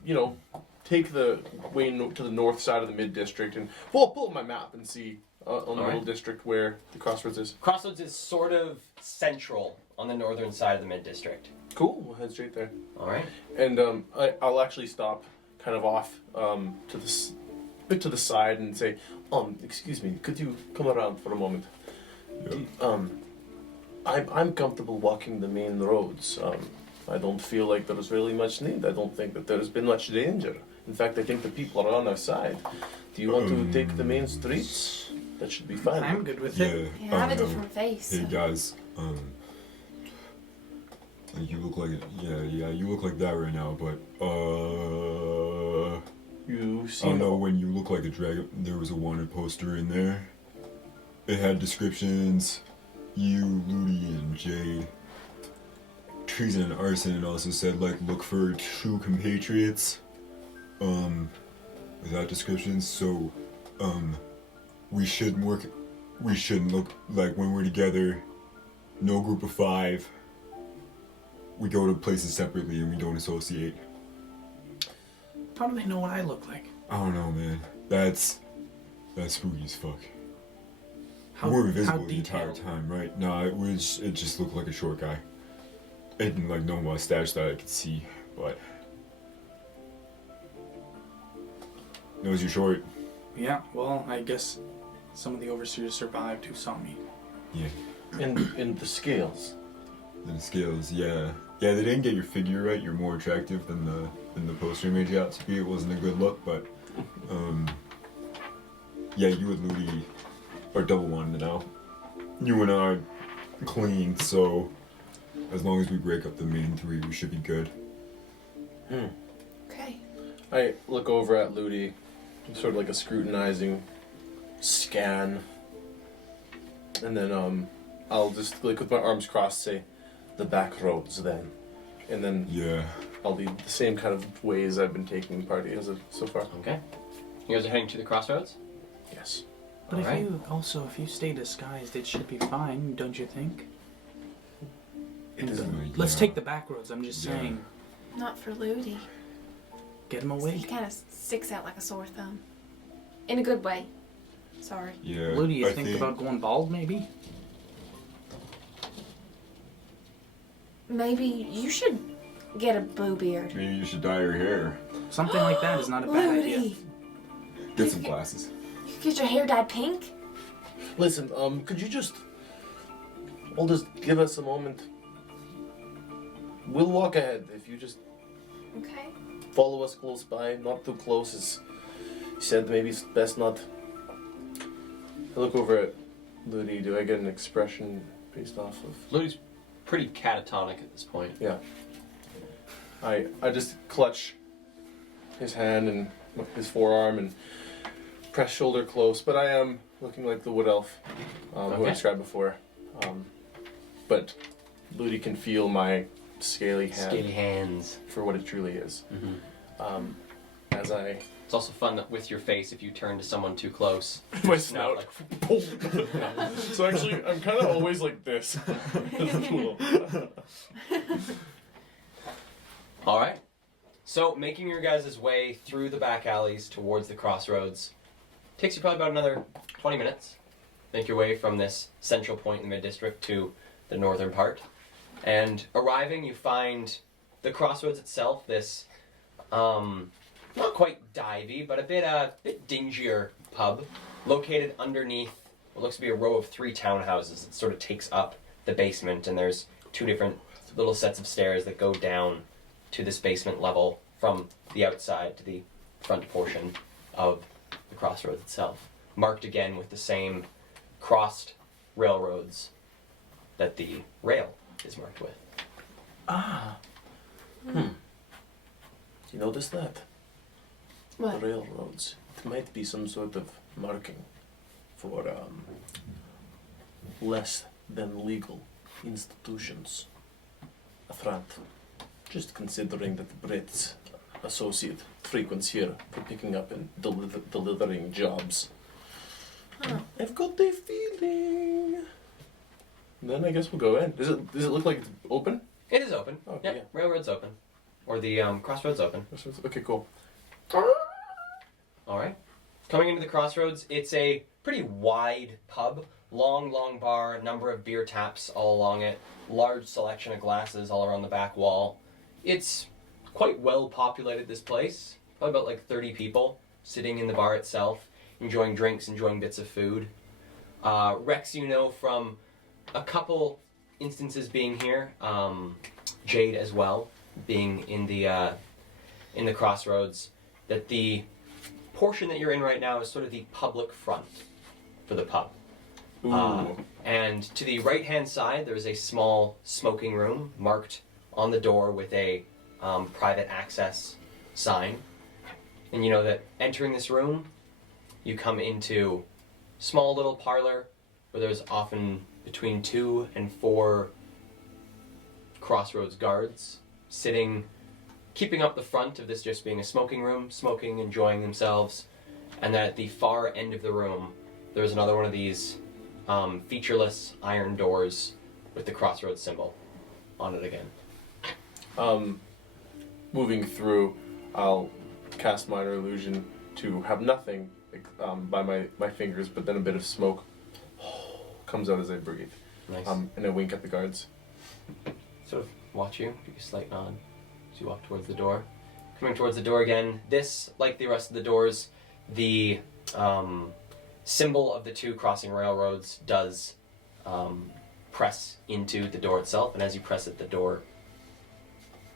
you know, take the way to the north side of the mid district and pull up my map and see on the middle district where the crossroads is. Crossroads is sort of central on the northern side of the mid district. Cool. We'll head straight there. All right. And I'll actually stop kind of off to the bit to the side and say, excuse me, could you come around for a moment? Yep. I'm comfortable walking the main roads. I don't feel like there's really much need. I don't think that there's been much danger. In fact, I think the people are on our side. Do you want to take the main streets? That should be fine. I'm good with Yeah. it. Yeah, I have a different face. Hey guys, you look like you look like that right now, but You I seem. don't know, when you look like a dragon, there was a wanted poster in there. It had descriptions, you, Ludi, and Jade. Treason and arson, and also said, like, look for true compatriots. Without descriptions, so, we shouldn't look like when we're together, no group of 5. We go to places separately and we don't associate. How do they know what I look like? I don't know, man. That's spooky as fuck. How, We're how invisible the entire detailed? time, right? No, it just looked like a short guy. It didn't, like, no mustache that I could see, but knows you're short. Yeah, well, I guess some of the overseers survived who saw me. Yeah. In the scales. And scales, yeah. Yeah, they didn't get your figure right. You're more attractive than the poster made you out to be. It wasn't a good look, but yeah, you and Ludi are double wanted now. You and I are clean, so as long as we break up the main 3, we should be good. Okay. I look over at Ludi, sort of like a scrutinizing scan, and then I'll just, like, with my arms crossed, say, the back roads then. And then Yeah. I'll lead the same kind of ways I've been taking the party as of so far. Okay. You guys are heading to the crossroads? Yes. But Alright. if you stay disguised, it should be fine, don't you think? It is. Let's Yeah. take the back roads. I'm just Yeah. saying, Not for Ludi. get him He away. kind of sticks out like a sore thumb. In a good way. Sorry. Yeah. Ludi, you I think about going bald, maybe? Maybe you should get a blue beard. Maybe you should dye your hair. Something like that is not a bad idea. Ludi! Get some glasses. You could get your hair dyed pink? Listen, could you just all just give us a moment? We'll walk ahead if you just Okay. follow us close by, not too close, as you said. Maybe it's best not. I look over at Ludi. Do I get an expression based off of? Ludi's pretty catatonic at this point. Yeah. I just clutch his hand and his forearm and press shoulder close, but I am looking like the wood elf who I Okay. described before. But Ludi can feel my scaly hand Scaly hands. for what it truly is. Mm-hmm. As I It's also fun that with your face, if you turn to someone too close, my snout, snout. So actually, I'm kind of always like this. All right. So, making your guys' way through the back alleys towards the crossroads takes you probably about another 20 minutes. Make your way from this central point in the mid-district to the northern part. And arriving, you find the crossroads itself, this not quite divey, but a bit dingier pub, located underneath what looks to be a row of 3 townhouses. It sort of takes up the basement, and there's 2 different little sets of stairs that go down to this basement level from the outside to the front portion of the crossroads itself, marked again with the same crossed railroads that the rail is marked with. Ah. You notice that? What? The railroads. It might be some sort of marking for less than legal institutions. A front. Just considering that the Brits associate frequents here for picking up and delivering jobs. Huh. I've got a feeling. Then I guess we'll go in. Does it look like it's open? It is open. Oh, Yep, yeah. railroad's open. Or the crossroads open. Okay, cool. Alright. Coming into the crossroads, it's a pretty wide pub. Long bar, number of beer taps all along it. Large selection of glasses all around the back wall. It's quite well populated, this place. Probably about like 30 people sitting in the bar itself, enjoying drinks, enjoying bits of food. Rex, you know from a couple instances being here, Jade as well, being in the crossroads, that the portion that you're in right now is sort of the public front for the pub. And to the right-hand side, there's a small smoking room marked on the door with a private access sign. And you know that entering this room, you come into small little parlor where there's often between 2 and 4 crossroads guards sitting, keeping up the front of this just being a smoking room, smoking, enjoying themselves. And then at the far end of the room, there's another one of these featureless iron doors with the crossroads symbol on it again. Moving through, I'll cast minor illusion to have nothing by my fingers, but then a bit of smoke comes out as I breathe. Nice. And I wink at the guards. Sort of watch you, give you a slight nod as you walk towards the door. Coming towards the door again, this, like the rest of the doors, the symbol of the 2 crossing railroads does press into the door itself, and as you press it, the door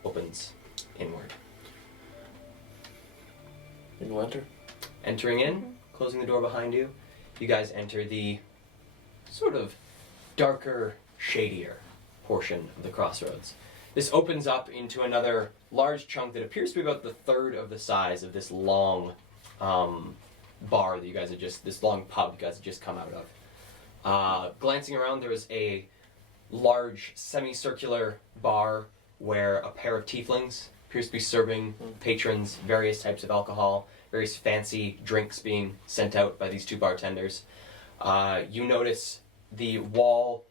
opens inward. You will enter. Entering in, closing the door behind you, you guys enter the sort of darker, shadier portion of the crossroads. This opens up into another large chunk that appears to be about the third of the size of this long bar that you guys had just, this long pub you guys had just come out of. Glancing around, there is a large semicircular bar where a pair of tieflings appears to be serving patrons various types of alcohol, various fancy drinks being sent out by these 2 bartenders. You notice the wall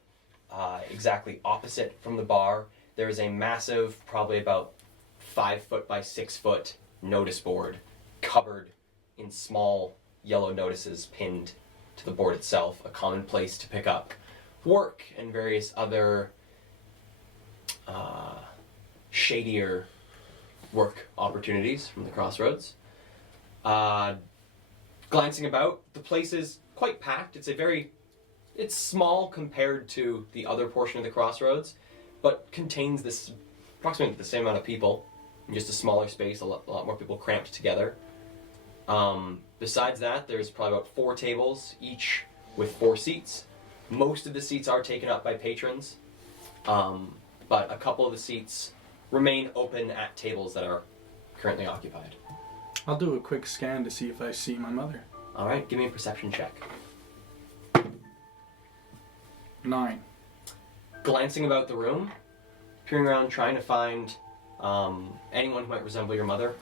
exactly opposite from the bar. There is a massive, probably about 5 foot by 6 foot notice board covered in small yellow notices pinned to the board itself, a common place to pick up work and various other shadier work opportunities from the crossroads. Glancing about, the place is quite packed. It's small compared to the other portion of the crossroads, but contains this approximately the same amount of people in just a smaller space, a lot more people cramped together. Besides that, there's probably about 4 tables, each with 4 seats. Most of the seats are taken up by patrons, but a couple of the seats remain open at tables that are currently occupied. I'll do a quick scan to see if I see my mother. Alright, give me a perception check. 9. Glancing about the room, peering around trying to find anyone who might resemble your mother.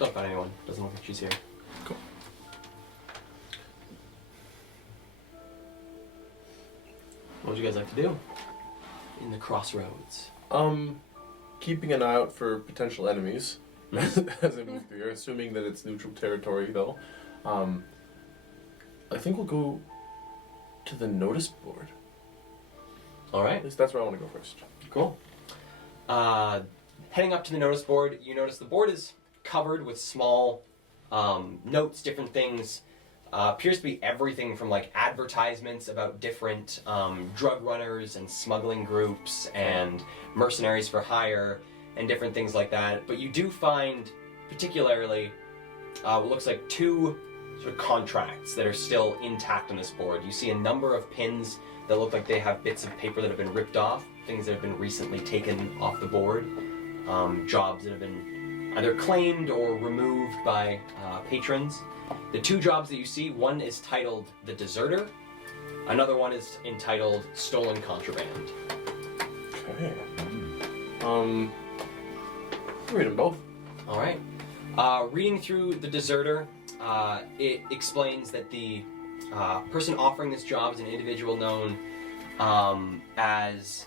Don't find anyone. Doesn't look like she's here. Cool. What would you guys like to do in the crossroads? Keeping an eye out for potential enemies. as I move through here, assuming that it's neutral territory, though. I think we'll go to the notice board. All right. At least that's where I want to go first. Cool. Heading up to the notice board, you notice the board is covered with small notes, different things. Appears to be everything from like advertisements about different drug runners and smuggling groups and mercenaries for hire and different things like that. But you do find particularly what looks like 2 sort of contracts that are still intact on this board. You see a number of pins that look like they have bits of paper that have been ripped off, things that have been recently taken off the board, jobs that have been either claimed or removed by patrons. The 2 jobs that you see, one is titled The Deserter, another one is entitled Stolen Contraband. Okay. Read them both. All right. Reading through The Deserter, it explains that the person offering this job is an individual known as,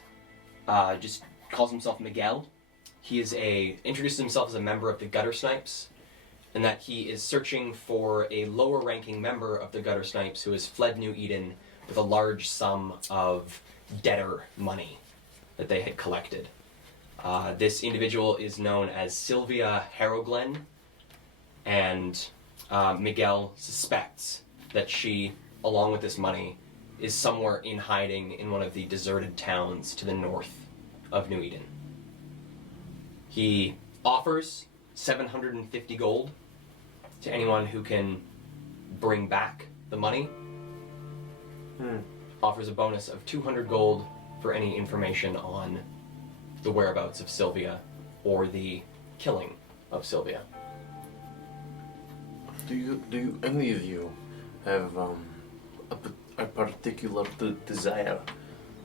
just calls himself Miguel. He is introduces himself as a member of the Gutter Snipes, and that he is searching for a lower-ranking member of the Gutter Snipes who has fled New Eden with a large sum of debtor money that they had collected. This individual is known as Sylvia Harroglen, and Miguel suspects that she, along with this money, is somewhere in hiding in one of the deserted towns to the north of New Eden. He offers 750 gold to anyone who can bring back the money. Offers a bonus of 200 gold for any information on the whereabouts of Sylvia or the killing of Sylvia. Do you any of you have a particular desire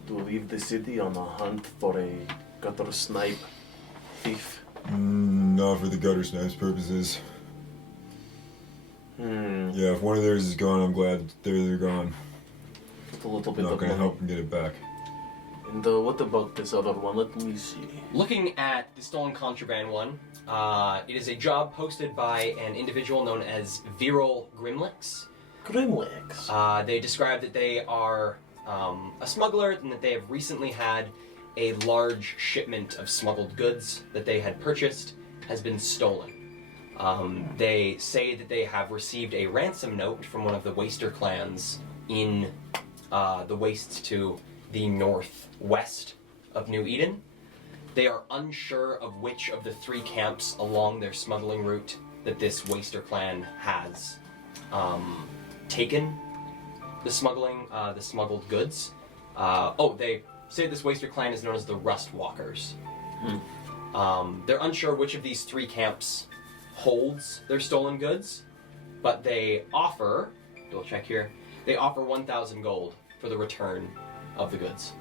to leave the city on a hunt for a gutter snipe thief? Not for the gutter snipes purposes. Yeah, if one of theirs is gone, I'm glad they're gone. Just a little bit Not of gonna money. help them get it back. And what about this other one? Let me see. Looking at the stolen contraband one, it is a job posted by an individual known as Viral Grimlix. Grimlix. They describe that they are a smuggler and that they have recently had a large shipment of smuggled goods that they had purchased has been stolen. They say that they have received a ransom note from one of the Waster clans in the wastes to the northwest of New Eden. They are unsure of which of the 3 camps along their smuggling route that this Waster clan has taken the smuggled goods. They say this Waster clan is known as the Rust Walkers. They're unsure which of these 3 camps holds their stolen goods, but they offer, double check here, they offer 1,000 gold for the return of the goods.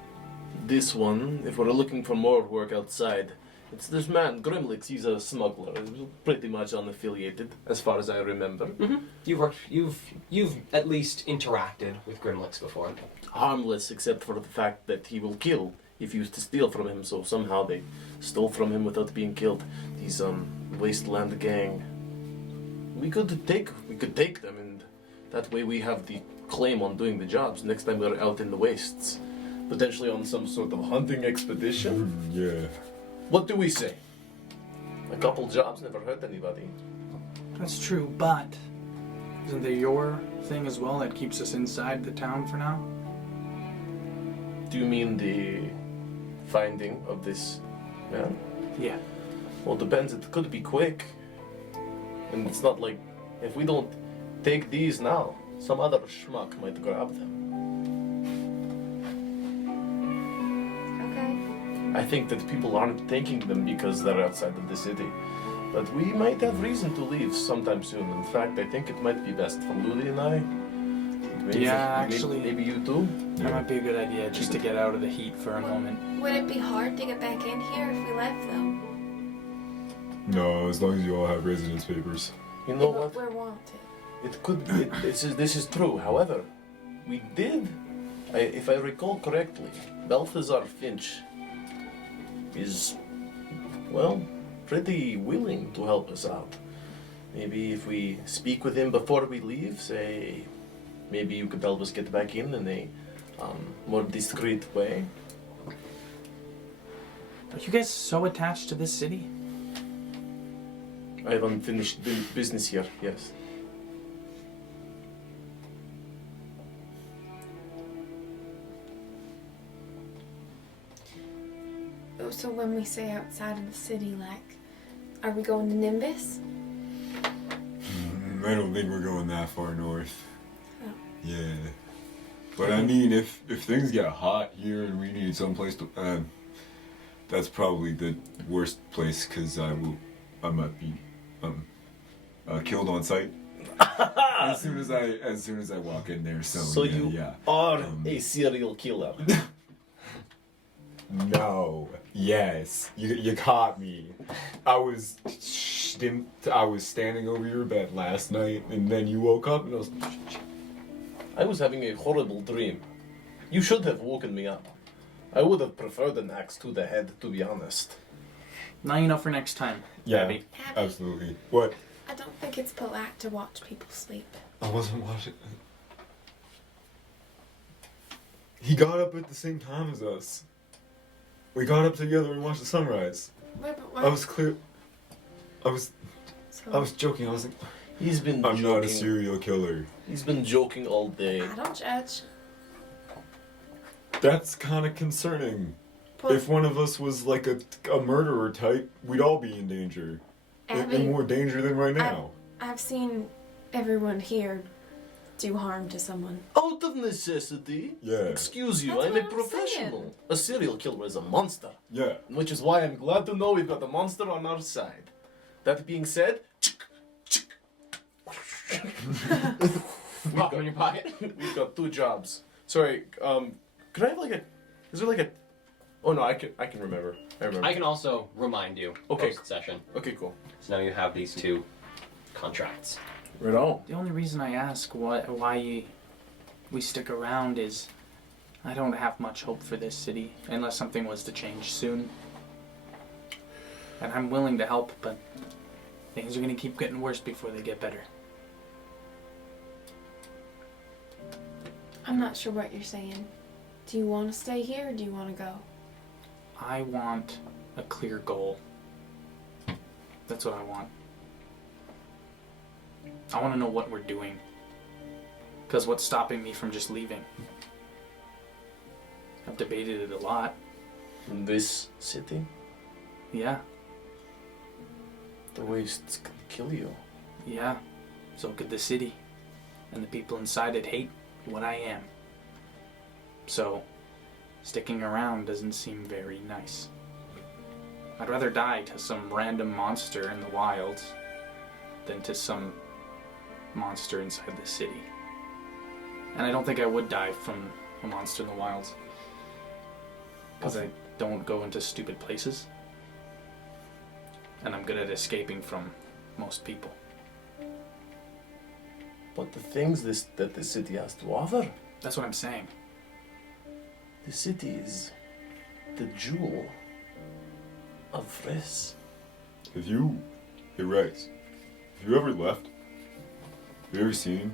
This one, if we're looking for more work outside, it's this man, Grimlix. He's a smuggler. He's pretty much unaffiliated, as far as I remember. You've at least interacted with Grimlix before. Harmless, except for the fact that he will kill if used to steal from him, so somehow they stole from him without being killed. These wasteland gang. We could take them, and that way we have the claim on doing the jobs next time we're out in the wastes. Potentially on some sort of hunting expedition? Yeah. What do we say? A couple jobs never hurt anybody. That's true, but isn't there your thing as well that keeps us inside the town for now? Do you mean the finding of this man? Yeah. Well, depends. It could be quick. And it's not like, if we don't take these now, some other schmuck might grab them. Okay. I think that people aren't taking them because they're outside of the city. But we might have reason to leave sometime soon. In fact, I think it might be best for Ludi and I. Maybe, actually, maybe you too? That might be a good idea, just to get out of the heat for a moment. Would it be hard to get back in here if we left, though? No, as long as you all have residence papers. You know But what? we're wanted. It could be. This is true. However, we did, if I recall correctly, Balthazar Finch is, well, pretty willing to help us out. Maybe if we speak with him before we leave, say, maybe you could help us get back in a more discreet way. Are you guys so attached to this city? I have unfinished business here, yes. Oh, so when we say outside of the city, like, are we going to Nimbus? I don't think we're going that far north. Oh. Yeah. But I mean, if things get hot here and we need someplace to, that's probably the worst place because I might be killed on sight as soon as I walk in there. So yeah, you yeah. are a serial killer. No. Yes. You caught me. I was standing over your bed last night, and then you woke up, and I was having a horrible dream. You should have woken me up. I would have preferred an axe to the head, to be honest. Now you know for next time. Yeah, Abby. absolutely. What? I don't think it's polite to watch people sleep. I wasn't watching. He got up at the same time as us. We got up together and watched the sunrise. Wait, but what? I was clear. I was joking. I was like, He's been I'm joking. not a serial killer. He's been joking all day. I don't judge. That's kind of concerning. But If one of us was like a murderer type, we'd all be in danger. Abby, In more danger than right now. I've seen everyone here do harm to someone. Out of necessity. Yeah. Excuse you, That's I'm what a I'm professional. saying. A serial killer is a monster. Yeah. Which is why I'm glad to know we've got a monster on our side. That being said, Pop 'em in your pocket. we've got 2 jobs. Sorry, could I have is there like a, oh no, I can remember. I remember. I can also remind you Okay. post-session. Okay, cool. So now you have these 2 contracts. Right on. The only reason I ask why we stick around is I don't have much hope for this city unless something was to change soon. And I'm willing to help, but things are going to keep getting worse before they get better. I'm not sure what you're saying. Do you want to stay here or do you want to go? I want a clear goal. That's what I want. I want to know what we're doing. Because what's stopping me from just leaving? I've debated it a lot. In this city, Yeah, the wastes can kill you. yeah. So could the city. And the people inside it hate what I am. So, sticking around doesn't seem very nice. I'd rather die to some random monster in the wilds than to some monster inside the city. And I don't think I would die from a monster in the wilds. Because I don't go into stupid places. And I'm good at escaping from most people. But the things that the city has to offer, That's what I'm saying. the city is the jewel of Fris. Hey Rex, have you ever left? Have you ever seen?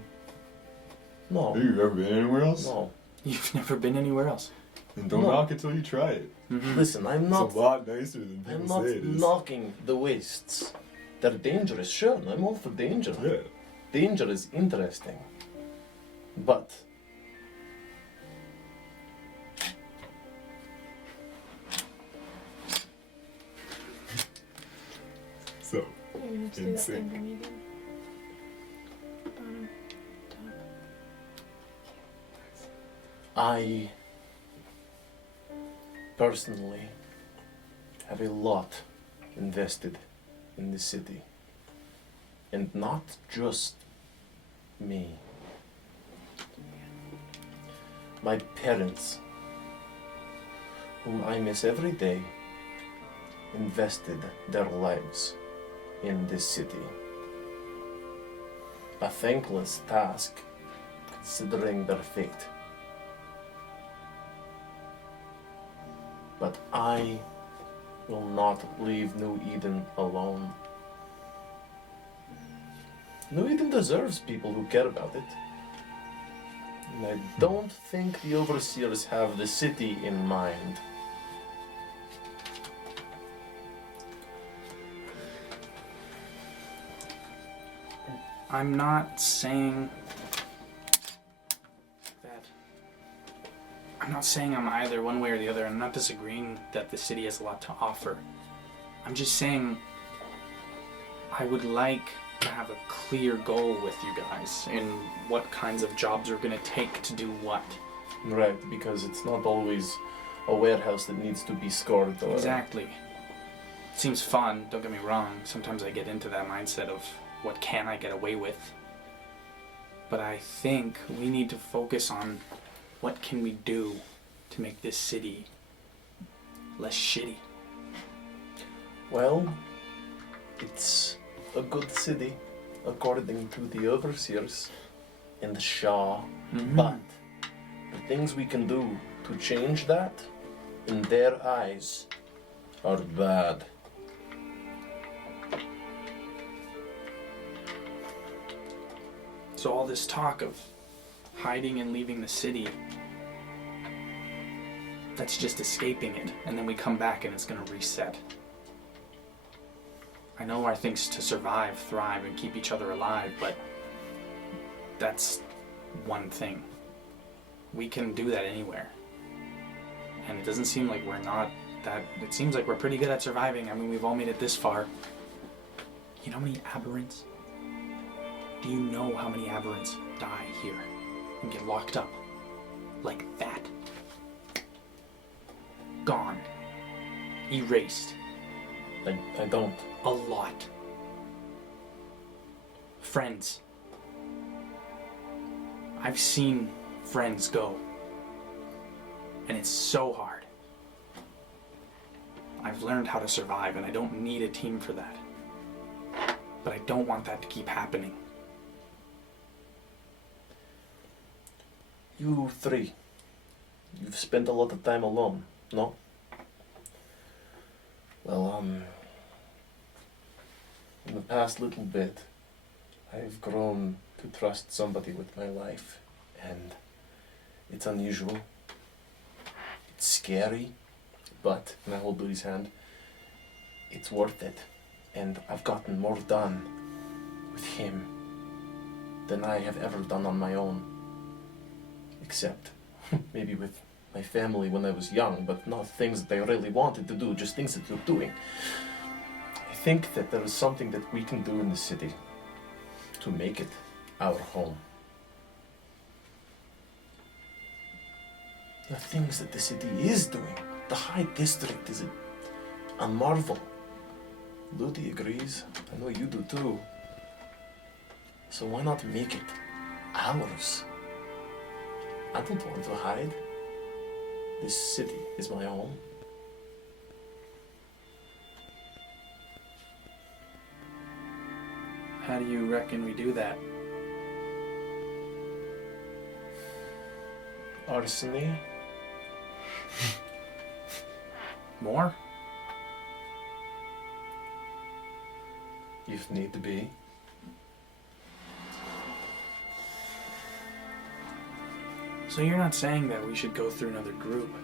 No. Have you ever been anywhere else? No. You've never been anywhere else. And don't No. knock it till you try it. Listen, I'm It's not a lot nicer than I'm people not say it is. knocking the wastes. They're dangerous, sure. I'm all for danger. Yeah. Danger is interesting. But So, You're gonna have to do that Insane. thing for me again. Bottom, top. I personally have a lot invested in this city. And not just me. My parents, whom I miss every day, invested their lives in this city. A thankless task, considering their fate. But I will not leave New Eden alone. New Eden deserves people who care about it. And I don't think the overseers have the city in mind. I'm not saying that. I'm not saying I'm either one way or the other. I'm not disagreeing that the city has a lot to offer. I'm just saying I would like to have a clear goal with you guys in what kinds of jobs we're going to take to do what. Right, because it's not always a warehouse that needs to be scored. Or... Exactly. It seems fun, don't get me wrong. Sometimes I get into that mindset of what can I get away with. But I think we need to focus on what can we do to make this city less shitty. Well, it's a good city, according to the overseers and the Shah. Mm-hmm. But the things we can do to change that, in their eyes, are bad. So all this talk of hiding and leaving the city, that's just escaping it, and then we come back and it's gonna reset. I know our things to survive, thrive, and keep each other alive, but that's one thing. We can do that anywhere. And it doesn't seem like we're not that, it seems like we're pretty good at surviving. I mean, we've all made it this far. You know how many aberrants? Do you know how many aberrants die here and get locked up like that? Gone. Erased. I don't. A lot. Friends. I've seen friends go. And it's so hard. I've learned how to survive, and I don't need a team for that. But I don't want that to keep happening. You three, you've spent a lot of time alone, no? Well, in the past little bit, I've grown to trust somebody with my life, and it's unusual. It's scary, but, and I hold Billy's hand, it's worth it. And I've gotten more done with him than I have ever done on my own. Except maybe with my family when I was young, but not things that I really wanted to do, just things that you're doing. I think that there is something that we can do in the city to make it our home. The things that the city is doing. The High District is a marvel. Ludi agrees. I know you do too. So why not make it ours? I don't want to hide. This city is my home. How do you reckon we do that? Arsony? More? If need be. So you're not saying that we should go through another group?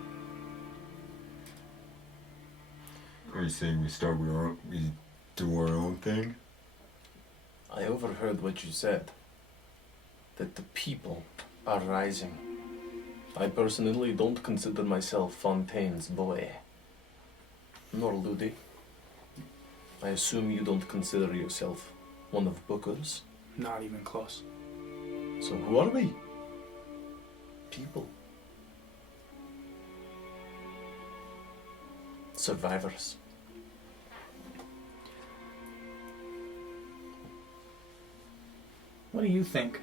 Are you saying we do our own thing? I overheard what you said. That the people are rising. I personally don't consider myself Fontaine's boy. Nor Ludi. I assume you don't consider yourself one of Booker's? Not even close. So who are we? People. Survivors. What do you think?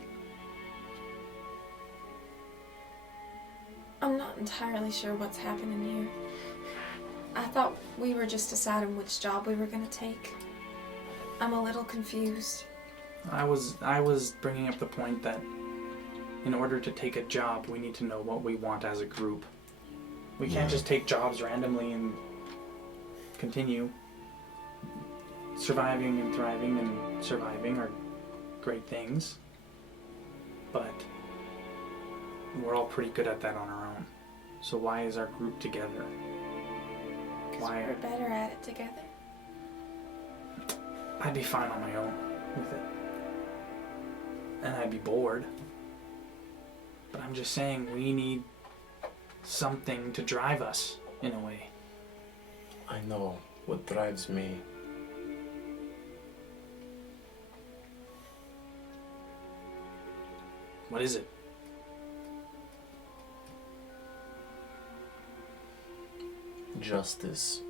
I'm not entirely sure what's happening here. I thought we were just deciding which job we were gonna take. I'm a little confused. I was bringing up the point that in order to take a job, we need to know what we want as a group. We can't just take jobs randomly and continue. Surviving and thriving and surviving are great things. But we're all pretty good at that on our own. So why is our group together? Why? We're better at it together. I'd be fine on my own with it. And I'd be bored. But I'm just saying we need something to drive us in a way. I know what drives me. What is it? Justice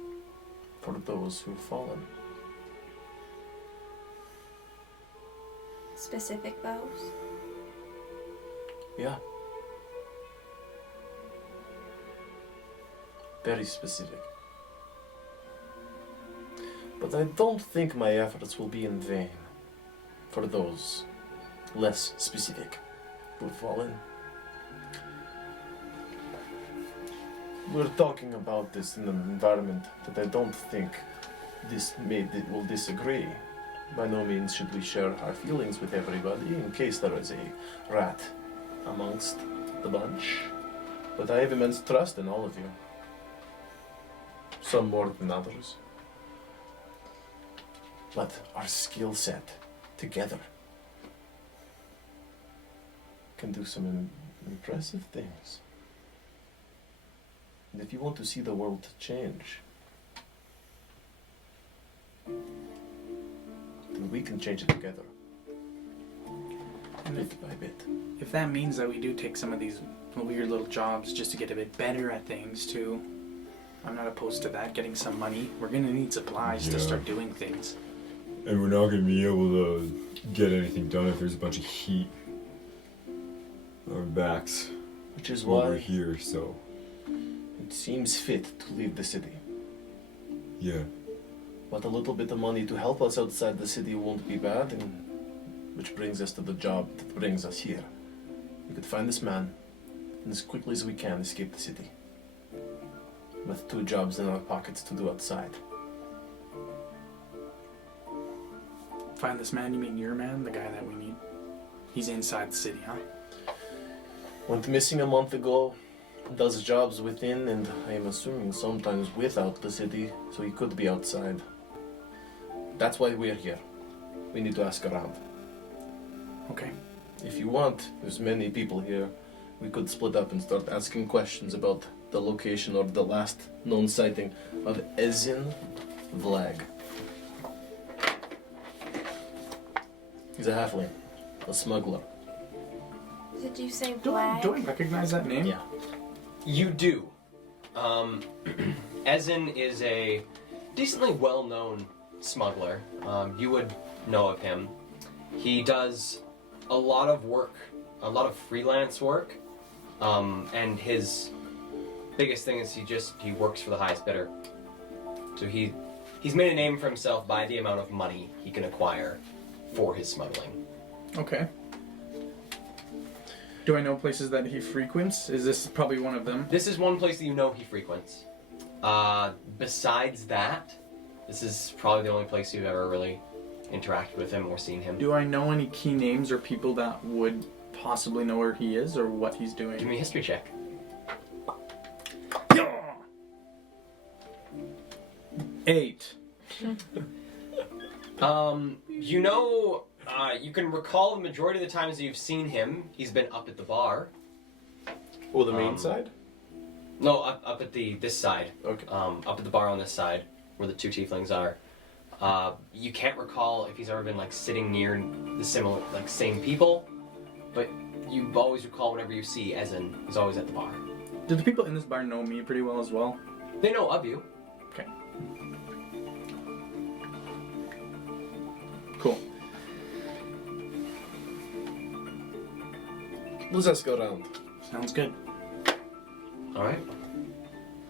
for those who've fallen. Specific those. Yeah. Very specific. But I don't think my efforts will be in vain for those less specific who've fallen. We're talking about this in an environment that I don't think will disagree. By no means should we share our feelings with everybody in case there is a rat amongst the bunch. But I have immense trust in all of you. Some more than others. But our skill set together can do some impressive things. And if you want to see the world change, then we can change it together. And Bit by bit. if that means that we do take some of these weird little jobs just to get a bit better at things too, I'm not opposed to that, getting some money. We're gonna need supplies to start doing things. And we're not gonna be able to get anything done if there's a bunch of heat on our backs. Which is over why here, so it seems fit to leave the city. yeah. But a little bit of money to help us outside the city won't be bad, and which brings us to the job that brings us here. We could find this man, and as quickly as we can escape the city. With 2 jobs in our pockets to do outside. Find this man, you mean your man? The guy that we need? He's inside the city, huh? Went missing a month ago, does jobs within, and I am assuming sometimes without the city, so he could be outside. That's why we're here. We need to ask around. Okay. If you want, there's many people here. We could split up and start asking questions about the location or the last known sighting of Ezin Vlag. He's a halfling, a smuggler. Did you say Do I Vlag? recognize that name? Yeah. You do. Ezin is a decently well-known smuggler. You would know of him. He does a lot of work, a lot of freelance work, and his biggest thing is he works for the highest bidder. So he's made a name for himself by the amount of money he can acquire for his smuggling. Okay. Do I know places that he frequents? Is this probably one of them? This is one place that you know he frequents. Besides that, this is probably the only place you've ever really interacted with him or seen him. Do I know any key names or people that would possibly know where he is or what he's doing? Give me a history check. 8. You know, you can recall the majority of the times that you've seen him, he's been up at the bar. Oh, the main side? No, up at this side. Okay. Up at the bar on this side, where the 2 tieflings are. You can't recall if he's ever been sitting near the same people, but you always recall whenever you see Ezin, he's always at the bar. Do the people in this bar know me pretty well as well? They know of you. Okay. Cool. Let's ask around. Sounds good. Alright.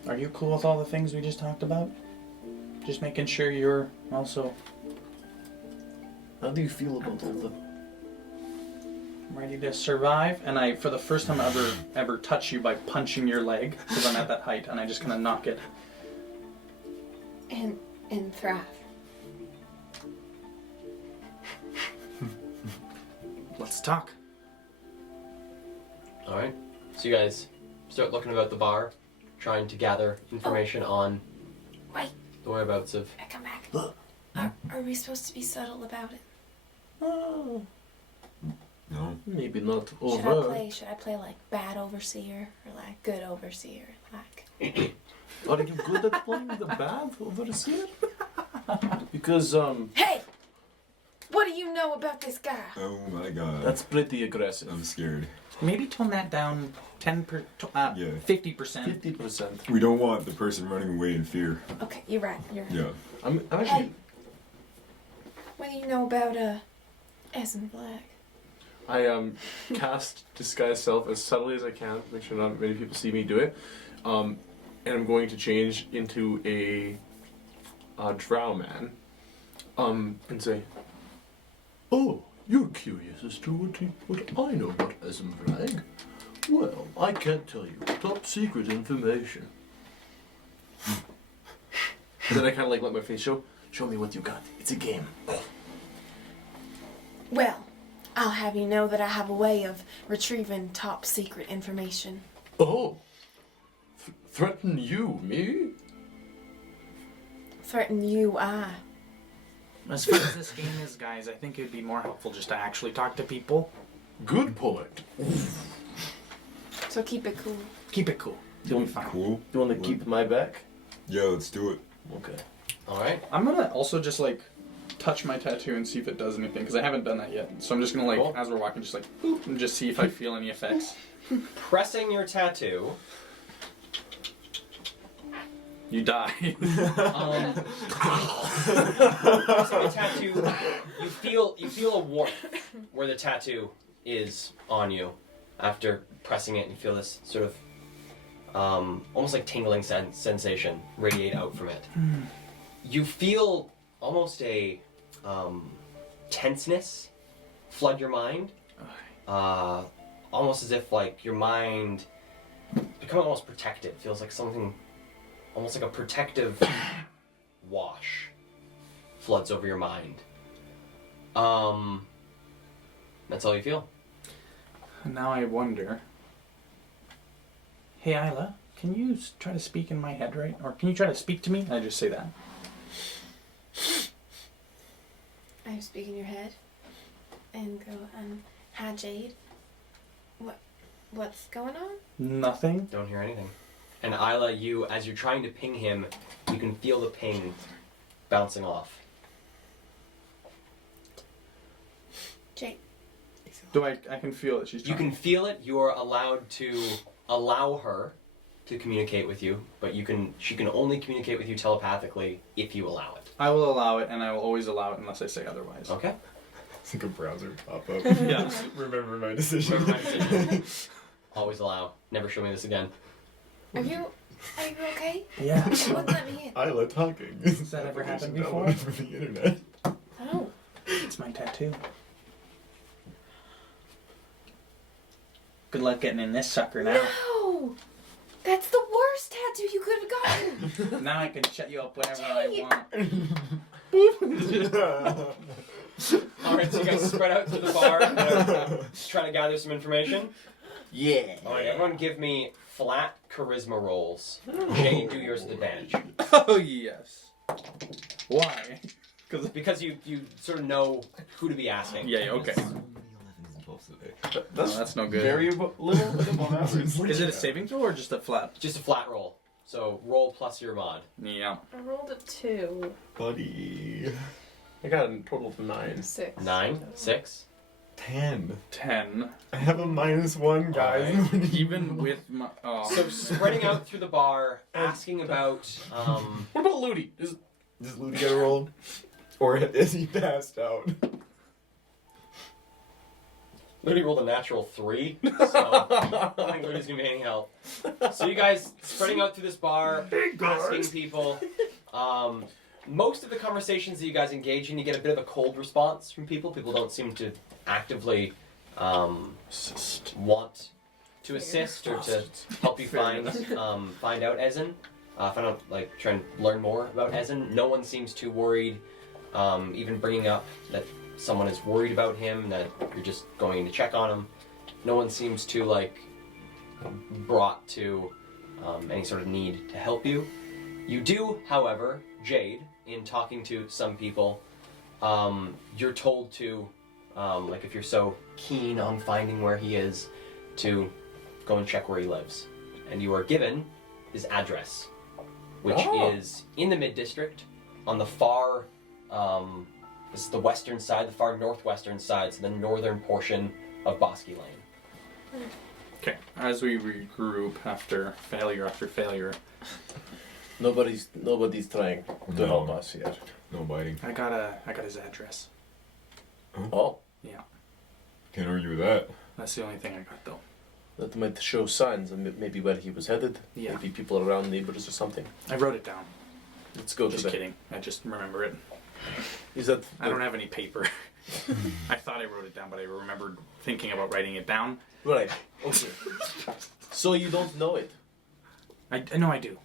Are you cool with all the things we just talked about? Just making sure you're also How do you feel about all the... ready to survive. And I, for the first time ever touch you by punching your leg, because I'm at that height, and I just kind of knock it. And and thrive. Let's talk. All right. So you guys start looking about the bar, trying to gather information on Wait. the whereabouts of. I come back. Are we supposed to be subtle about it? No. Maybe not Should I play like bad overseer or like good overseer? Like Are you good at playing the bad overseer? Because hey, what do you know about this guy? Oh my god. that's pretty aggressive. I'm scared. Maybe tone that down 50%. 50%. We don't want the person running away in fear. Okay, you're right. Yeah. I'm actually. Hey, what do you know about Essen Black? I cast disguise self as subtly as I can, make sure not many people see me do it. And I'm going to change into a drow man. And say, "Oh, you're curious as to what I know about Esenvrag? Well, I can't tell you. Top secret information." And then I kind of like let my face show. Show me what you got. It's a game. Well, I'll have you know that I have a way of retrieving top secret information. Oh, threaten you, me? Threaten you, As far as this game is, guys, I think it'd be more helpful just to actually talk to people. Good point. So keep it cool. Keep it cool. You'll be fine. Cool. You want to keep my back? Yeah, let's do it. Okay. All right. I'm gonna also just like touch my tattoo and see if it does anything because I haven't done that yet. So I'm just gonna like Cool. as we're walking, just like boop and just see if I feel any effects. Pressing your tattoo. You die. Pressing the tattoo, you feel a warmth where the tattoo is on you after pressing it, and you feel this sort of almost like tingling sensation radiate out from it. You feel almost a tenseness flood your mind, almost as if like your mind becoming almost protected. Feels like something, almost like a protective wash floods over your mind. That's all you feel. Now I wonder. Hey, Isla, can you try to speak in my head, right? Or can you try to speak to me? I just say that. I speak in your head and go, hi Jade. What's going on? Nothing. Don't hear anything. And Isla, you, as you're trying to ping him, you can feel the ping bouncing off. Jade. Do I can feel it. She's You trying. can feel it. You are allowed to allow her to communicate with you, but she can only communicate with you telepathically if you allow it. I will allow it, and I will always allow it unless I say otherwise. Okay? It's like a browser pop-up. Yeah. Remember my decision. Remember my decision. Always allow. Never show me this again. Are you okay? Yeah. You wouldn't let me in. Isla talking. Has that ever happened before? From the internet. Oh. It's my tattoo. Good luck getting in this sucker now. No! That's the worst tattoo you could have gotten. Now I can shut you up whenever I want. Alright, so you guys spread out to the bar, trying to gather some information. Yeah. Alright, everyone give me flat charisma rolls. Jane, do yours with advantage. Oh yes. Why? Because you sort of know who to be asking. Yeah. Okay. That's, that's no good. Very little above average. Is it a saving throw or just a flat? Just a flat roll. So roll plus your mod. Yeah. I rolled a 2. Buddy. I got a total of 9. 6. 9, 6. 10. 10. I have a -1, guys. Even with my. Oh. So spreading out through the bar, asking about. What about Ludi? Does Ludi get a roll? Or is he passed out? Ludi rolled a natural 3, so I don't think Ludi's gonna be any help. So you guys spreading out through this bar, asking people. Most of the conversations that you guys engage in, you get a bit of a cold response from people. People don't seem to actively want to assist or to help you find out Ezen. find out, like, try and learn more about Ezen. No one seems too worried, even bringing up that someone is worried about him, that you're just going in to check on him. No one seems to, like, brought to any sort of need to help you. You do, however, Jade, in talking to some people, you're told to, like, if you're so keen on finding where he is, to go and check where he lives. And you are given his address, which is in the mid-district, on the far, this is the western side, the far northwestern side, so the northern portion of Bosque Lane. Okay. As we regroup after failure, Nobody's trying to help No. us yet. No biting. I got his address. Oh, Can't argue with that. That's the only thing I got though. that might show signs of maybe where he was headed. Yeah. Maybe people around, neighbors or something. I wrote it down. Let's go Just to that. kidding. I just remember it. Is that? I don't have any paper. I thought I wrote it down, but I remembered thinking about writing it down. Right. Okay. So you don't know it? I know I do.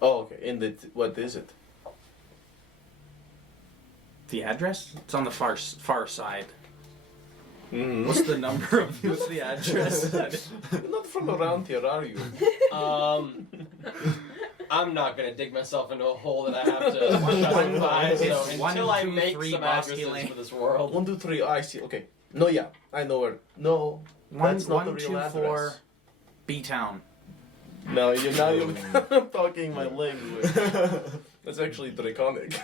Oh, okay. And what is it? The address? It's on the far side. Mm-hmm. What's the number of what's the address? You're not from around here, are you? I'm not gonna dig myself into a hole that I have to justify, so It's one, until I two, make three some Bosque addresses Lane. for this world. 1, 2, 3. I see. Okay. No, yeah, I know where. No, that's not the real 1, 2, 4, address. B Town. No, you're talking my language. That's actually draconic.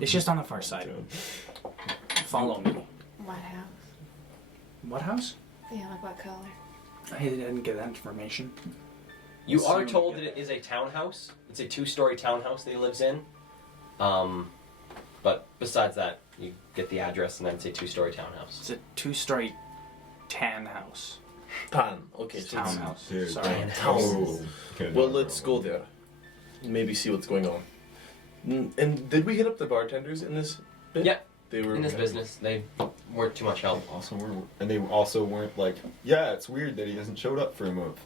It's just on the far side. Follow me. What house? What house? Yeah, like what color? I didn't get that information. You are Soon told we that get it is a townhouse. It's a 2-story townhouse that he lives in. But besides that, you get the address and then it's a 2-story townhouse. It's a 2-story tan house. Tan. Okay, It's so it's- townhouse. Dude, Sorry. Oh. Well, let's go there. Maybe see what's going on. And did we hit up the bartenders in this bit? Yeah. They were In this business, they weren't too much help. They also weren't like, yeah, it's weird that he hasn't showed up for a month.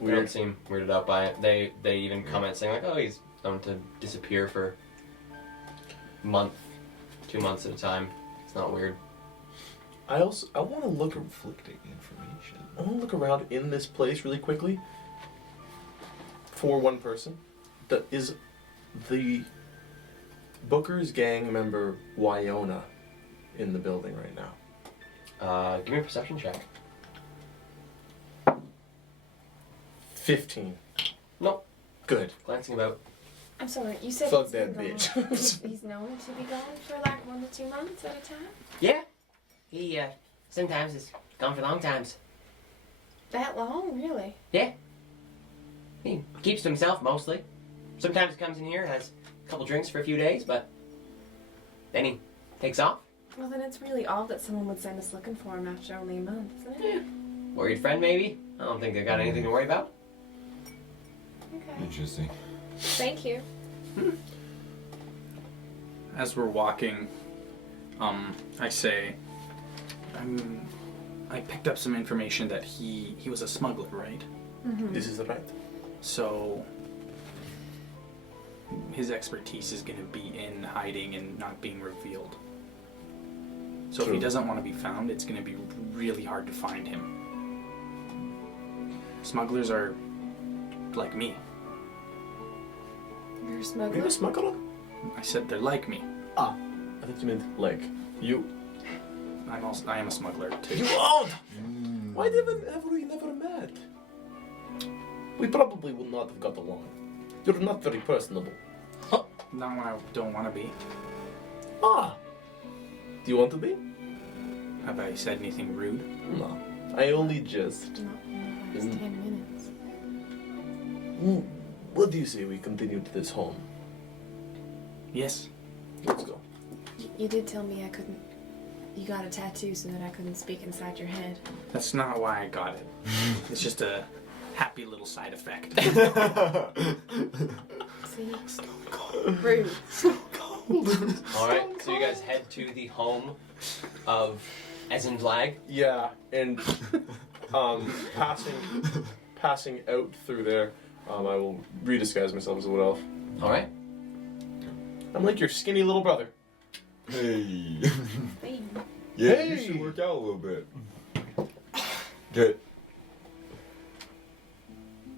They don't seem weirded out by it. They even comment saying like, oh, he's known to disappear for a month, 2 months at a time. It's not weird. I want to look. Conflicting information. I want to look around in this place really quickly. For one person, that is the Booker's gang member Wyona in the building right now. Give me a perception check. 15. Nope. Good. Glancing about. I'm sorry, you said Fuck he's been that gone- bitch. he's known to be gone for like 1 to 2 months at a time? Yeah. He, sometimes is gone for long times. That long, really? Yeah. He keeps to himself mostly. Sometimes he comes in here and has a couple drinks for a few days, but then he takes off. Well, then it's really odd that someone would send us looking for him after only a month, isn't it? Worried friend, maybe? I don't think they got anything to worry about. Okay. Interesting. Thank you. As we're walking, I say, I picked up some information that he was a smuggler, right? Mm-hmm. This is right. So his expertise is going to be in hiding and not being revealed. So if True. he doesn't want to be found, it's going to be really hard to find him. Smugglers are like me. You're a Are you smuggler? a smuggler? I said they're like me. I think you meant like you. I am a smuggler too. You are. Why have we never met? We probably would not have got along. You're not very personable. Not when I don't want to be. Ah. Do you want to be? Have I said anything rude? No. I only just. Not in the last 10 minutes. What do you say we continue to this home? Yes. Let's go. You did tell me I couldn't. You got a tattoo so that I couldn't speak inside your head. That's not why I got it. It's just a happy little side effect. See? Rude. Alright, so you guys head to the home of Ezen Vlag. Yeah, and passing out through there, I will redisguise myself as a wood elf. All right. I'm like your skinny little brother. Hey. Hey. Yeah, Hey. you should work out a little bit. Okay.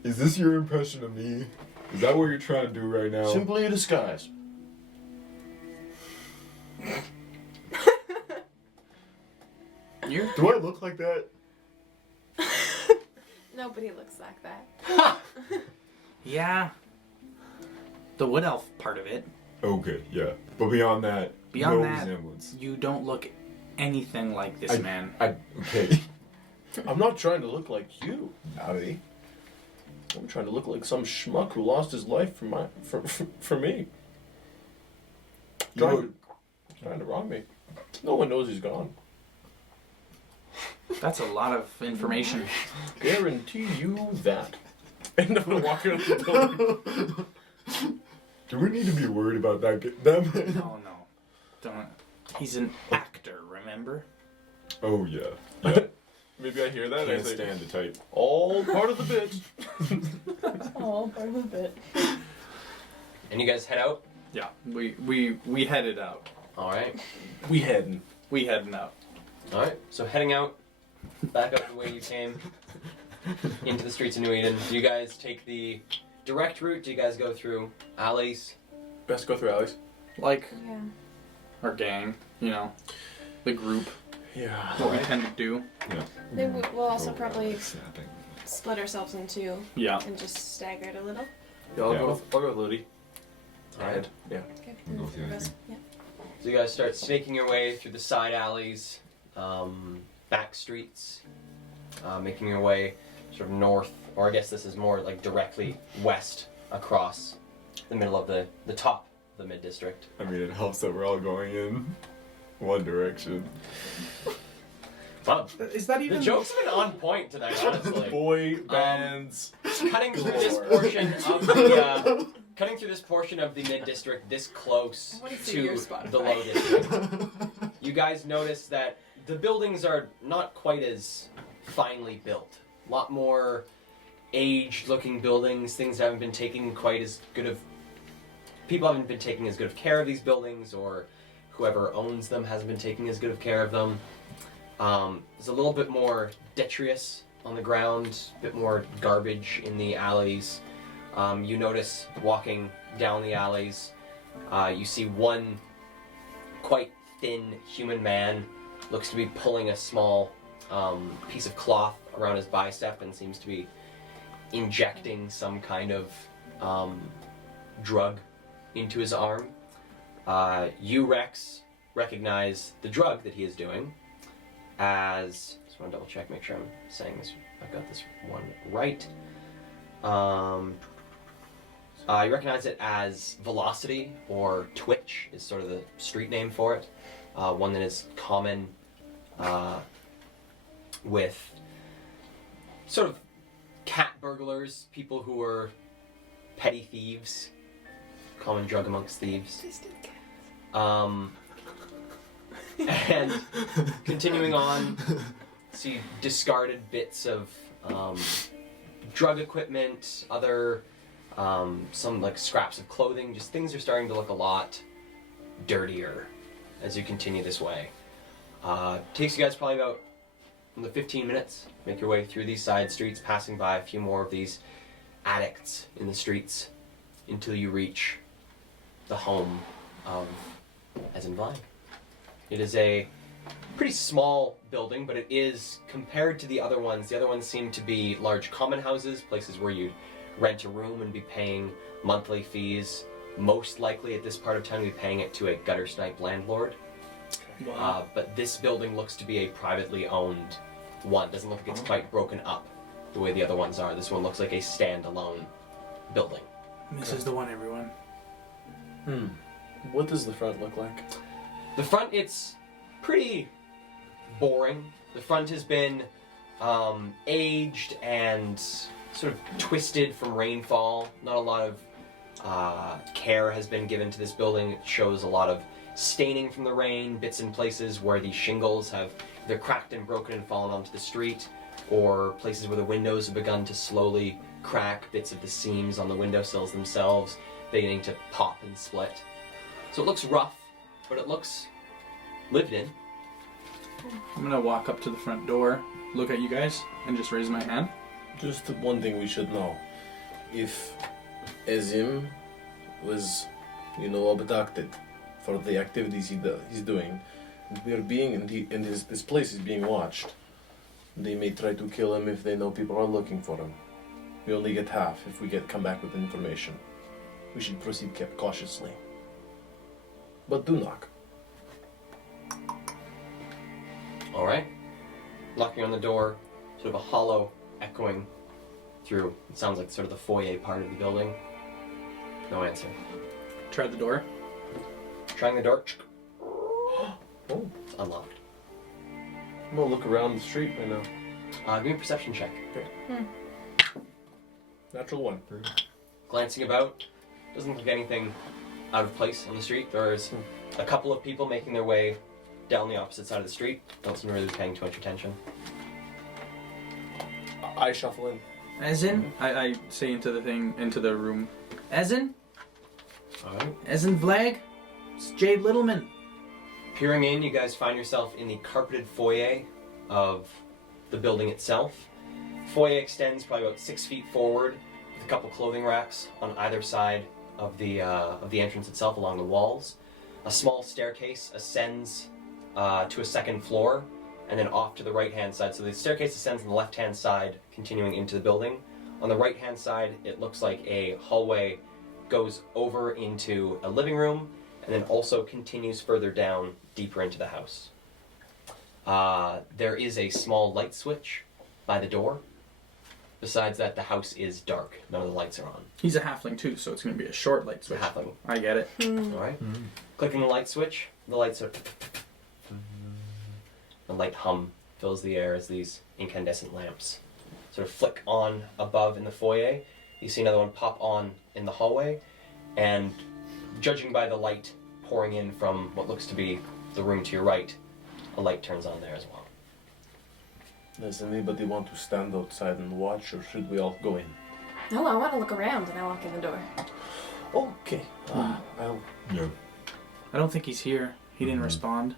Is this your impression of me? Is that what you're trying to do right now? Simply a disguise. Do I look like that? Nobody looks like that. Yeah. The wood elf part of it. Okay, yeah. But beyond that, Beyond no that, resemblance. you don't look anything like this man. Okay. I'm not trying to look like you. Howdy. I'm trying to look like some schmuck who lost his life for me. You look, Trying to rob me. No one knows he's gone. That's a lot of information. Guarantee you that. And I'm gonna walk out of the building. do we need to be worried about that man? No. Don't. He's an actor, remember? Oh, yeah. Yeah. Maybe I hear that and I Can't say, stand the type. all part of the bit. Oh, part of a bit. And you guys head out. Yeah. We headed out. All right. We heading. We heading out. All right. So heading out, back up the way you came into the streets of New Eden. Do you guys take the direct route? Do you guys go through alleys? Best go through alleys. Like Yeah. our gang, you know, the group. Yeah. What we tend to do. Then we'll also probably Snapping. split ourselves in two Yeah. and just stagger it a little. Yeah, I'll go with Ludi. All right. Yeah. Okay. We'll go with the other Rest- thing. yeah. So you guys start snaking your way through the side alleys, back streets, making your way sort of north, or I guess this is more like directly west across the middle of the top of the mid-district. I mean, it helps that we're all going in one direction. Wow, Is that the jokes have been on point tonight, honestly. Boy bands. Cutting through this Lord. portion of the cutting through this portion of the mid-district, this close I wanna see your to Spotify. the low district, you guys notice that the buildings are not quite as finely built. A lot more aged-looking buildings. Things haven't been taken quite as good of. People haven't been taking as good of care of these buildings, or whoever owns them hasn't been taking as good of care of them. There's a little bit more detritus on the ground, a bit more garbage in the alleys. You notice walking down the alleys, you see one quite thin human man, looks to be pulling a small piece of cloth around his bicep and seems to be injecting some kind of drug into his arm. You, Rex, recognize the drug that he is doing as, just want to double check, make sure I'm saying this, I've got this one right. You recognize it as Velocity, or Twitch is sort of the street name for it. One that is common with sort of cat burglars, people who are petty thieves, common drug amongst thieves. And continuing on, see discarded bits of drug equipment, other some like scraps of clothing. Just things are starting to look a lot dirtier as you continue this way. Takes you guys probably about 15 minutes. Make your way through these side streets, passing by a few more of these addicts in the streets until you reach the home of Esenvine. It is a pretty small building, but it is, compared to the other ones seem to be large common houses, places where you'd rent a room and be paying monthly fees. Most likely at this part of town, you'd be paying it to a gutter snipe landlord. But this building looks to be a privately owned one. Doesn't look like it's quite broken up the way the other ones are. This one looks like a standalone building. This is the one, everyone. What does the front look like? The front, it's pretty boring. The front has been aged and sort of twisted from rainfall. Not a lot of care has been given to this building. It shows a lot of staining from the rain, bits in places where the shingles have either cracked and broken and fallen onto the street, or places where the windows have begun to slowly crack, bits of the seams on the windowsills themselves beginning to pop and split. So it looks rough, but it looks lived in. I'm gonna walk up to the front door, look at you guys, and just raise my hand. Just one thing we should know. If Ezim was, abducted for the activities he's doing, this place is being watched. They may try to kill him if they know people are looking for him. We only get half if we come back with information. We should proceed cautiously. But do knock. All right. Knocking on the door, sort of a hollow echoing through. It sounds like sort of the foyer part of the building. No answer. Try the door. Trying the door. Oh, It's unlocked. I'm gonna look around the street right now. Give me a perception check. Natural one. Glancing about, doesn't look like anything out of place on the street. There's a couple of people making their way down the opposite side of the street. Don't seem to really be paying too much attention. I shuffle in. As in, I say into the room. As in? Alright. As in Vlag? It's Jade Littleman. Peering in, you guys find yourself in the carpeted foyer of the building itself. Foyer extends probably about 6 feet forward, with a couple clothing racks on either side of the entrance itself along the walls. A small staircase ascends to a second floor, and then off to the right-hand side. So the staircase ascends on the left-hand side, continuing into the building. On the right-hand side, it looks like a hallway goes over into a living room, and then also continues further down, deeper into the house. There is a small light switch by the door. Besides that, the house is dark. None of the lights are on. He's a halfling too, so it's going to be a short light It's a switch. halfling. I get it. Alright. Clicking the light switch, the lights are... A light hum fills the air as these incandescent lamps sort of flick on above in the foyer. You see another one pop on in the hallway, and judging by the light pouring in from what looks to be the room to your right, a light turns on there as well. Does anybody want to stand outside and watch, or should we all go in? No, I want to look around, and I walk in the door. Okay. I'll... Yeah. I don't think he's here. He didn't respond.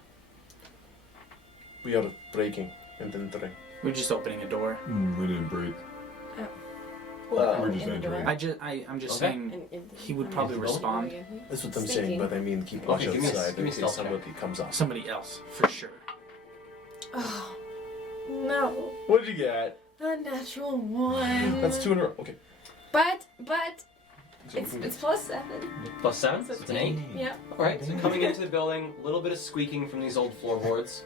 We are breaking and entering. We're just opening a door. We didn't break. Well, We're just in the entering. door. I'm just Okay. saying And he would I'm probably just respond. going in. that's what I'm Sneaking. saying, but I mean keep watch Okay, give me a- outside give me a in case stealth check. somebody comes up. Somebody else, for sure. Oh, no. What did you get? A natural one. That's 2 in a row. Okay. But So it's plus 7. Plus 7, so it's an 8. Yeah. Alright, so coming into the building, a little bit of squeaking from these old floorboards.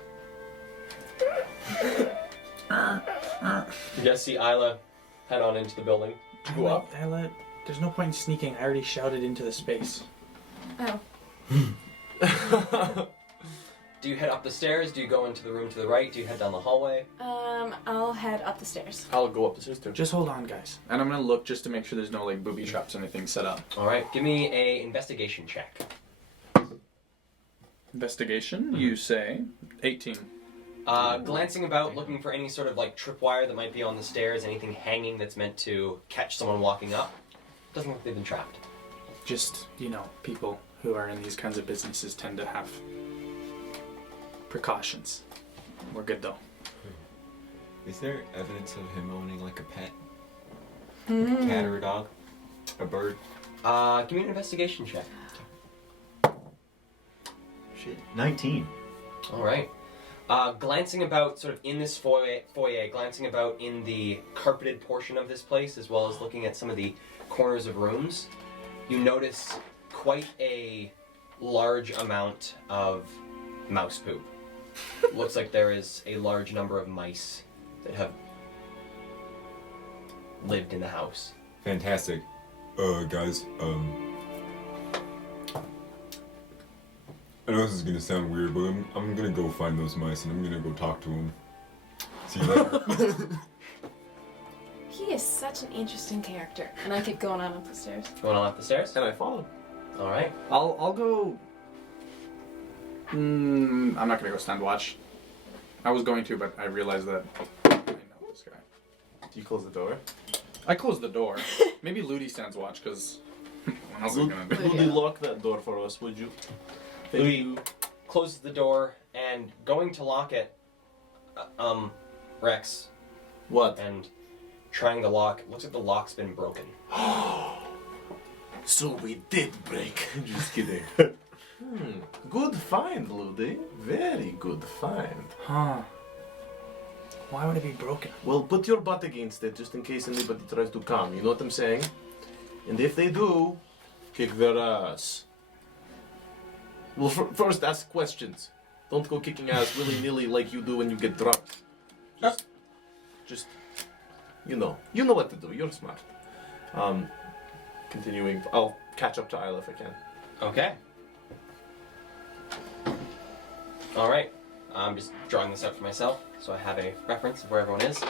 You guys see Isla head on into the building. Go up. Ella, there's no point in sneaking. I already shouted into the space. Oh. Do you head up the stairs? Do you go into the room to the right? Do you head down the hallway? I'll head up the stairs. I'll go up the stairs too. Just hold on, guys. And I'm gonna look just to make sure there's no like booby traps or anything set up. Alright, give me a investigation check. Investigation, you say. 18. Glancing about, looking for any sort of like tripwire that might be on the stairs, anything hanging that's meant to catch someone walking up. Doesn't look like they've been trapped. Just, people who are in these kinds of businesses tend to have precautions. We're good though. Is there evidence of him owning like a pet? Cat or a dog? A bird? Give me an investigation check. Shit. 19. Alright. Glancing about sort of in this foyer, glancing about in the carpeted portion of this place, as well as looking at some of the corners of rooms, you notice quite a large amount of mouse poop. Looks like there is a large number of mice that have lived in the house. Fantastic. Guys, I know this is gonna sound weird, but I'm gonna go find those mice and I'm gonna go talk to them. See you later. He is such an interesting character. And I keep going on up the stairs. Going on up the stairs? And I follow. Alright. I'll go. I'm not gonna go stand watch. I was going to, but I realized that I know this guy. Do you close the door? I closed the door. Maybe Ludi stands watch, because what else is gonna do? Ludi, lock that door for us, would you? Thank Ludi you. closes the door and going to lock it, Rex, What? and trying the lock. Looks like the lock's been broken. So we did break. Just kidding. Good find, Ludi. Very good find. Huh. Why would it be broken? Well, put your butt against it just in case anybody tries to come. You know what I'm saying? And if they do, kick their ass. Well, first ask questions. Don't go kicking ass willy-nilly like you do when you get drunk. Just, you know what to do. You're smart. Continuing, I'll catch up to Isla if I can. Okay. Alright. I'm just drawing this up for myself, so I have a reference of where everyone is.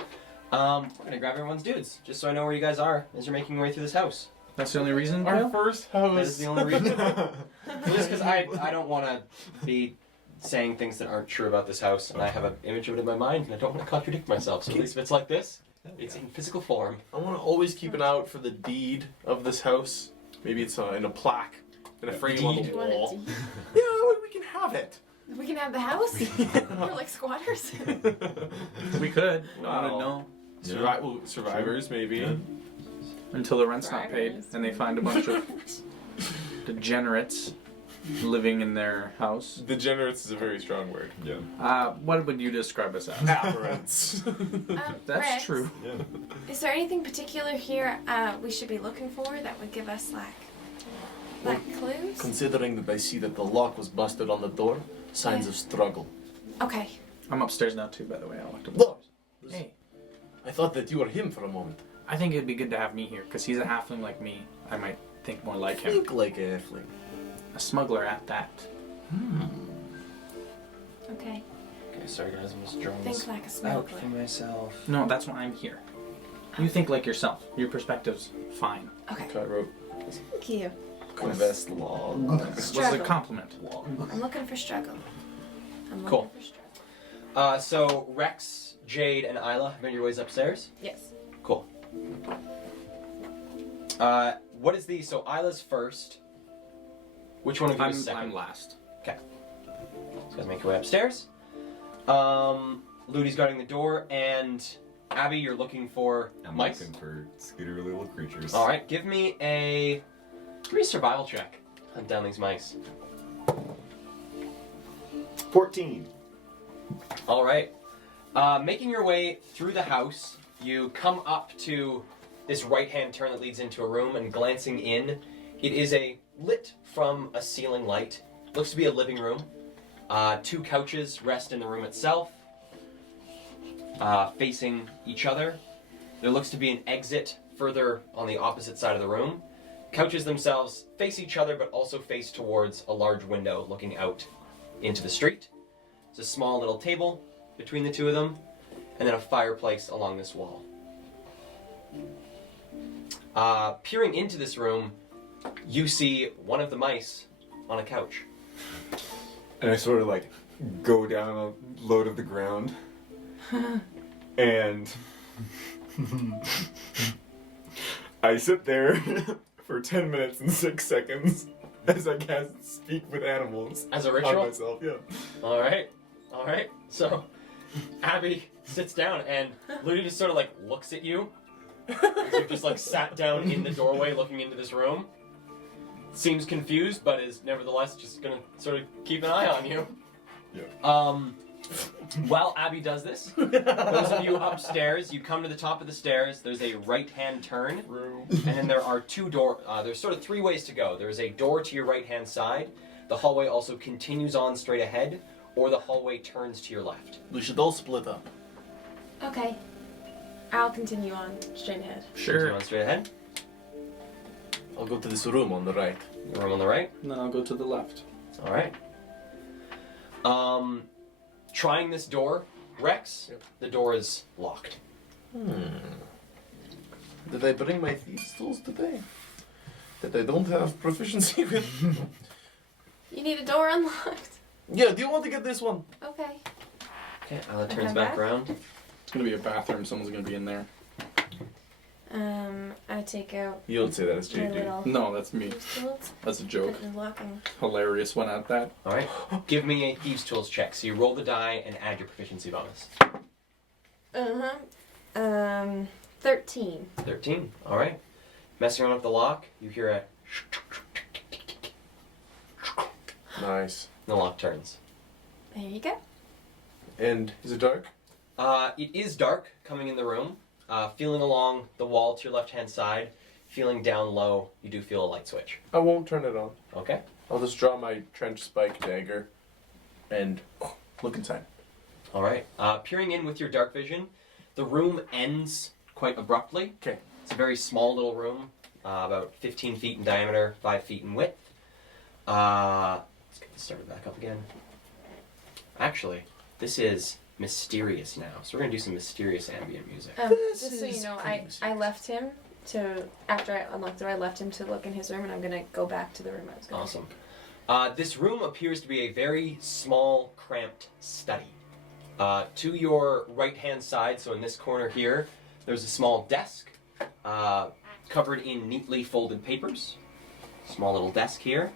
We're gonna grab everyone's dudes, just so I know where you guys are as you're making your way through this house. That's the only reason? Our Bill? first That house. is the only reason. Just because I don't want to be saying things that aren't true about this house, and I have an image of it in my mind, and I don't want to contradict myself. So at least if it's like this, it's in physical form. I want to always keep an eye out for the deed of this house. Maybe it's in a plaque, in a frame on the You want a wall. deed? Yeah, we can have it. We can have the house. We're like squatters. We could. I Wow. don't know. Survivors, maybe. Yeah. Until the rent's not paid, Drivers. and they find a bunch of degenerates living in their house. Degenerates is a very strong word. Yeah. What would you describe us as? Aberrants. That's Rex, true. Yeah. Is there anything particular here we should be looking for that would give us like clues? Considering that I see that the lock was busted on the door, signs of struggle. Okay. I'm upstairs now too, by the way. I locked up. Look! Hey, I thought that you were him for a moment. I think it'd be good to have me here, because he's a halfling like me. I might think more like him. Think like a halfling. A smuggler at that. Okay. Okay, sorry guys, I'm just drawing Think this like a out smuggler. for myself. No, that's why I'm here. You think like yourself. Your perspective's fine. Okay. Cairo. Thank you. Invest log. It was a Struggle. compliment. I'm looking for struggle. I'm Cool. looking for struggle. So Rex, Jade, and Isla have made your ways upstairs. Yes. Cool. What is the... So Isla's first. Which one of you is second? I'm last. So you guys make your way upstairs. Ludi's guarding the door, and Abby, you're looking for I'm mice. looking for skittery little creatures. All right, give me a survival check. Hunt down these mice. 14. All right. Making your way through the house, you come up to this right-hand turn that leads into a room, and glancing in, it is lit from a ceiling light. Looks to be a living room. 2 couches rest in the room itself, facing each other. There looks to be an exit further on the opposite side of the room. Couches themselves face each other, but also face towards a large window looking out into the street. There's a small little table between the two of them, and then a fireplace along this wall. Peering into this room, you see one of the mice on a couch. And I sort of like go down a low to the ground. And I sit there for 10 minutes and 6 seconds as I cast Speak with Animals. As a On ritual? myself, yeah. Alright. So, Abby sits down, and Ludi just sort of like looks at you. As you've just like sat down in the doorway looking into this room. Seems confused, but is nevertheless just gonna sort of keep an eye on you. Yeah. While Abby does this, those of you upstairs, you come to the top of the stairs. There's a right-hand turn, and then there are there's sort of 3 ways to go. There's a door to your right-hand side. The hallway also continues on straight ahead, or the hallway turns to your left. We should all split up. Okay. I'll continue on straight ahead. Continue on straight ahead. I'll go to this room on the right. The room on the right. And then I'll go to the left. All right. Trying this door, Rex. Yep. The door is locked. Did I bring my thieves' tools today? That I don't have proficiency with? You need a door unlocked. Yeah, do you want to get this one? Okay. Okay, Isla turns Okay, back back. around. It's gonna be a bathroom. Someone's gonna be in there. I take out You don't say that as my JD. little No, that's me. thieves' tools. That's a joke. Put it in locking. Hilarious one at that. All right. Give me a Thieves' Tools check. So you roll the die and add your proficiency bonus. 13. 13. All right. Messing around with the lock, you hear a... Nice. The lock turns. There you go. And is it dark? It is dark coming in the room. Feeling along the wall to your left-hand side, feeling down low, you do feel a light switch. I won't turn it on. Okay. I'll just draw my trench spike dagger and look inside. All right. Peering in with your dark vision, the room ends quite abruptly. Okay. It's a very small little room, about 15 feet in diameter, 5 feet in width. Let's get this started back up again. Actually, this is mysterious now, so we're gonna do some mysterious ambient music. Just so you know, I left him to, after I unlocked the door, I left him to look in his room, and I'm gonna go back to the room I was going. Awesome. This room appears to be a very small, cramped study. To your right-hand side, so in this corner here, there's a small desk covered in neatly folded papers. Small little desk here.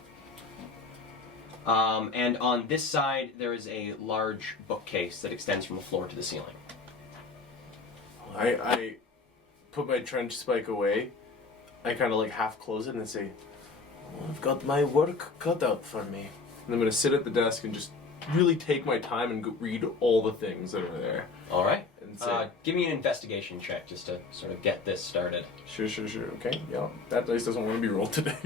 And on this side, there is a large bookcase that extends from the floor to the ceiling. I put my trench spike away. I kind of like half close it and say, "Oh, I've got my work cut out for me." And I'm going to sit at the desk and just really take my time and read all the things that are there. All right. And say, Give me an investigation check just to sort of get this started. Sure. Okay, yeah. That dice doesn't want to be rolled today.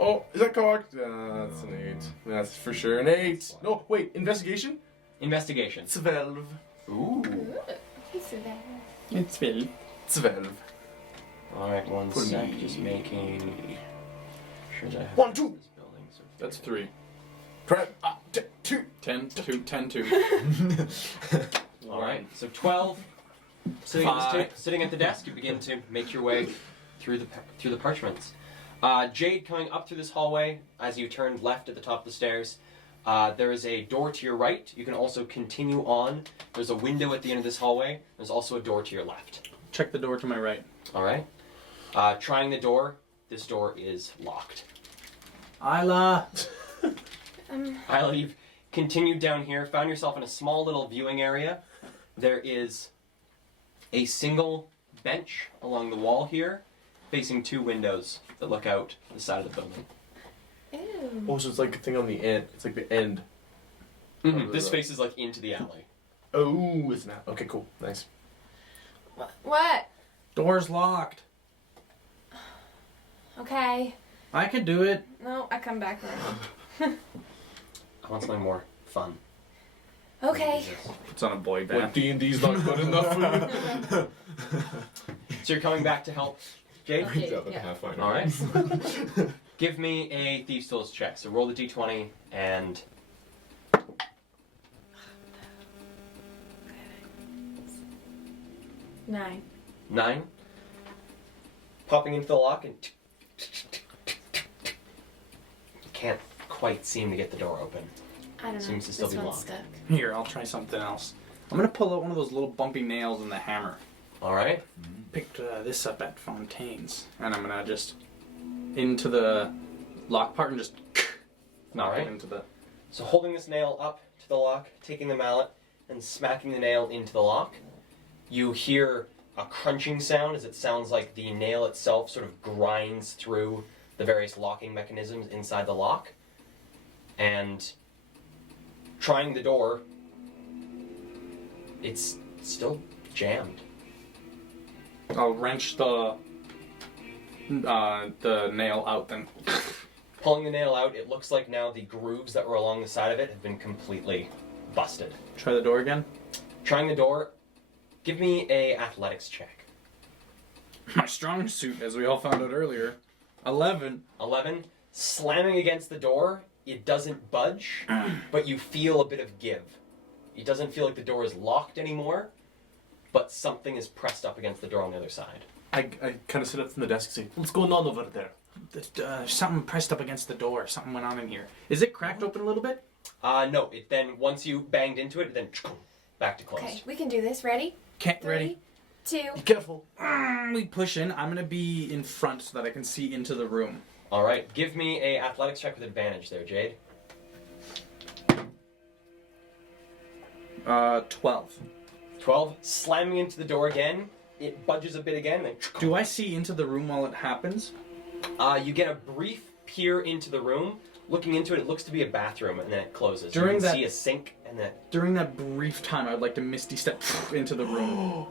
Oh, is that correct? That's an 8. That's for sure an 8. No, wait, investigation? Investigation. 12. Ooh. It's Phil. 12. All right, one For sec. me. Just making sure that I have 1, 2. this building sort of That's 3. 2. 10, 2, 10, 2. All right, so 12. Sitting at the desk, you begin to make your way through the parchments. Jade, coming up through this hallway, as you turned left at the top of the stairs, there is a door to your right. You can also continue on. There's a window at the end of this hallway. There's also a door to your left. Check the door to my right. All right. Trying the door. This door is locked. Isla! Isla, you've continued down here, found yourself in a small little viewing area. There is a single bench along the wall here, facing 2 windows that look out the side of the building. Ew. Oh, so it's like a thing on the end. It's like the end. This faces like into the alley. Oh, it's not. Okay, cool. Nice. What? Door's locked. Okay. I could do it. No, I come back around. I want something more fun. Okay. It's on a boy What, band. D&D's not good enough for you? So you're coming back to help Jade? Okay, Up at yeah. Pathfinder. All right. Give me a Thieves' Tools check. So roll the d20 and... Nine. 9. Popping into the lock and... You can't quite seem to get the door open. I don't know. Seems to still this be one's locked. stuck. Here, I'll try something else. I'm gonna pull out one of those little bumpy nails and the hammer. All right. Picked this up at Fontaine's, and I'm gonna just into the lock part and just knock Alright. it into the. So holding this nail up to the lock, taking the mallet, and smacking the nail into the lock, you hear a crunching sound as it sounds like the nail itself sort of grinds through the various locking mechanisms inside the lock. And trying the door, it's still jammed. I'll wrench the nail out then. Pulling the nail out, it looks like now the grooves that were along the side of it have been completely busted. Try the door again. Trying the door, give me a athletics check. My strong suit, as we all found out earlier. 11. 11. Slamming against the door, it doesn't budge, but you feel a bit of give. It doesn't feel like the door is locked anymore, but something is pressed up against the door on the other side. I kind of sit up from the desk and say, "What's going on over there?" Something pressed up against the door. Something went on in here. Is it cracked open a little bit? No, it then, once you banged into it, then back to closed. Okay, we can do this. Ready? Can't. Ready? 3, 2. Be careful. We push in. I'm gonna be in front so that I can see into the room. All right, give me a athletics check with advantage there, Jade. 12. 12, slamming into the door again. It budges a bit again. Then Do I see into the room while it happens? you get a brief peer into the room. Looking into it, it looks to be a bathroom, and then it closes. During you can that- see a sink, and then... During that brief time, I would like to misty step into the room.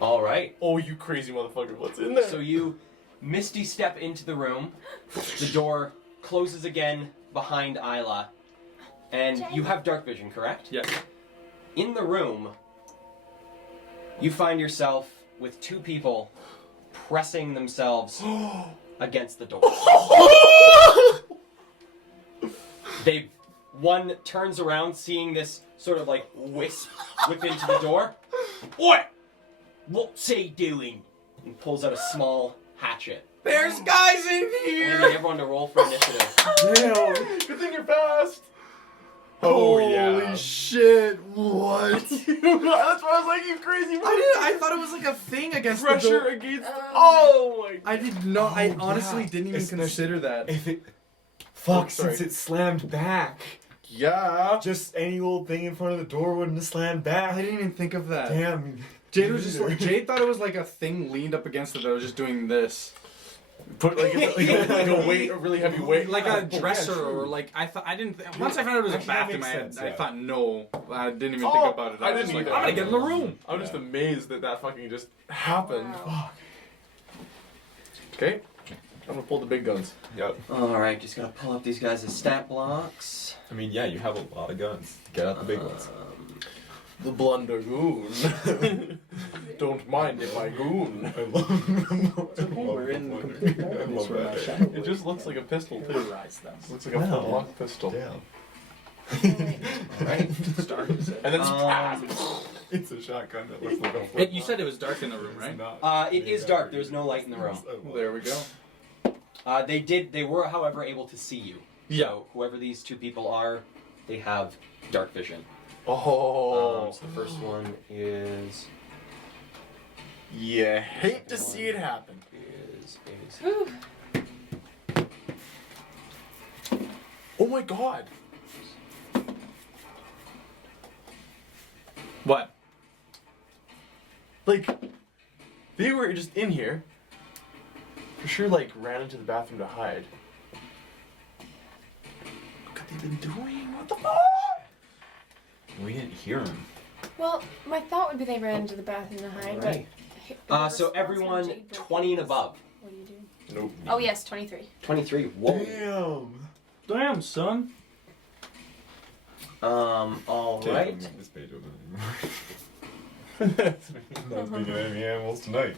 All right. Oh, you crazy motherfucker! What's in there? So you misty step into the room. The door closes again behind Isla, and you have dark vision, correct? Yes. In the room, you find yourself with two people pressing themselves against the door. One turns around, seeing this sort of like wisp whip into the door. What? What's he doing? And pulls out a small hatchet. There's guys in I here! need everyone to roll for initiative. Damn! Good thing you're fast. Holy shit! What? That's why I was like, you crazy motherfucker. I thought it was like a thing against the Pressure door. against. Oh my. I did not. I Oh, honestly yeah. didn't even Especially consider that. If it... Fuck, Oh, sorry. since it slammed back. Yeah. Just any old thing in front of the door wouldn't have slammed back. I didn't even think of that. Damn. Jade was just like, Jade thought it was like a thing leaned up against it that was just doing this. Put like a weight, a really heavy weight, Like a Yeah, dresser true. or like I thought I didn't once I found out it was a Actually, that bathroom makes sense, I yeah. thought no. I didn't even Oh, think about it. I was didn't like, either. I'm gonna get in the room. I'm just Yeah. amazed that fucking just happened. Wow. Okay, I'm gonna pull the big guns. Yep. Alright, just gotta pull up these guys' stat blocks. I mean, yeah, you have a lot of guns. Get out the big ones. The Blundergoon. Don't mind if I goon. I love We're in that. complete I darkness love from that. our shadow. It just looks like a pistol too. Polarize them. Looks like a Wow. flintlock pistol. Damn. Alright. And then It's a shotgun that looks like a flip. You said it was dark in the room, right? It is dark, there's no light in the room. There we go. They were, however, able to see you. Yeah. So, whoever these two people are, they have dark vision. oh, So the first one is... yeah, hate to see it happen. Is Whew. Oh my god. What? Like, they were just in here. For sure, like, ran into the bathroom to hide. What could they been doing? What the fuck? We didn't hear him. Well, my thought would be they ran into the bathroom to hide, Alright. but... So everyone 20 and above. What do you do? Nope. Oh, yes, 23. 23. Whoa. Damn. Damn, son. All Okay, right. I'm gonna this page open anymore. Not speaking of enemy animals tonight.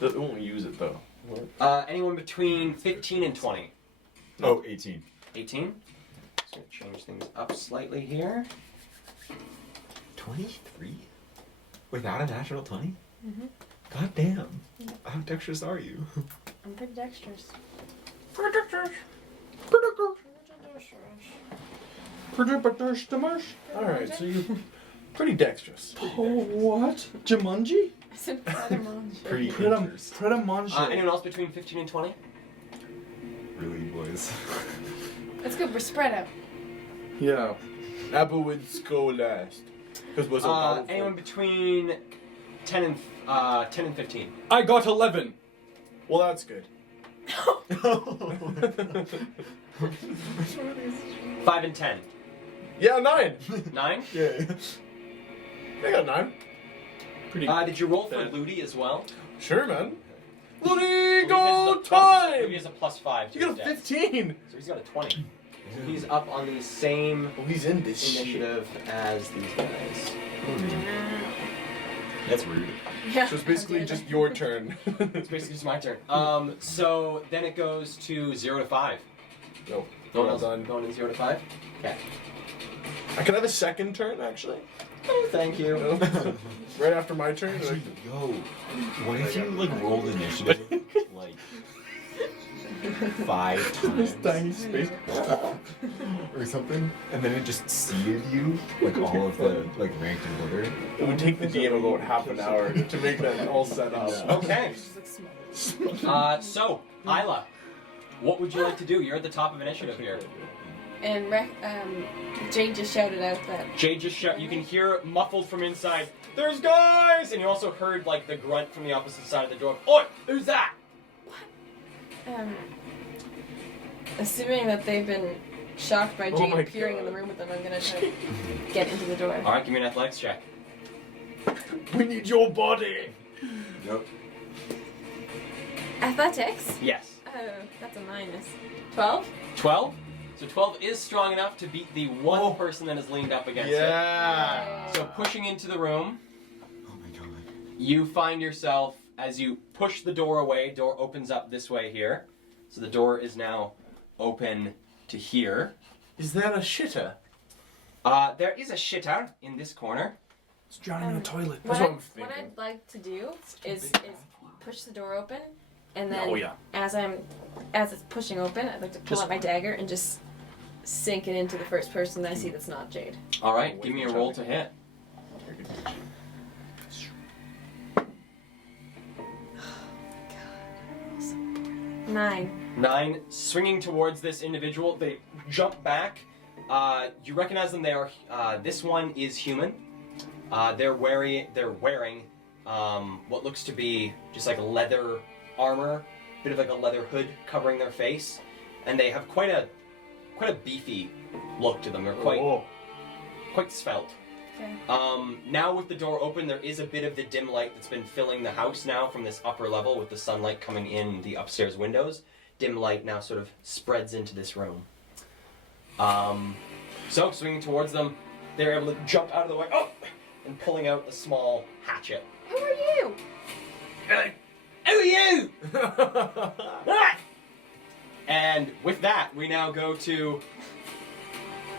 They won't use it though. Anyone between 15 and 20? Oh, 18. 18? Just gonna change things up slightly here. 23? Without a natural 20? Mm-hmm. God damn. How dexterous are you? I'm pretty dexterous. Alright, so you're pretty dexterous. Oh, what? Jumanji? I said Feathermon. Pretty Preta dexterous. Manjo. Anyone else between 15 and 20? Really, boys. That's good, we're spread out. Yeah. Abba would go last. Because was so powerful. Anyone between 10 and 15? I got 11. Well, that's good. 5 and 10. Yeah, 9. 9? Yeah. I got 9. Pretty. Did you roll for Bad. Ludi as well? Sure, man. Ludi, Ludi go has time! a +5 to You his got a dex. 15. So he's got a 20. So he's up on the same Oh, he's in this shit. initiative as these guys. That's rude. Yeah. So it's basically just your turn. It's basically just my turn. So then it goes to 0 to 5. No. No Well one else done. going to 0 to 5? Okay. I can have a second turn, actually. Oh, thank you. Right after my turn. Actually, yo, what if you like rolled initiative? Like, 5 times. Tiny space. Or something. And then it just seeded you, like all of the like ranked order. It would take the DM about half an hour to make that all set up. Okay. So, Isla, what would you like to do? You're at the top of initiative here. And Jade just shouted out that. Jade just shout. You can hear muffled from inside. There's guys, and you also heard like the grunt from the opposite side of the door. Oi, who's that? Assuming that they've been shocked by Jade my appearing in God. the room with them, I'm gonna try to get into the door. All right, give me an athletics check. We need your body. Yep. Athletics? Yes. Oh, that's a minus. 12? 12. So 12 is strong enough to beat the one person that is leaned up against it. Yeah. So pushing into the room, Oh my god. you find yourself, as you push the door away, door opens up this way here. So the door is now open to here. Is there a shitter? There is a shitter in this corner. It's drowning in the toilet. That's what I'm What thinking. I'd like to do is push the door open, and then Oh, yeah. as it's pushing open, I'd like to pull out my dagger and just sink it into the first person that I see that's not Jade. All right, give me a roll to hit. 9. 9, swinging towards this individual. They jump back. You recognize them. They are. This one is human. They're wearing what looks to be just like leather armor, bit of like a leather hood covering their face, and they have quite a beefy look to them. They're quite svelte. Okay. Now with the door open, there is a bit of the dim light that's been filling the house now from this upper level with the sunlight coming in the upstairs windows. Dim light now sort of spreads into this room. So swinging towards them, they're able to jump out of the way, and pulling out a small hatchet. Who are you? Who are you? And with that, we now go to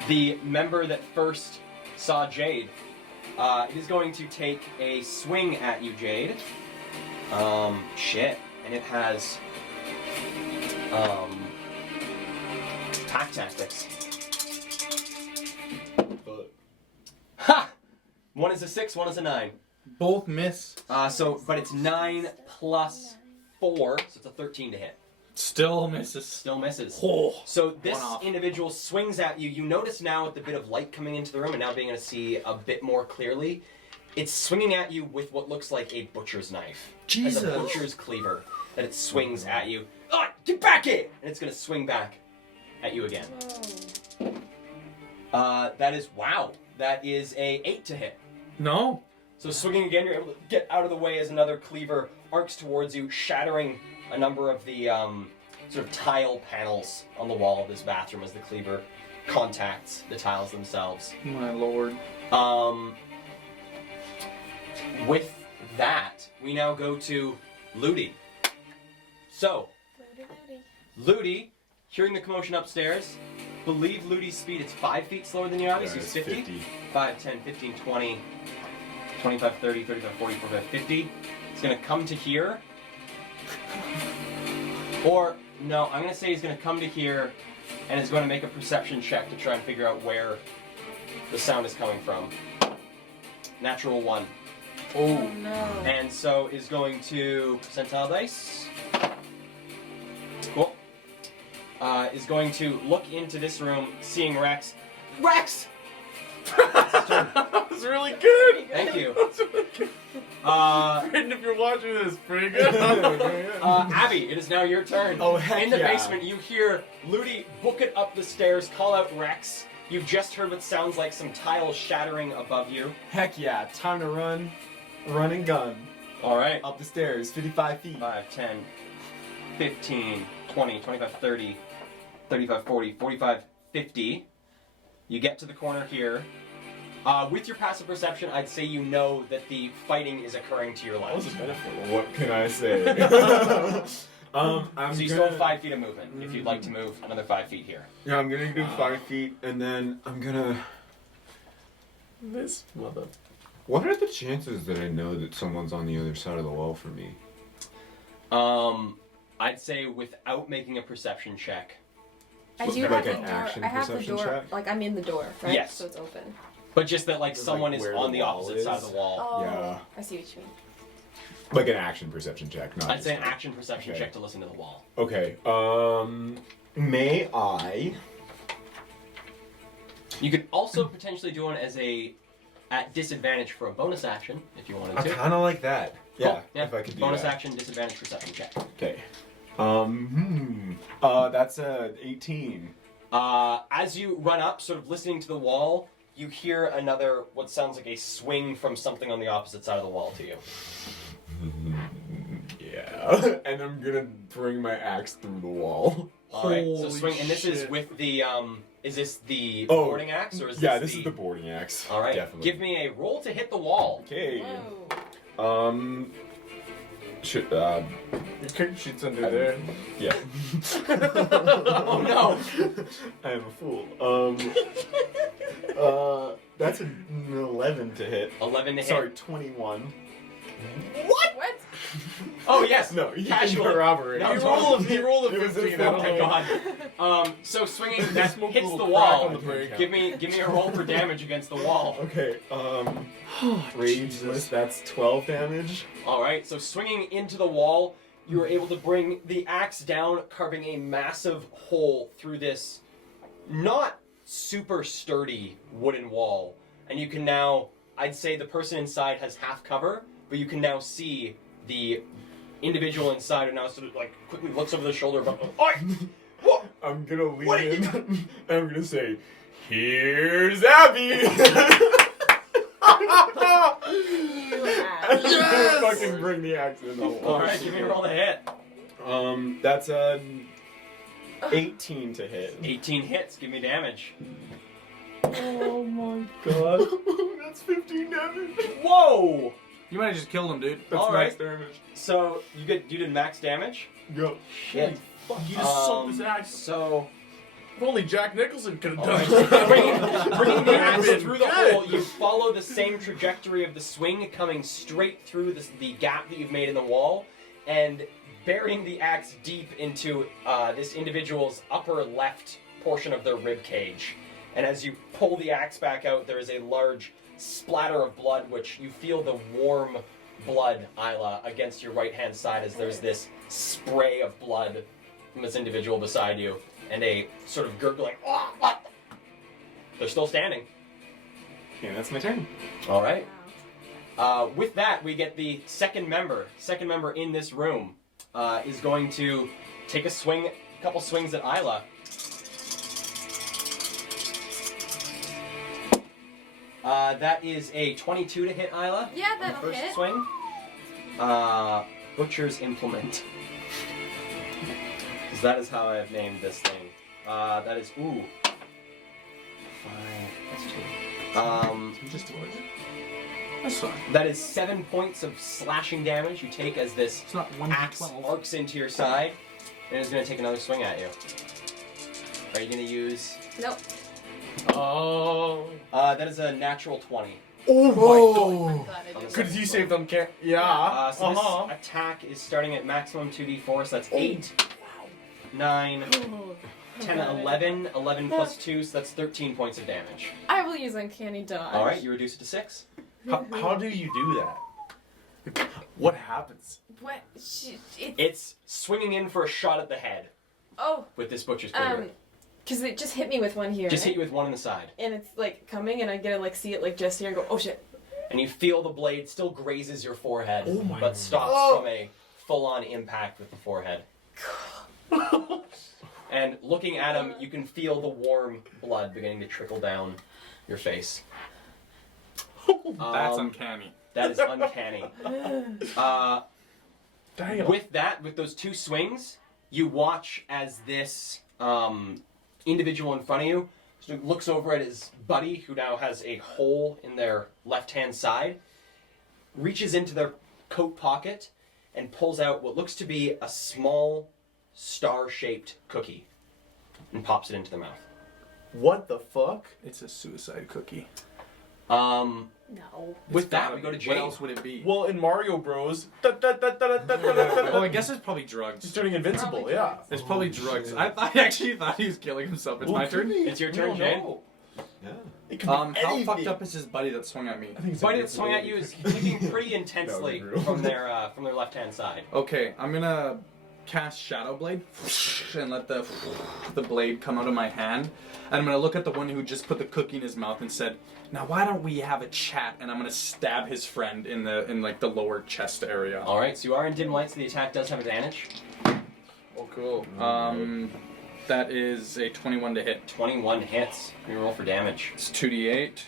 the member that first saw Jade. He's going to take a swing at you, Jade. Shit. And it has, pack tactics. Ha! One is a 6, one is a 9. Both miss. But it's 9 plus 4, so it's a 13 to hit. Still misses. Still misses. Oh. So this One off. individual swings at you. You notice now with the bit of light coming into the room and now being able to see a bit more clearly, it's swinging at you with what looks like a butcher's knife. Jesus. As a butcher's cleaver. That it swings at you. Oh, get back here! And it's going to swing back at you again. That is a 8 to hit. No. So swinging again, you're able to get out of the way as another cleaver arcs towards you, shattering a number of the sort of tile panels on the wall of this bathroom as the cleaver contacts the tiles themselves. My lord. With that, we now go to Ludi. So, Ludi, hearing the commotion upstairs, believe Ludi's speed is 5 feet slower than you are, so he's 50. 5, 10, 15, 20, 25, 30, 35, 40, 45, 50. He's going to come to here. Or, no, I'm going to say he's going to come to here and is going to make a perception check to try and figure out where the sound is coming from. Natural 1. Oh no. And so is going to percentile dice. Cool. Is going to look into this room, seeing Rex. Rex! That was really good. Thank you. Brayden, if you're watching this, pretty good. Abby, it is now your turn. Oh, heck In the yeah. basement, you hear Ludi book it up the stairs, call out Rex. You've just heard what sounds like some tiles shattering above you. Heck yeah, time to run and gun. All right. Up the stairs, 55 feet. 5, 10, 15, 20, 25, 30, 35, 40, 45, 50. You get to the corner here. With your passive perception, I'd say you know that the fighting is occurring to your left. What can I say? I'm So you still have 5 feet of movement, if you'd like to move another 5 feet here. Yeah, I'm gonna do 5 feet, and then I'm gonna... This mother. What are the chances that I know that someone's on the other side of the wall from me? I'd say without making a perception check. I do Like have the an door. action I have the perception door. check? Like I'm in the door, right? Yes. So it's open. But just that, like, Like, someone is where on the the wall opposite side of is? the wall. Oh, Yeah. I see what you mean. Like an action perception check, not I'd say an just- action perception Okay. check to listen to the wall. Okay. May I? You could also potentially do one as at disadvantage for a bonus action if you wanted I to. kind of like that. Cool. Yeah. Yeah. If I could do bonus that. action, disadvantage perception check. Okay. That's a 18. As you run up, sort of listening to the wall, you hear another, what sounds like a swing from something on the opposite side of the wall to you. Yeah. And I'm gonna bring my axe through the wall. Alright, so Holy swing, and this is shit. with the, is this the Oh, boarding axe, or is Yeah, this this is the boarding axe. Alright, Definitely. give me a roll to hit the wall. Okay. Whoa. Should Your character sheet's under there. yeah. Oh no! I am a fool. That's an 11 to hit. 11 to hit. Sorry, 21. What? Oh yes! No, you Casual. can corroborate. No, He rolled a It was a 15. four. Oh my god. So swinging that Smoke a hits little the crack wall. on the break. Give me a roll for damage against the wall. Okay, Rageless, that's 12 damage. Alright, so swinging into the wall, you were able to bring the axe down, carving a massive hole through this not super sturdy wooden wall. And you can now, I'd say the person inside has half cover, but you can now see the individual inside who now sort of like quickly looks over the shoulder of, Oi! What? I'm gonna lean What did in you and I'm gonna say, "Here's Abby!" I'm gonna fucking bring the axe in the wall. Alright, give me a roll to hit. That's an 18 to hit. 18 hits, give me damage. Oh my god. That's 15 damage. Whoa! You might have just killed him, dude. That's All max right. damage. So you did max damage? Yo. Shit. Fuck, you just soaked his axe. So If only Jack Nicholson could have all done right, it. bringing the axe Been through the good. hole, you follow the same trajectory of the swing, coming straight through the gap that you've made in the wall, and burying the axe deep into this individual's upper left portion of their rib cage. And as you pull the axe back out, there is a large splatter of blood, which you feel the warm blood, Isla, against your right-hand side as there's this spray of blood from this individual beside you, and a sort of gurgling. They're still standing. Okay, that's my turn. All right. With that, we get the second member. Second member in this room is going to take a couple swings at Isla. That is a 22 to hit Isla. Yeah, on the that'll first hit. swing. Butcher's Implement. Because that is how I have named this thing. That is, 5, that's 2. Just avoid it. That's fine. That is 7 points of slashing damage you take as this It's not axe 1d12. arcs into your side, and it's going to take another swing at you. Are you going to use... Nope. Oh. that is a natural 20. I'm glad I did. Could you saved on camp? Yeah. So this attack is starting at maximum 2d4, so that's 8, 9, 10, 11, 11 plus 2, so that's 13 points of damage. I will use Uncanny Dodge. Alright, you reduce it to 6. How do you do that? What happens? What? It's swinging in for a shot at the head Oh, with this butcher's cleaver. because it just hit me with one here. Just right? hit you with one in the side. And it's like coming, and I get to like see it like just here and go, oh shit. And you feel the blade still grazes your forehead, Oh my but stops God. from a full-on impact with the forehead. And looking at him, you can feel the warm blood beginning to trickle down your face. That's uncanny. That is uncanny. Damn. With that, with those two swings, you watch as this individual in front of you sort of looks over at his buddy, who now has a hole in their left-hand side, reaches into their coat pocket, and pulls out what looks to be a small star-shaped cookie, and pops it into their mouth. What the fuck? It's a suicide cookie. No. With It's that, gotta we go to be. Jade. What else would it be? Well, in Mario Bros. Oh, I guess it's probably He's drugs. turning invincible, Probably yeah. It's probably drugs. I actually thought he was killing himself. It's my turn. It's your turn, Jade. Yeah. It could be How anything. fucked up is his buddy that swung at me? I think it's Buddy that swung at you is kicking pretty intensely That would be from their left-hand side. Okay, I'm gonna cast Shadow Blade and let the blade come out of my hand. And I'm gonna look at the one who just put the cookie in his mouth and said, "Now why don't we have a chat?" And I'm gonna stab his friend in the lower chest area. All right, so you are in dim light, so the attack does have advantage. Oh, cool. That is a 21 to hit. 21 hits. You roll for damage. It's 2d8.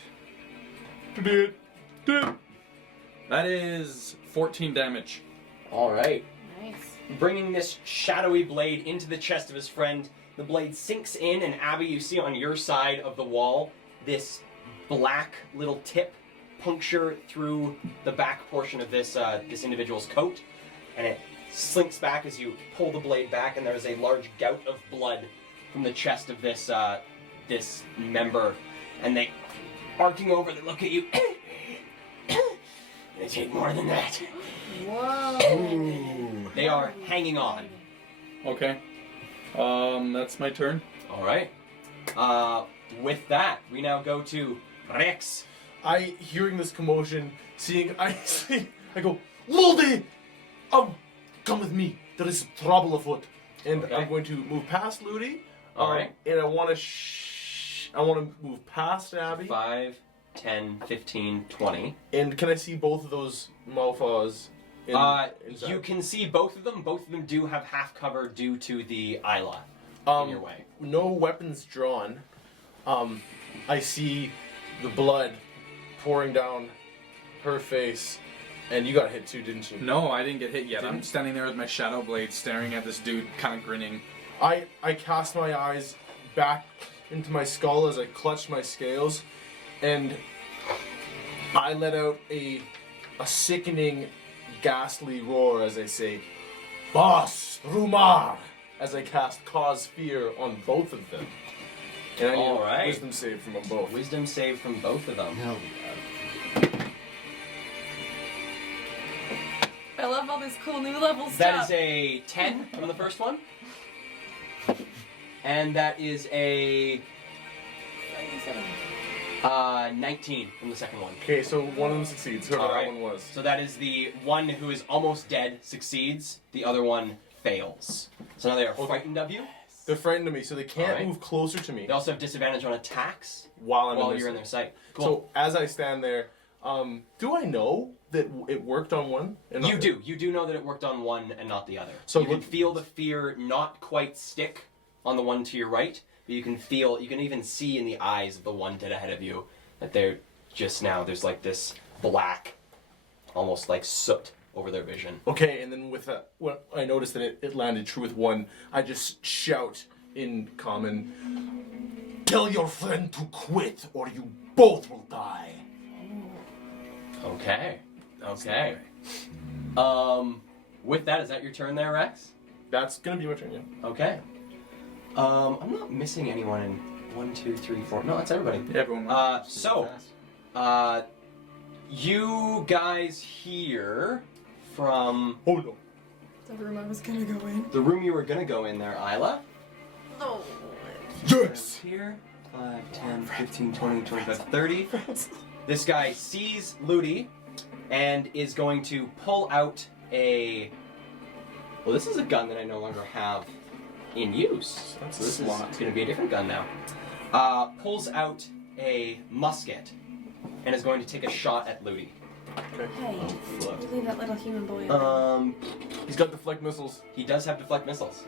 That is 14 damage. All right. Nice. Bringing this shadowy blade into the chest of his friend, the blade sinks in, and Abby, you see on your side of the wall this black little tip puncture through the back portion of this individual's coat, and it slinks back as you pull the blade back, and there is a large gout of blood from the chest of this member, and they, arcing over, they look at you. They take more than that. Whoa. They are hanging on. Okay. That's my turn. All right. With that, we now go to Rex. Hearing this commotion, I go, Lodi! Come with me. There is trouble afoot. And Okay. I'm going to move past Ludi. All right. And I want to move past Abby. 5, 10, 15, 20. And can I see both of those Malfaws? inside? You can see both of them. Both of them do have half cover due to the Isla in your way. No weapons drawn. I see the blood pouring down her face. And you got hit too, didn't you? No, I didn't get hit yet. I'm standing there with my Shadow Blade staring at this dude, kind of grinning. I cast my eyes back into my skull as I clutched my scales, and I let out a sickening, ghastly roar as I say, "Boss, Rumar!" as I cast Cause Fear on both of them. And I need All a right. wisdom save from them both. Wisdom save from both of them. Hell I love all this cool new level That stuff. is a 10 from the first one. And that is a 19 from the second one. Okay, so one of them succeeds, whoever All that right. one was. So that is the one who is almost dead succeeds. The other one fails. So now they are frightened of you. They're frightened of me, so they can't All right. move closer to me They also have disadvantage on attacks while I'm while in you're in their their sight. Cool. So as I stand there, do I know that it worked on one? And not You the- do. You do know that it worked on one and not the other. So You can look- feel the fear not quite stick on the one to your right, but you can even see in the eyes of the one dead ahead of you that they're just now, there's like this black, almost like soot over their vision. Okay, and then with that, when I noticed that it landed true with one, I just shout in common, "Tell your friend to quit, or you both will die." Okay. With that, is that your turn there, Rex? That's gonna be my turn, yeah. Okay. I'm not missing anyone in 1, 2, 3, 4. No, that's everybody. Yeah, everyone. You guys hear from Hold on. The room I was gonna go in. the room you were gonna go in there, Isla. No. Yes! Here, 5, 10, 15, 20, 25, 30. This guy sees Ludi and is going to pull out a... Well, this is a gun that I no longer have in use. That's So this a is slot. it's going to be a different gun now. Pulls out a musket and is going to take a shot at Ludi. Hey, Look. you leave that little human boy alone. He's got deflect missiles. He does have deflect missiles.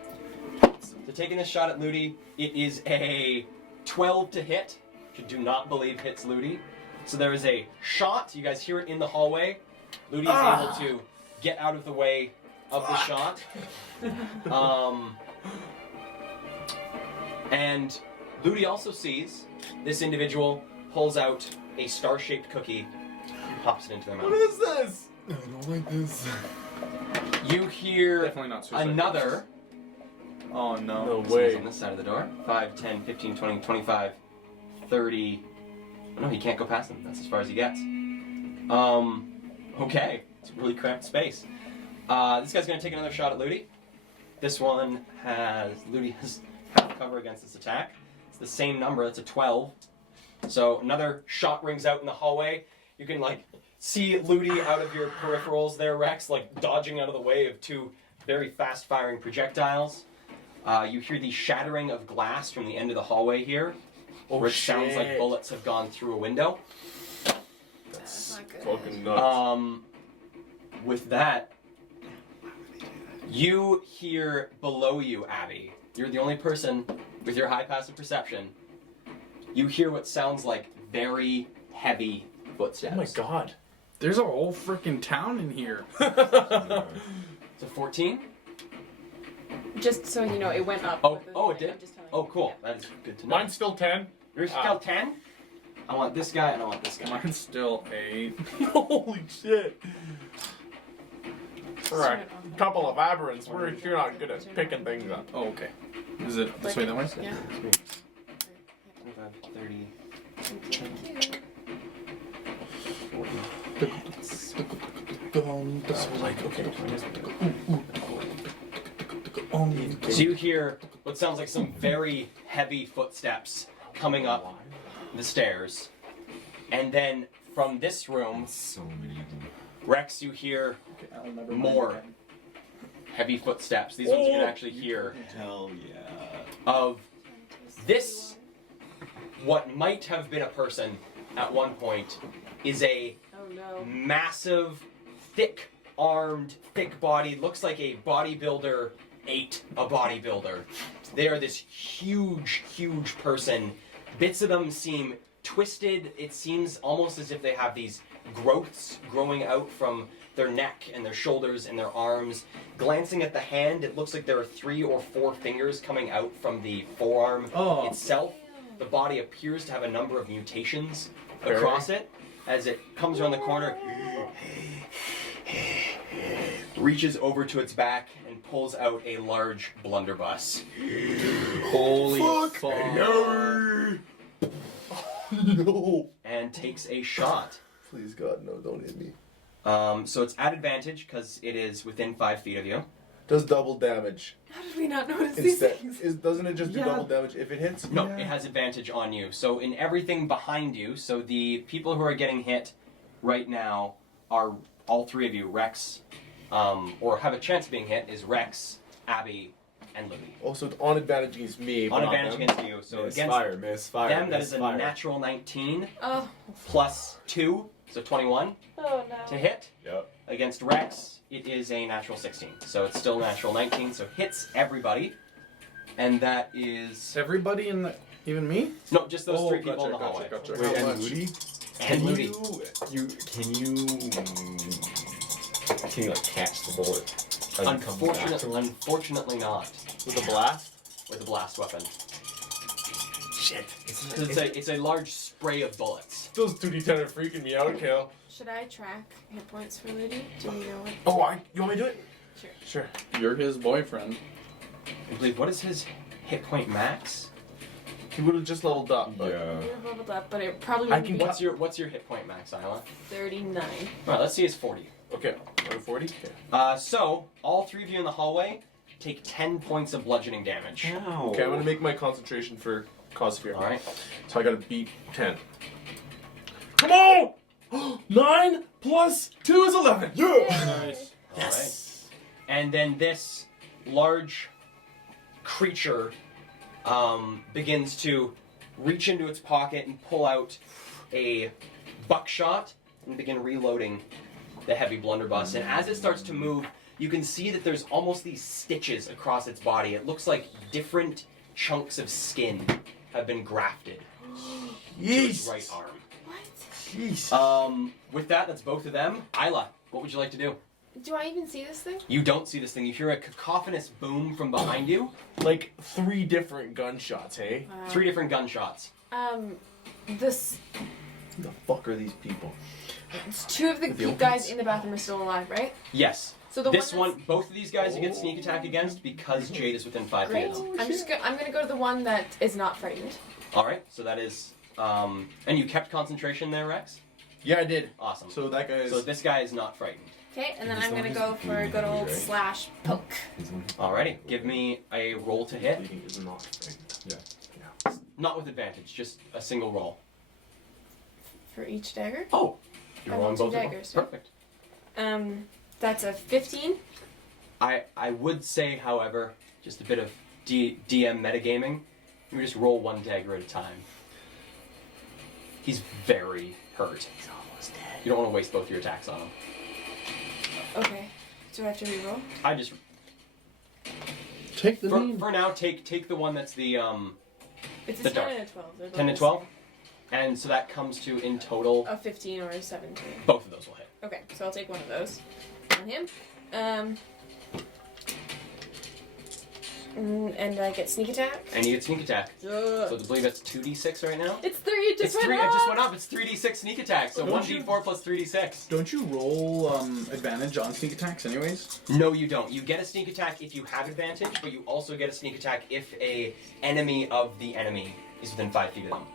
So taking this shot at Ludi, it is a 12 to hit, which I do not believe hits Ludi. So there is a shot, you guys hear it in the hallway. Ludi is able to get out of the way of the shot. And Ludi also sees this individual pulls out a star-shaped cookie and pops it into their What mouth. is this? I don't like this. You hear Definitely not suicide. another... Oh no. No Someone's way. on this side of the door. 5, 10, 15, 20, 25, 30, No, he can't go past them. That's as far as he gets. Okay. It's a really cramped space. This guy's gonna take another shot at Ludi. This one Ludi has half cover against this attack. It's the same number, it's a 12. So another shot rings out in the hallway. You can like see Ludi out of your peripherals there, Rex, like dodging out of the way of two very fast firing projectiles. You hear the shattering of glass from the end of the hallway here, where it sounds like bullets have gone through a window. That's fucking nuts. With that, you hear below you, Abby. You're the only person with your high passive perception. You hear what sounds like very heavy footsteps. Oh my god. There's a whole freaking town in here. It's a 14? Just so you know, it went up. Oh, it did? Oh, cool. That is good to know. Mine's still 10. Yours still 10? I want this guy and I want this guy. Mine's still 8. Holy shit. Alright, couple of aberrants. You're not good at picking things up. Oh, okay. Is it this way, that way? Yeah. 30. So you hear what sounds like some very heavy footsteps coming up the stairs. And then from this room, So many of them. Rex, you hear more heavy footsteps. These ones you can actually hear. Hell yeah. Of this, what might have been a person at one point, is a massive, thick-armed, thick-bodied, looks like a bodybuilder ate a bodybuilder. They are this huge, huge person. Bits of them seem twisted. It seems almost as if they have these growths growing out from their neck and their shoulders and their arms. Glancing at the hand, it looks like there are 3 or 4 fingers coming out from the forearm itself. The body appears to have a number of mutations across it. As it comes around the corner, reaches over to its back and pulls out a large blunderbuss. Holy fuck! No! No! And takes a shot. Please God, no, don't hit me. So it's at advantage because it is within 5 feet of you. Does double damage. How did we not notice these things? Doesn't it just do double damage if it hits? No, it has advantage on you. So in everything behind you, so the people who are getting hit right now are all 3 of you, Rex, or have a chance of being hit, is Rex, Abby, and Lily. Also, it's on advantage against me. On advantage against you. So against misfire, them, that is a natural 19 plus 2, so 21 to hit. Yep. Against Rex, it is a natural 16. So it's still natural 19, so hits everybody. And that is... Everybody in the... Even me? No, just those 3 people in the hallway. Wait, and Moody? And Moody. Can you like catch the bullet? Unfortunately not. With a blast? With a blast weapon. Shit. It's a large spray of bullets. Those 2d10 are freaking me out, Kale. Should I track hit points for Ludi? Do we know it? Oh, you want me to do it? Sure. You're his boyfriend. I believe, what is his hit point max? He would have just leveled up. But Yeah. We have leveled up, but it probably would be What's your hit point max, Isla? 39. Alright, let's see his 40. Okay, 40? Okay. So, all 3 of you in the hallway take 10 points of bludgeoning damage. Ow. Okay, I'm gonna make my concentration for cause fear. Alright. So I gotta beat 10. Come on! 9 plus 2 is 11! Yeah! Nice. Yes! And then this large creature begins to reach into its pocket and pull out a buckshot and begin reloading the heavy blunderbuss. And as it starts to move, you can see that there's almost these stitches across its body. It looks like different chunks of skin have been grafted to its right arm. What? With that's both of them. Isla, what would you like to do? Do I even see this thing? You don't see this thing. You hear a cacophonous boom from behind you. Like 3 different gunshots, hey? 3 different gunshots. This. Who the fuck are these people? It's 2 of the guys in the bathroom are still alive, right? Yes. So the this one one, both of these guys you get sneak attack against because Jade is within 5 feet Great. of them. I'm gonna go to the one that is not frightened. All right, so that is And you kept concentration there, Rex? Yeah, I did. Awesome. So that guy is. So this guy is not frightened. Okay, and then This I'm one gonna is go for a bleeding good old heavy, right? slash poke. Alrighty, give me a roll to hit. Bleeding is not right. Not with advantage, just a single roll. For each dagger. Oh, you're I rolling rolled two both of them. daggers, yeah. Perfect. That's a 15. I would say, however, just a bit of DM metagaming. You just roll one dagger at a time. He's very hurt. He's almost dead. You don't want to waste both your attacks on him. Okay. Do I have to reroll? I just Take the lead. for now take the one that's the It's a The 10 dark. and a 12. They're both 10 to the 12, and so that comes to in total same. A 15 or a 17. both of those will hit. Okay, so I'll take one of those on him. And I get sneak attack. And you get sneak attack. Ugh. So I believe that's 2d6 right now. It's 3. It just It's went 3. up. It just went up. It's 3d6 sneak attack. So Don't you- 1d4 plus 3d6. Don't you roll advantage on sneak attacks anyways? No, you don't. You get a sneak attack if you have advantage, but you also get a sneak attack if a enemy of the enemy is within 5 feet of them.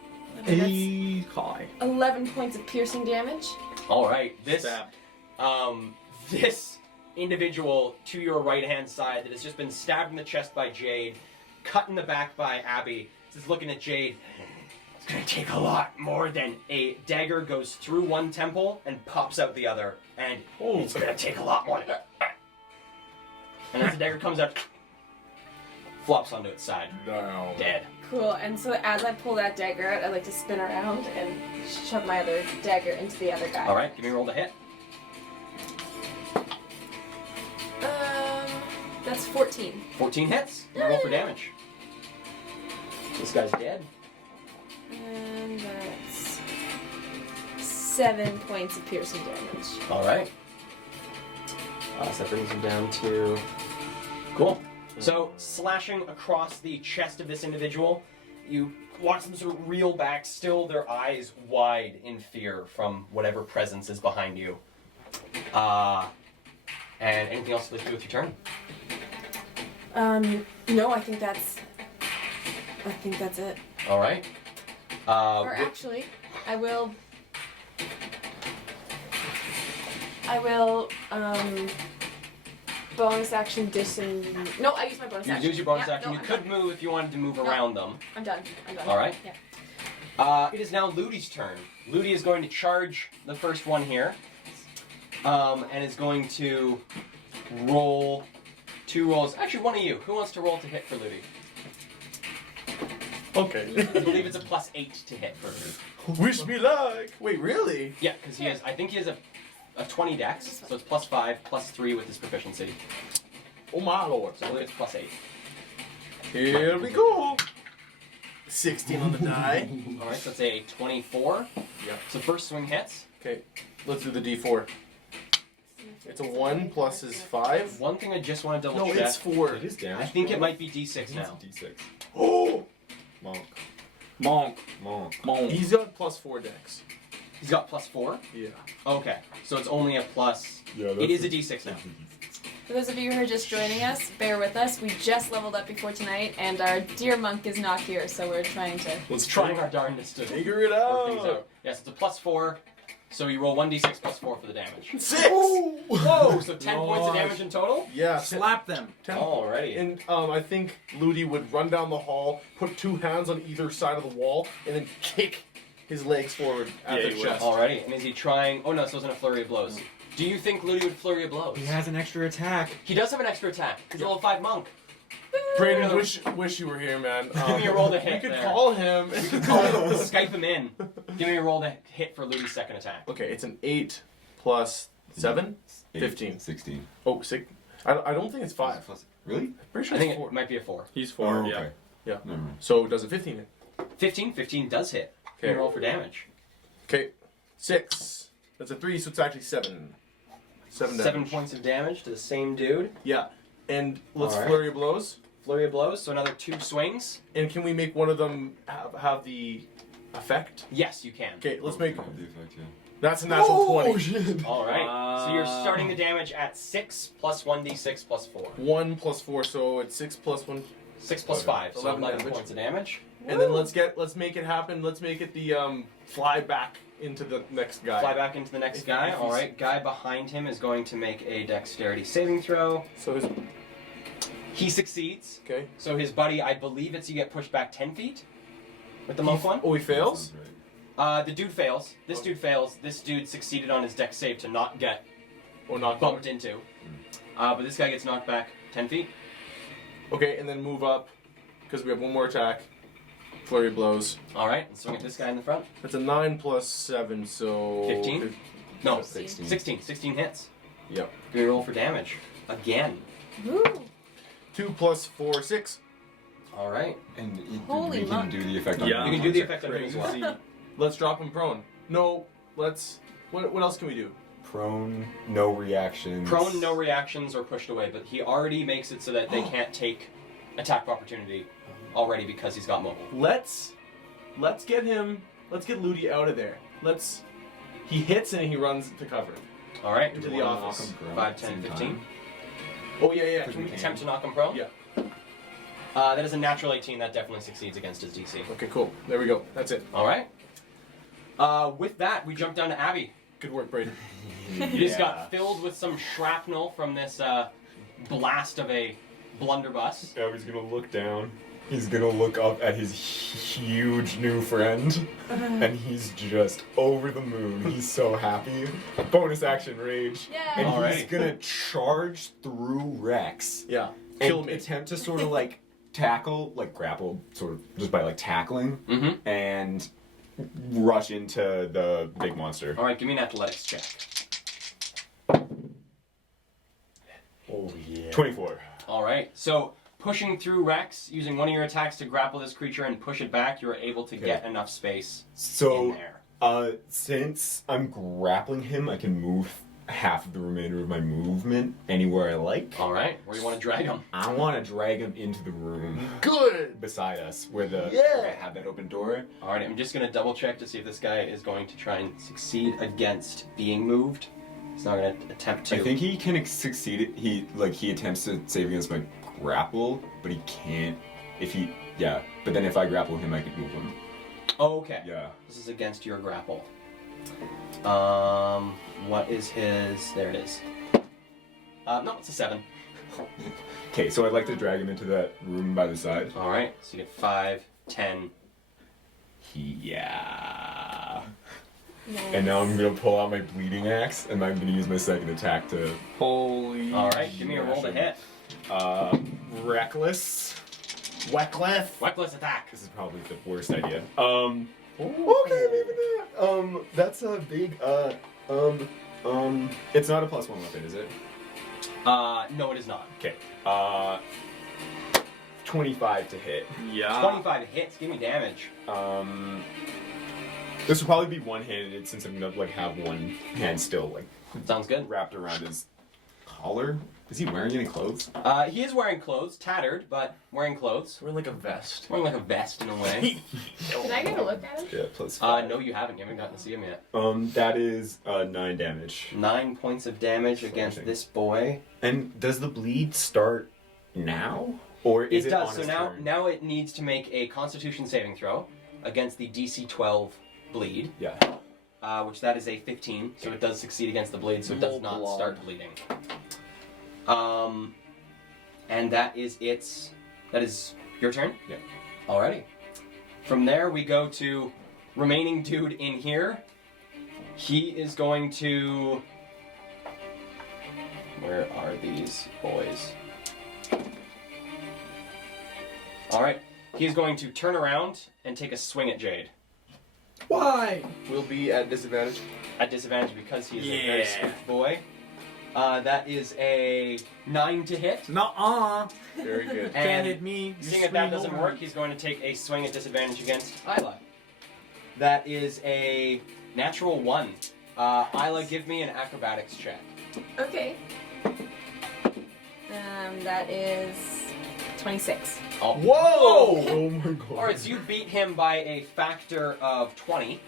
Okay, High. that's 11 points of piercing damage. All right, this Stabbed. this individual to your right hand side that has just been stabbed in the chest by Jade, cut in the back by Abby, is looking at Jade. It's gonna take a lot more than a dagger goes through one temple and pops out the other, and it's gonna take a lot more. And as the dagger comes out, flops onto its side, No. dead. Cool, and so as I pull that dagger out, I like to spin around and shove my other dagger into the other guy. All right, give me a roll to hit. That's 14. 14 hits. Give me a roll for damage. This guy's dead. And that's 7 points of piercing damage. All right. So that brings him down to... Cool. So, slashing across the chest of this individual, you watch them sort of reel back, still their eyes wide in fear from whatever presence is behind you. And anything else you'd like to do with your turn? No, I think that's it. All right. Or actually, I will, bonus action No, I use my bonus You action. use your bonus Yeah, action. no, You I'm could done. move if you wanted to move around them. I'm done. All right. Yeah. It is now Ludi's turn. Ludi is going to charge the first one here, and is going to roll 2 rolls. Actually, one of you. Who wants to roll to hit for Ludi? Okay. I believe it's a +8 to hit for Ludi. Wish me luck. Wait, really? Yeah, because he has. I think he has a 20 dex, so it's +5, +3 with his proficiency. Oh my lord. So I believe it's +8. Here we go. 16 on the die. All right, so it's a 24. Yeah. So first swing hits. Okay, let's do the D4. It's a 1 plus is 5. One thing I just want to double No, check. it's 4. It is damage. I think it bro. might be D6 now. D6. Oh! Monk. Monk. Monk. Monk. He's got +4 dex. He's got +4. Yeah. Okay, so it's only a plus. Yeah, It is a D6 now. For those of you who are just joining us, bear with us. We just leveled up before tonight, and our dear monk is not here, so we're trying to. Let's Trying our darndest to figure it work things out. out. Yes, it's a +4. So you roll 1d6 +4 for the damage. 6! Whoa! So 10 points of Nice. damage in total. Yeah. Slap them. 10. Alrighty. And I think Ludi would run down the hall, put 2 hands on either side of the wall, and then kick his legs forward at Yeah, the he would. chest. Alrighty. And is he trying? Oh no, this wasn't a flurry of blows. Do you think Ludi would flurry of blows? He has an extra attack. He does have an extra attack. He's a level 5 monk. Brayden, wish you were here, man. Give me a roll to hit You could there. call him. Skype him in. Give me a roll to hit for Ludi's second attack. Okay, it's an 8 plus 7? 8, 15. 16. Oh, 6. I don't think it's 5. Really? Pretty sure I think it's 4. it might be a 4. He's Oh, 4, okay. yeah. Yeah. Never mind. So does a 15 hit? 15 does hit. Give me Okay. a roll for damage. Okay. 6. That's a 3, so it's actually 7. 7 damage. 7 points of damage to the same dude. Yeah. And let's Alright. flurry of blows. Flurry of blows, so another 2 swings. And can we make one of them have the effect? Yes, you can. Okay, let's make. The effect, yeah. That's a natural 20. shit! Alright. So you're starting the damage at 6 plus 1d6 plus 4. 1 plus 4, so it's 6 plus 1. 6 plus 5, so 11 11 damage. points of damage. And then let's make it happen. Let's make it the fly back into the next guy. Fly back into the next guy. if All he's- right, guy behind him is going to make a dexterity saving throw. So his He succeeds. okay. So his buddy, I believe it's you get pushed back 10 feet with the monk one. Oh, he fails. The dude fails. This dude fails. This dude succeeded on his dex save to not get Or not bumped into. But this guy gets knocked back 10 feet. Okay, and then move up because we have one more attack. Flurry of blows. All right, and swing at this guy in the front. That's a 9 plus 7, so 15? No, 16. 16 hits. Yep. Give me a roll for damage. Again. Woo. 2 plus 4, 6. All right. And Holy we can monk. do the effect on Yeah. You can do the effect on him as well. Crazy. Let's drop him prone. No, let's. What else can we do? Prone, no reactions. Prone, no reactions or pushed away, but he already makes it so that they can't take attack of opportunity already because he's got mobile. Let's get him. Let's get Ludi out of there. He hits and he runs to cover. All right. Into Do the we wanna office. knock him prone 5, at the 10, same 15. time? Oh yeah. Because we can. Attempt to knock him prone? Yeah. That is a natural 18. That definitely succeeds against his DC. Okay, cool. There we go. That's it. All right. With that, we jump down to Abby. Good work, Braden. You just got filled with some shrapnel from this blast of a blunderbuss. Abby's gonna look down. He's gonna look up at his huge new friend, and he's just over the moon. He's so happy. Bonus action rage. Yeah. And he's Alright. gonna charge through Rex Yeah. and Kill me. attempt to sort of like tackle, like grapple, sort of just by like tackling, Mm-hmm. and rush into the big monster. All right, give me an athletics check. Oh yeah. 24. All right, so pushing through Rex, using one of your attacks to grapple this creature and push it back, you are able to Okay. get enough space in So, there. since I'm grappling him, I can move half of the remainder of my movement anywhere I like. All right, where do you want to drag him? I want to drag him into the room Good. beside us, where Yeah. where I have that open door. All right, I'm just going to double check to see if this guy is going to try and succeed against being moved. He's not going to attempt to. I think he can succeed. He attempts to save against my grapple, but he can't. But then if I grapple him, I can move him. Oh, okay. Yeah. This is against your grapple. What is his? There it is. No, it's a 7. Okay, so I'd like to drag him into that room by the side. All right, so you get 5, 10. Yeah. Nice. And now I'm gonna pull out my bleeding axe, and I'm gonna use my second attack to. Holy. All right, give me a roll to hit. Reckless. Weckliff. Reckless attack. This is probably the worst idea. Okay, maybe not. That's a big. It's not a +1 weapon, is it? No, it is not. Okay. 25 to hit. Yeah. 25 hits. Give me damage. This will probably be one-handed since I'm gonna have one hand still Sounds good. wrapped around his collar. Is he wearing any clothes? He is wearing clothes, tattered, but wearing clothes. We're like a vest. Wearing like a vest in a way. Did I get a look at him? Yeah, +5. No, you haven't. You haven't gotten to see him yet. That is 9 damage. 9 points of damage against this boy. And does the bleed start now, or is It it does. on So his now, turn? now it needs to make a Constitution saving throw against the DC 12 bleed, Yeah. which that is a 15. So it does succeed against the bleed. So it does More not blood. start bleeding. And that is its. That is your turn. Yeah. Alrighty. From there we go to remaining dude in here. He is going to. Where are these boys? Alright. He is going to turn around and take a swing at Jade. Why? We'll be at disadvantage. At disadvantage because he is a very swift boy. That is a 9 to hit. Nuh-uh. Very good. Can't And hit me. You seeing that that swing doesn't over work, me. he's going to take a swing at disadvantage against Isla. That is a natural 1. Isla, give me an acrobatics check. Okay. That is 26. Oh. Whoa! Oh my god. Alright, so you beat him by a factor of 20.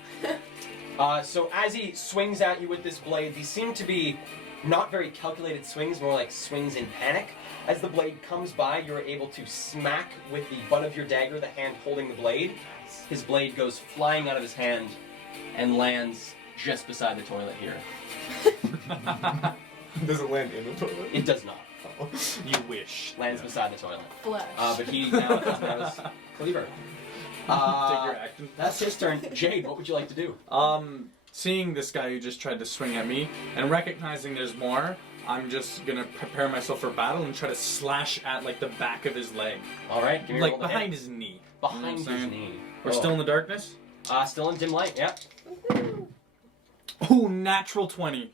So as he swings at you with this blade, these seem to be not very calculated swings, more like swings in panic. As the blade comes by, you're able to smack with the butt of your dagger the hand holding the blade. His blade goes flying out of his hand and lands just beside the toilet here. Does it land in the toilet? It does not. You wish. Lands beside the toilet. Flush. But he now doesn't have his cleaver. That's his turn. Jade, what would you like to do? Seeing this guy who just tried to swing at me and recognizing there's more, I'm just gonna prepare myself for battle and try to slash at like the back of his leg. All right, give me a Like roll to behind hit. his knee. Behind You know what I'm his saying? knee. We're still in the darkness? Still in dim light, yep. Ooh, natural 20.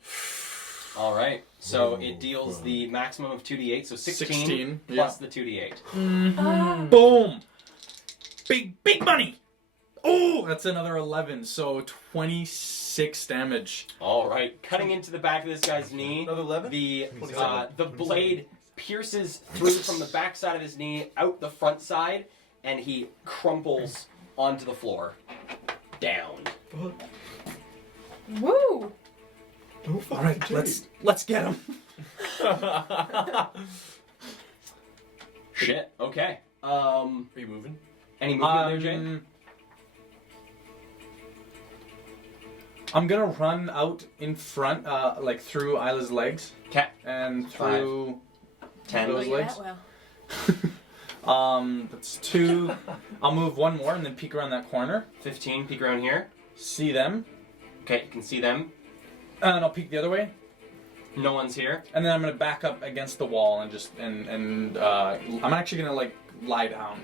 All right, so Whoa, it deals whoa. the maximum of 2d8, so 16, 16, plus the 2d8. Mm-hmm. Boom! Big money! Oh, that's another 11, so 26 damage. All right, cutting into the back of this guy's knee. Another 11? The blade pierces through from the back side of his knee out the front side, and he crumples onto the floor, down. Woo! All right, let's get him. Shit. Okay. Are you moving? Any movement there, Jane? I'm gonna run out in front, like through Isla's legs. Okay. And through 10. those Look at legs. that well. That's 2. I'll move 1 more and then peek around that corner. 15. Peek around here. See them. Okay, you can see them. And I'll peek the other way. No one's here. And then I'm gonna back up against the wall and just I'm actually gonna like lie down.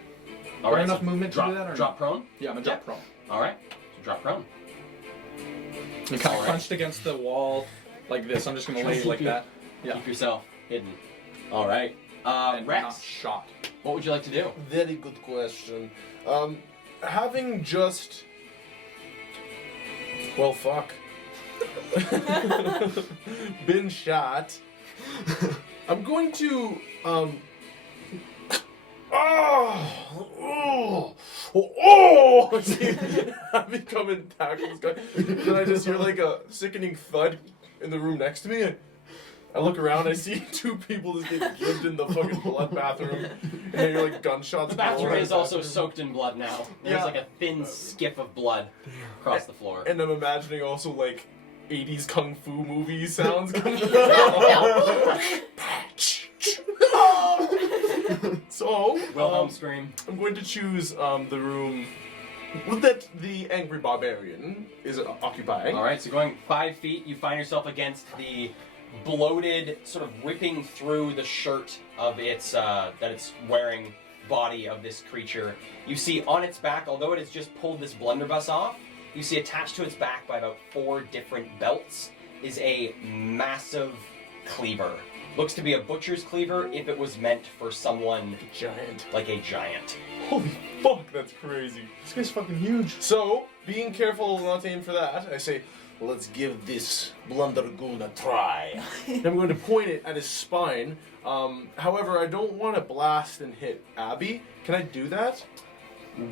All right. enough so movement drop, to do that or drop prone. Yeah, I'm gonna drop prone. All right. So drop prone. I'm kind of Alright. crunched against the wall like this. I'm just gonna lay like that. Yeah. Keep yourself hidden. All right. And not Rex, shot. what would you like to do? Very good question. Having just... Well, fuck. Been shot. I'm going to, See, I'm becoming tackle this guy. Then I just hear like a sickening thud in the room next to me. And I look around, I see 2 people just get gibbed in the fucking blood bathroom. And I hear like gunshots. The bathroom going is on. also soaked in blood now. There's Yeah. like a thin skiff of blood across the floor. And I'm imagining also like 80s kung fu movie sounds coming So, Wilhelm scream. I'm going to choose the room that the angry barbarian is occupying. All right, so going 5 feet, you find yourself against the bloated, sort of ripping through the shirt of its that it's wearing body of this creature. You see on its back, although it has just pulled this blunderbuss off, you see attached to its back by about 4 different belts is a massive cleaver. Looks to be a butcher's cleaver if it was meant for someone Giant. like a giant. Holy fuck, that's crazy. This guy's fucking huge. So, being careful not to aim for that, I say, let's give this Blundergoon a try. I'm going to point it at his spine. However, I don't want to blast and hit Abby. Can I do that? I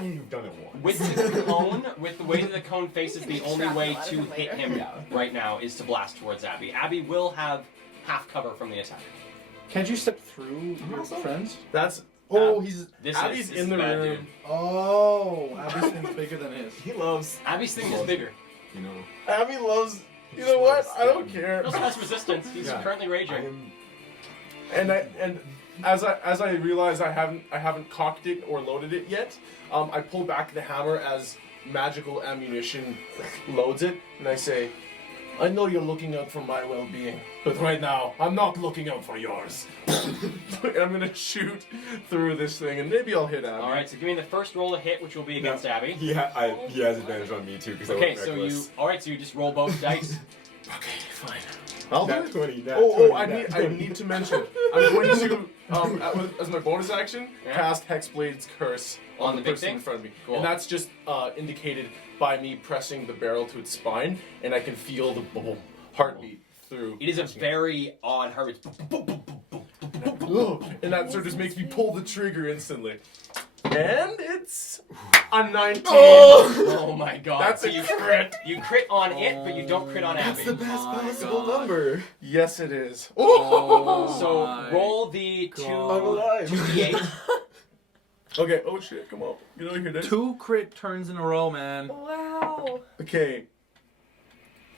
mean, you've done it once. With the cone, with the way that the cone faces, the only way to hit him right now is to blast towards Abby. Abby will have half cover from the attack. Can't you step through your friends? That's... Oh, he's... Abby's this in the bad, room. dude. Oh, Abby's thing's bigger than his. He loves, Abby's thing is bigger. you know. Abby loves... You know what? I don't care. He also has resistance. He's Yeah. currently I raging. am, And as I realize I haven't cocked it or loaded it yet, I pull back the hammer as magical ammunition loads it, and I say, I know you're looking out for my well-being, but right now I'm not looking out for yours. And I'm gonna shoot through this thing, and maybe I'll hit Abby. All right, so give me the first roll to hit, which will be against Abby. he has advantage on me too because I Okay, went so reckless. you just roll both dice. Okay, fine. I'll do Nat it. 20, nat Oh, 20, I nat need 20. to mention, I'm going to, as my bonus action, Yeah. cast Hexblade's Curse on the big person thing? in front of me. Cool. And that's just indicated by me pressing the barrel to its spine, and I can feel the boom heartbeat through. It is a very odd heartbeat. And that sort of just makes me pull the trigger instantly. And it's A 19. Oh my god. That's So a you crit. You crit on it, but you don't crit on Abby. That's the best my possible God. number. Yes, it is. Oh, So my roll the God. I'm alive. 2d8. Okay. Oh shit! Come on. Get over here, Dice. 2 crit turns in a row, man. Wow. Okay.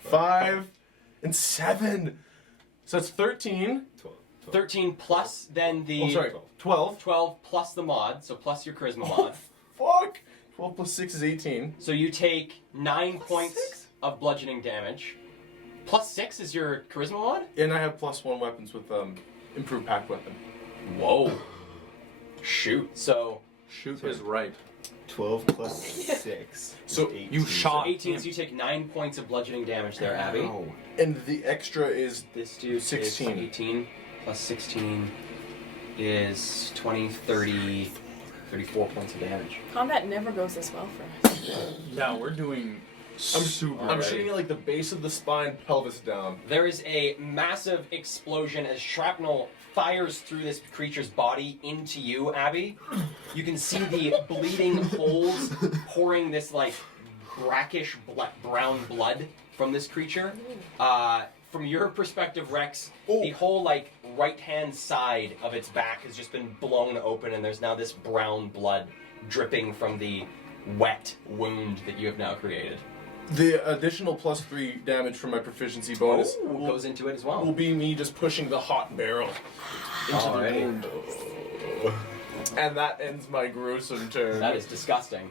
5 and 7. So that's 13. 13 plus then the Oh, sorry. 12. 12 plus the mod, so plus your charisma mod. Fuck. 12 plus 6 is 18. So you take 9 points of bludgeoning damage. Plus 6 is your charisma mod? And I have +1 weapons with improved pack weapon. Whoa. Shoot. So Shoot is right. 12 plus 6. So is you 18. shot 18, so you take 9 points of bludgeoning damage there, Abby. Ow. And the extra is This dude 16. is 18 plus 16 is 20, 30, 34 points of damage. Combat never goes this well for us. Yeah, we're doing super I'm shooting at like the base of the spine, pelvis down. There is a massive explosion as shrapnel fires through this creature's body into you, Abby. You can see the bleeding holes pouring this like brackish brown blood from this creature. From your perspective, Rex, the whole like right-hand side of its back has just been blown open, and there's now this brown blood dripping from the wet wound that you have now created. The additional +3 damage from my proficiency bonus Goes into it as well. will be me just pushing the hot barrel into Alrighty. the wound. And that ends my gruesome turn. That is disgusting.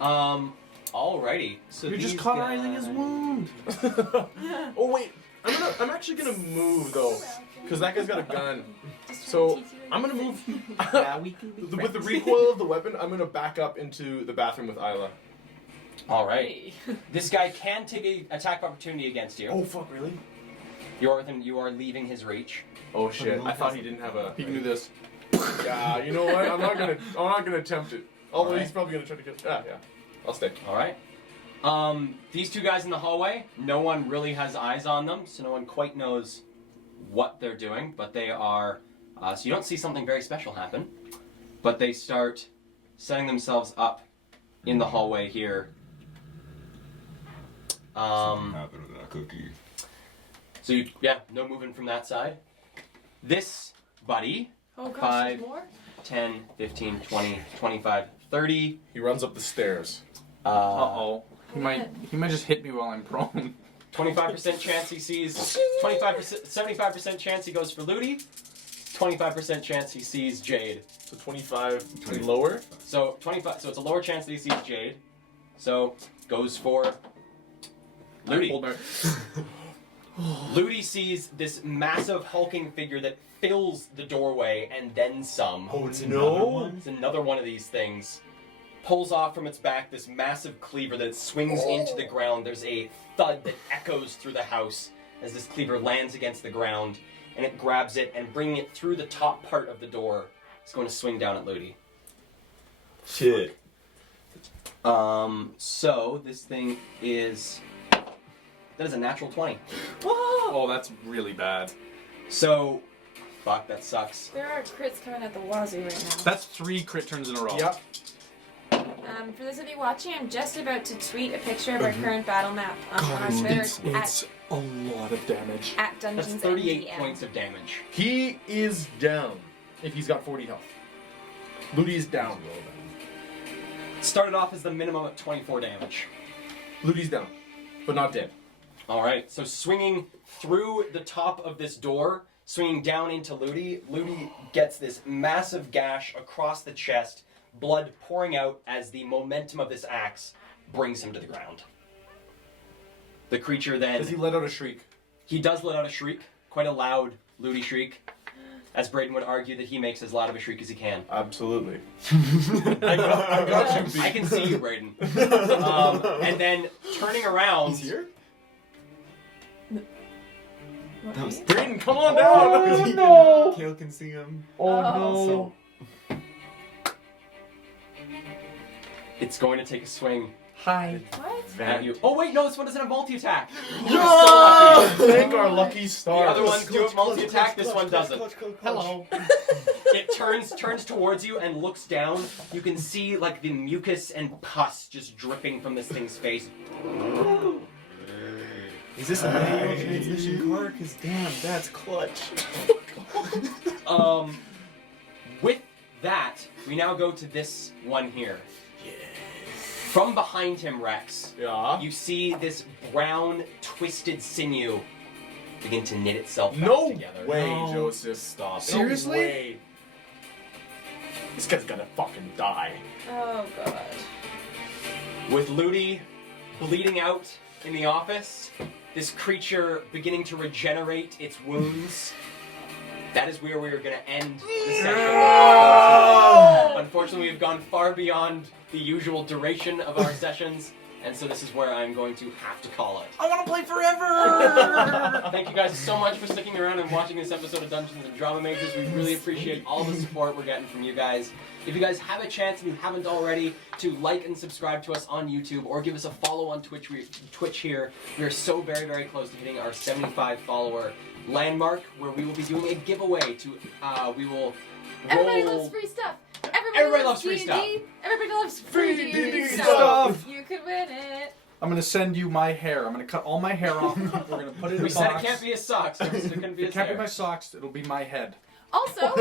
Alrighty. So You're just these cauterizing his guys- wound. Oh wait, I'm actually gonna move though, because that guy's got a gun. So I'm gonna move. With the recoil of the weapon, I'm gonna back up into the bathroom with Isla. All right. This guy can take an attack of opportunity against you. Oh fuck, really? You are leaving his reach. Oh shit! I thought he didn't have a. He can do this. Yeah, you know what? I'm not gonna attempt it. Although he's probably gonna try to get. Yeah. I'll stay. All right. These two guys in the hallway, no one really has eyes on them, so no one quite knows what they're doing, but they are, so you don't see something very special happen, but they start setting themselves up in the hallway here. Something happened with that cookie. So no moving from that side. This buddy, Oh gosh, 5, there's more? 10, 15, 20, 25, 30. He runs up the stairs. Uh-oh. He might just hit me while I'm prone. 25% chance he sees, 25%, 75% chance he goes for Ludi, 25% chance he sees Jade. So 25 and lower. So 25, so it's a lower chance that he sees Jade. So goes for Ludi. Ludi sees this massive hulking figure that fills the doorway and then some. Oh, It's another one of these things. Pulls off from its back this massive cleaver that it swings into the ground. There's a thud that echoes through the house as this cleaver lands against the ground, and it grabs it and bringing it through the top part of the door. It's going to swing down at Ludi. Shit. So this thing is, that is a natural 20. Oh, that's really bad. So, fuck, that sucks. There are crits coming at the wazoo right now. That's 3 crit turns in a row. Yep. For those of you watching, I'm just about to tweet a picture of our current battle map on our Twitter It's a lot of damage. at That's Dungeons 38 MDM. points of damage. He is down. If he's got 40 health. Ludi is down. Started off as the minimum at 24 damage. Ludi's down, but not dead. Alright, so swinging through the top of this door, swinging down into Ludi, Ludi gets this massive gash across the chest, blood pouring out as the momentum of this axe brings him to the ground. The creature then... Does he let out a shriek? He does let out a shriek, quite a loud Ludi shriek, as Braden would argue that he makes as loud of a shriek as he can. Absolutely. I got you, B. I can see you, Braden. And then turning around... He's here? What? Braden, come on down! Oh, no! Kale can see him. Oh no. It's going to take a swing Hi. What? at you. Oh wait, no, this one doesn't have multi-attack. Thank our lucky The stars. other ones do have multi-attack, this one doesn't. Hello. It turns towards you and looks down. You can see like the mucus and pus just dripping from this thing's face. Is this a manual transmission car? Cause damn, that's clutch. With that, we now go to this one here. From behind him, Rex, Yeah. you see this brown, twisted sinew begin to knit itself back No together. way, No. Joseph. Stop. Seriously? No way. This guy's gonna fucking die. Oh god. With Ludi bleeding out in the office, this creature beginning to regenerate its wounds. That is where we are going to end the session. Unfortunately, we've gone far beyond the usual duration of our sessions, and so this is where I'm going to have to call it. I want to play forever! Thank you guys so much for sticking around and watching this episode of Dungeons and Drama Majors. We really appreciate all the support we're getting from you guys. If you guys have a chance, and you haven't already, to like and subscribe to us on YouTube or give us a follow on Twitch here. We are so very, very close to hitting our 75 follower landmark, where we will be doing a giveaway to, we will Everybody roll... loves free stuff. Everybody loves free D&D. stuff. Everybody loves free Free D&D D&D stuff. You could win it. I'm gonna send you my hair. I'm gonna cut all my hair off. We're gonna put it in We a said box. it can't be his socks, so it couldn't be It his can't hair. be my socks. It'll be my head. Also,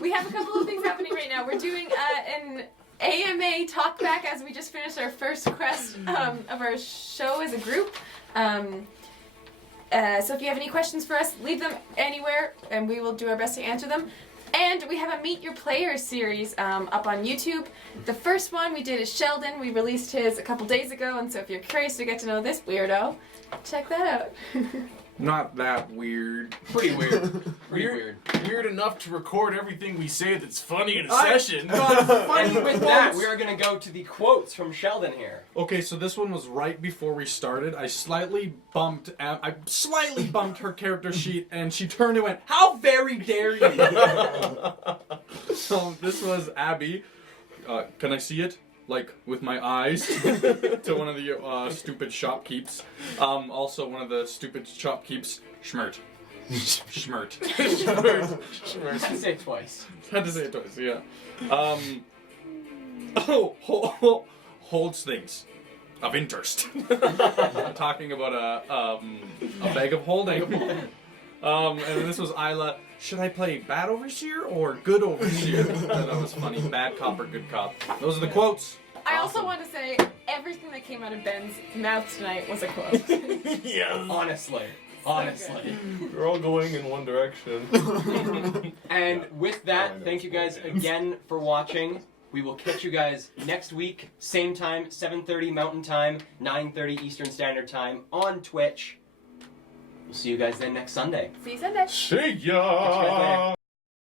we have a couple of things happening right now. We're doing an AMA talkback as we just finished our first quest of our show as a group. So if you have any questions for us, leave them anywhere, and we will do our best to answer them. And we have a Meet Your Players series up on YouTube. The first one we did is Sheldon. We released his a couple days ago, and so if you're curious to get to know this weirdo, check that out. Not that weird. Pretty weird. Pretty weird. Weird enough to record everything we say that's funny in a I- session. And with that, we are going to go to the quotes from Sheldon here. Okay, so this one was right before we started. I slightly bumped her character sheet, and she turned and went, "How very dare you!" So this was Abby. Can I see it? Like with my eyes to one of the stupid shopkeeps. Also one of the stupid shopkeeps, Schmert. Schmert. Had to say it twice. Had to say it twice, yeah. Holds things of interest. I'm talking about a bag of holding. And this was Isla. Should I play bad overseer or good overseer? That was funny. Bad cop or good cop. Those are the quotes. I also want to say everything that came out of Ben's mouth tonight was a quote. Yes. Honestly. We're all going in one direction. And with that, thank you guys again for watching. We will catch you guys next week, same time, 7:30 Mountain Time, 9:30 Eastern Standard Time on Twitch. We'll see you guys then next Sunday. See you Sunday. See Catch you guys ya! later.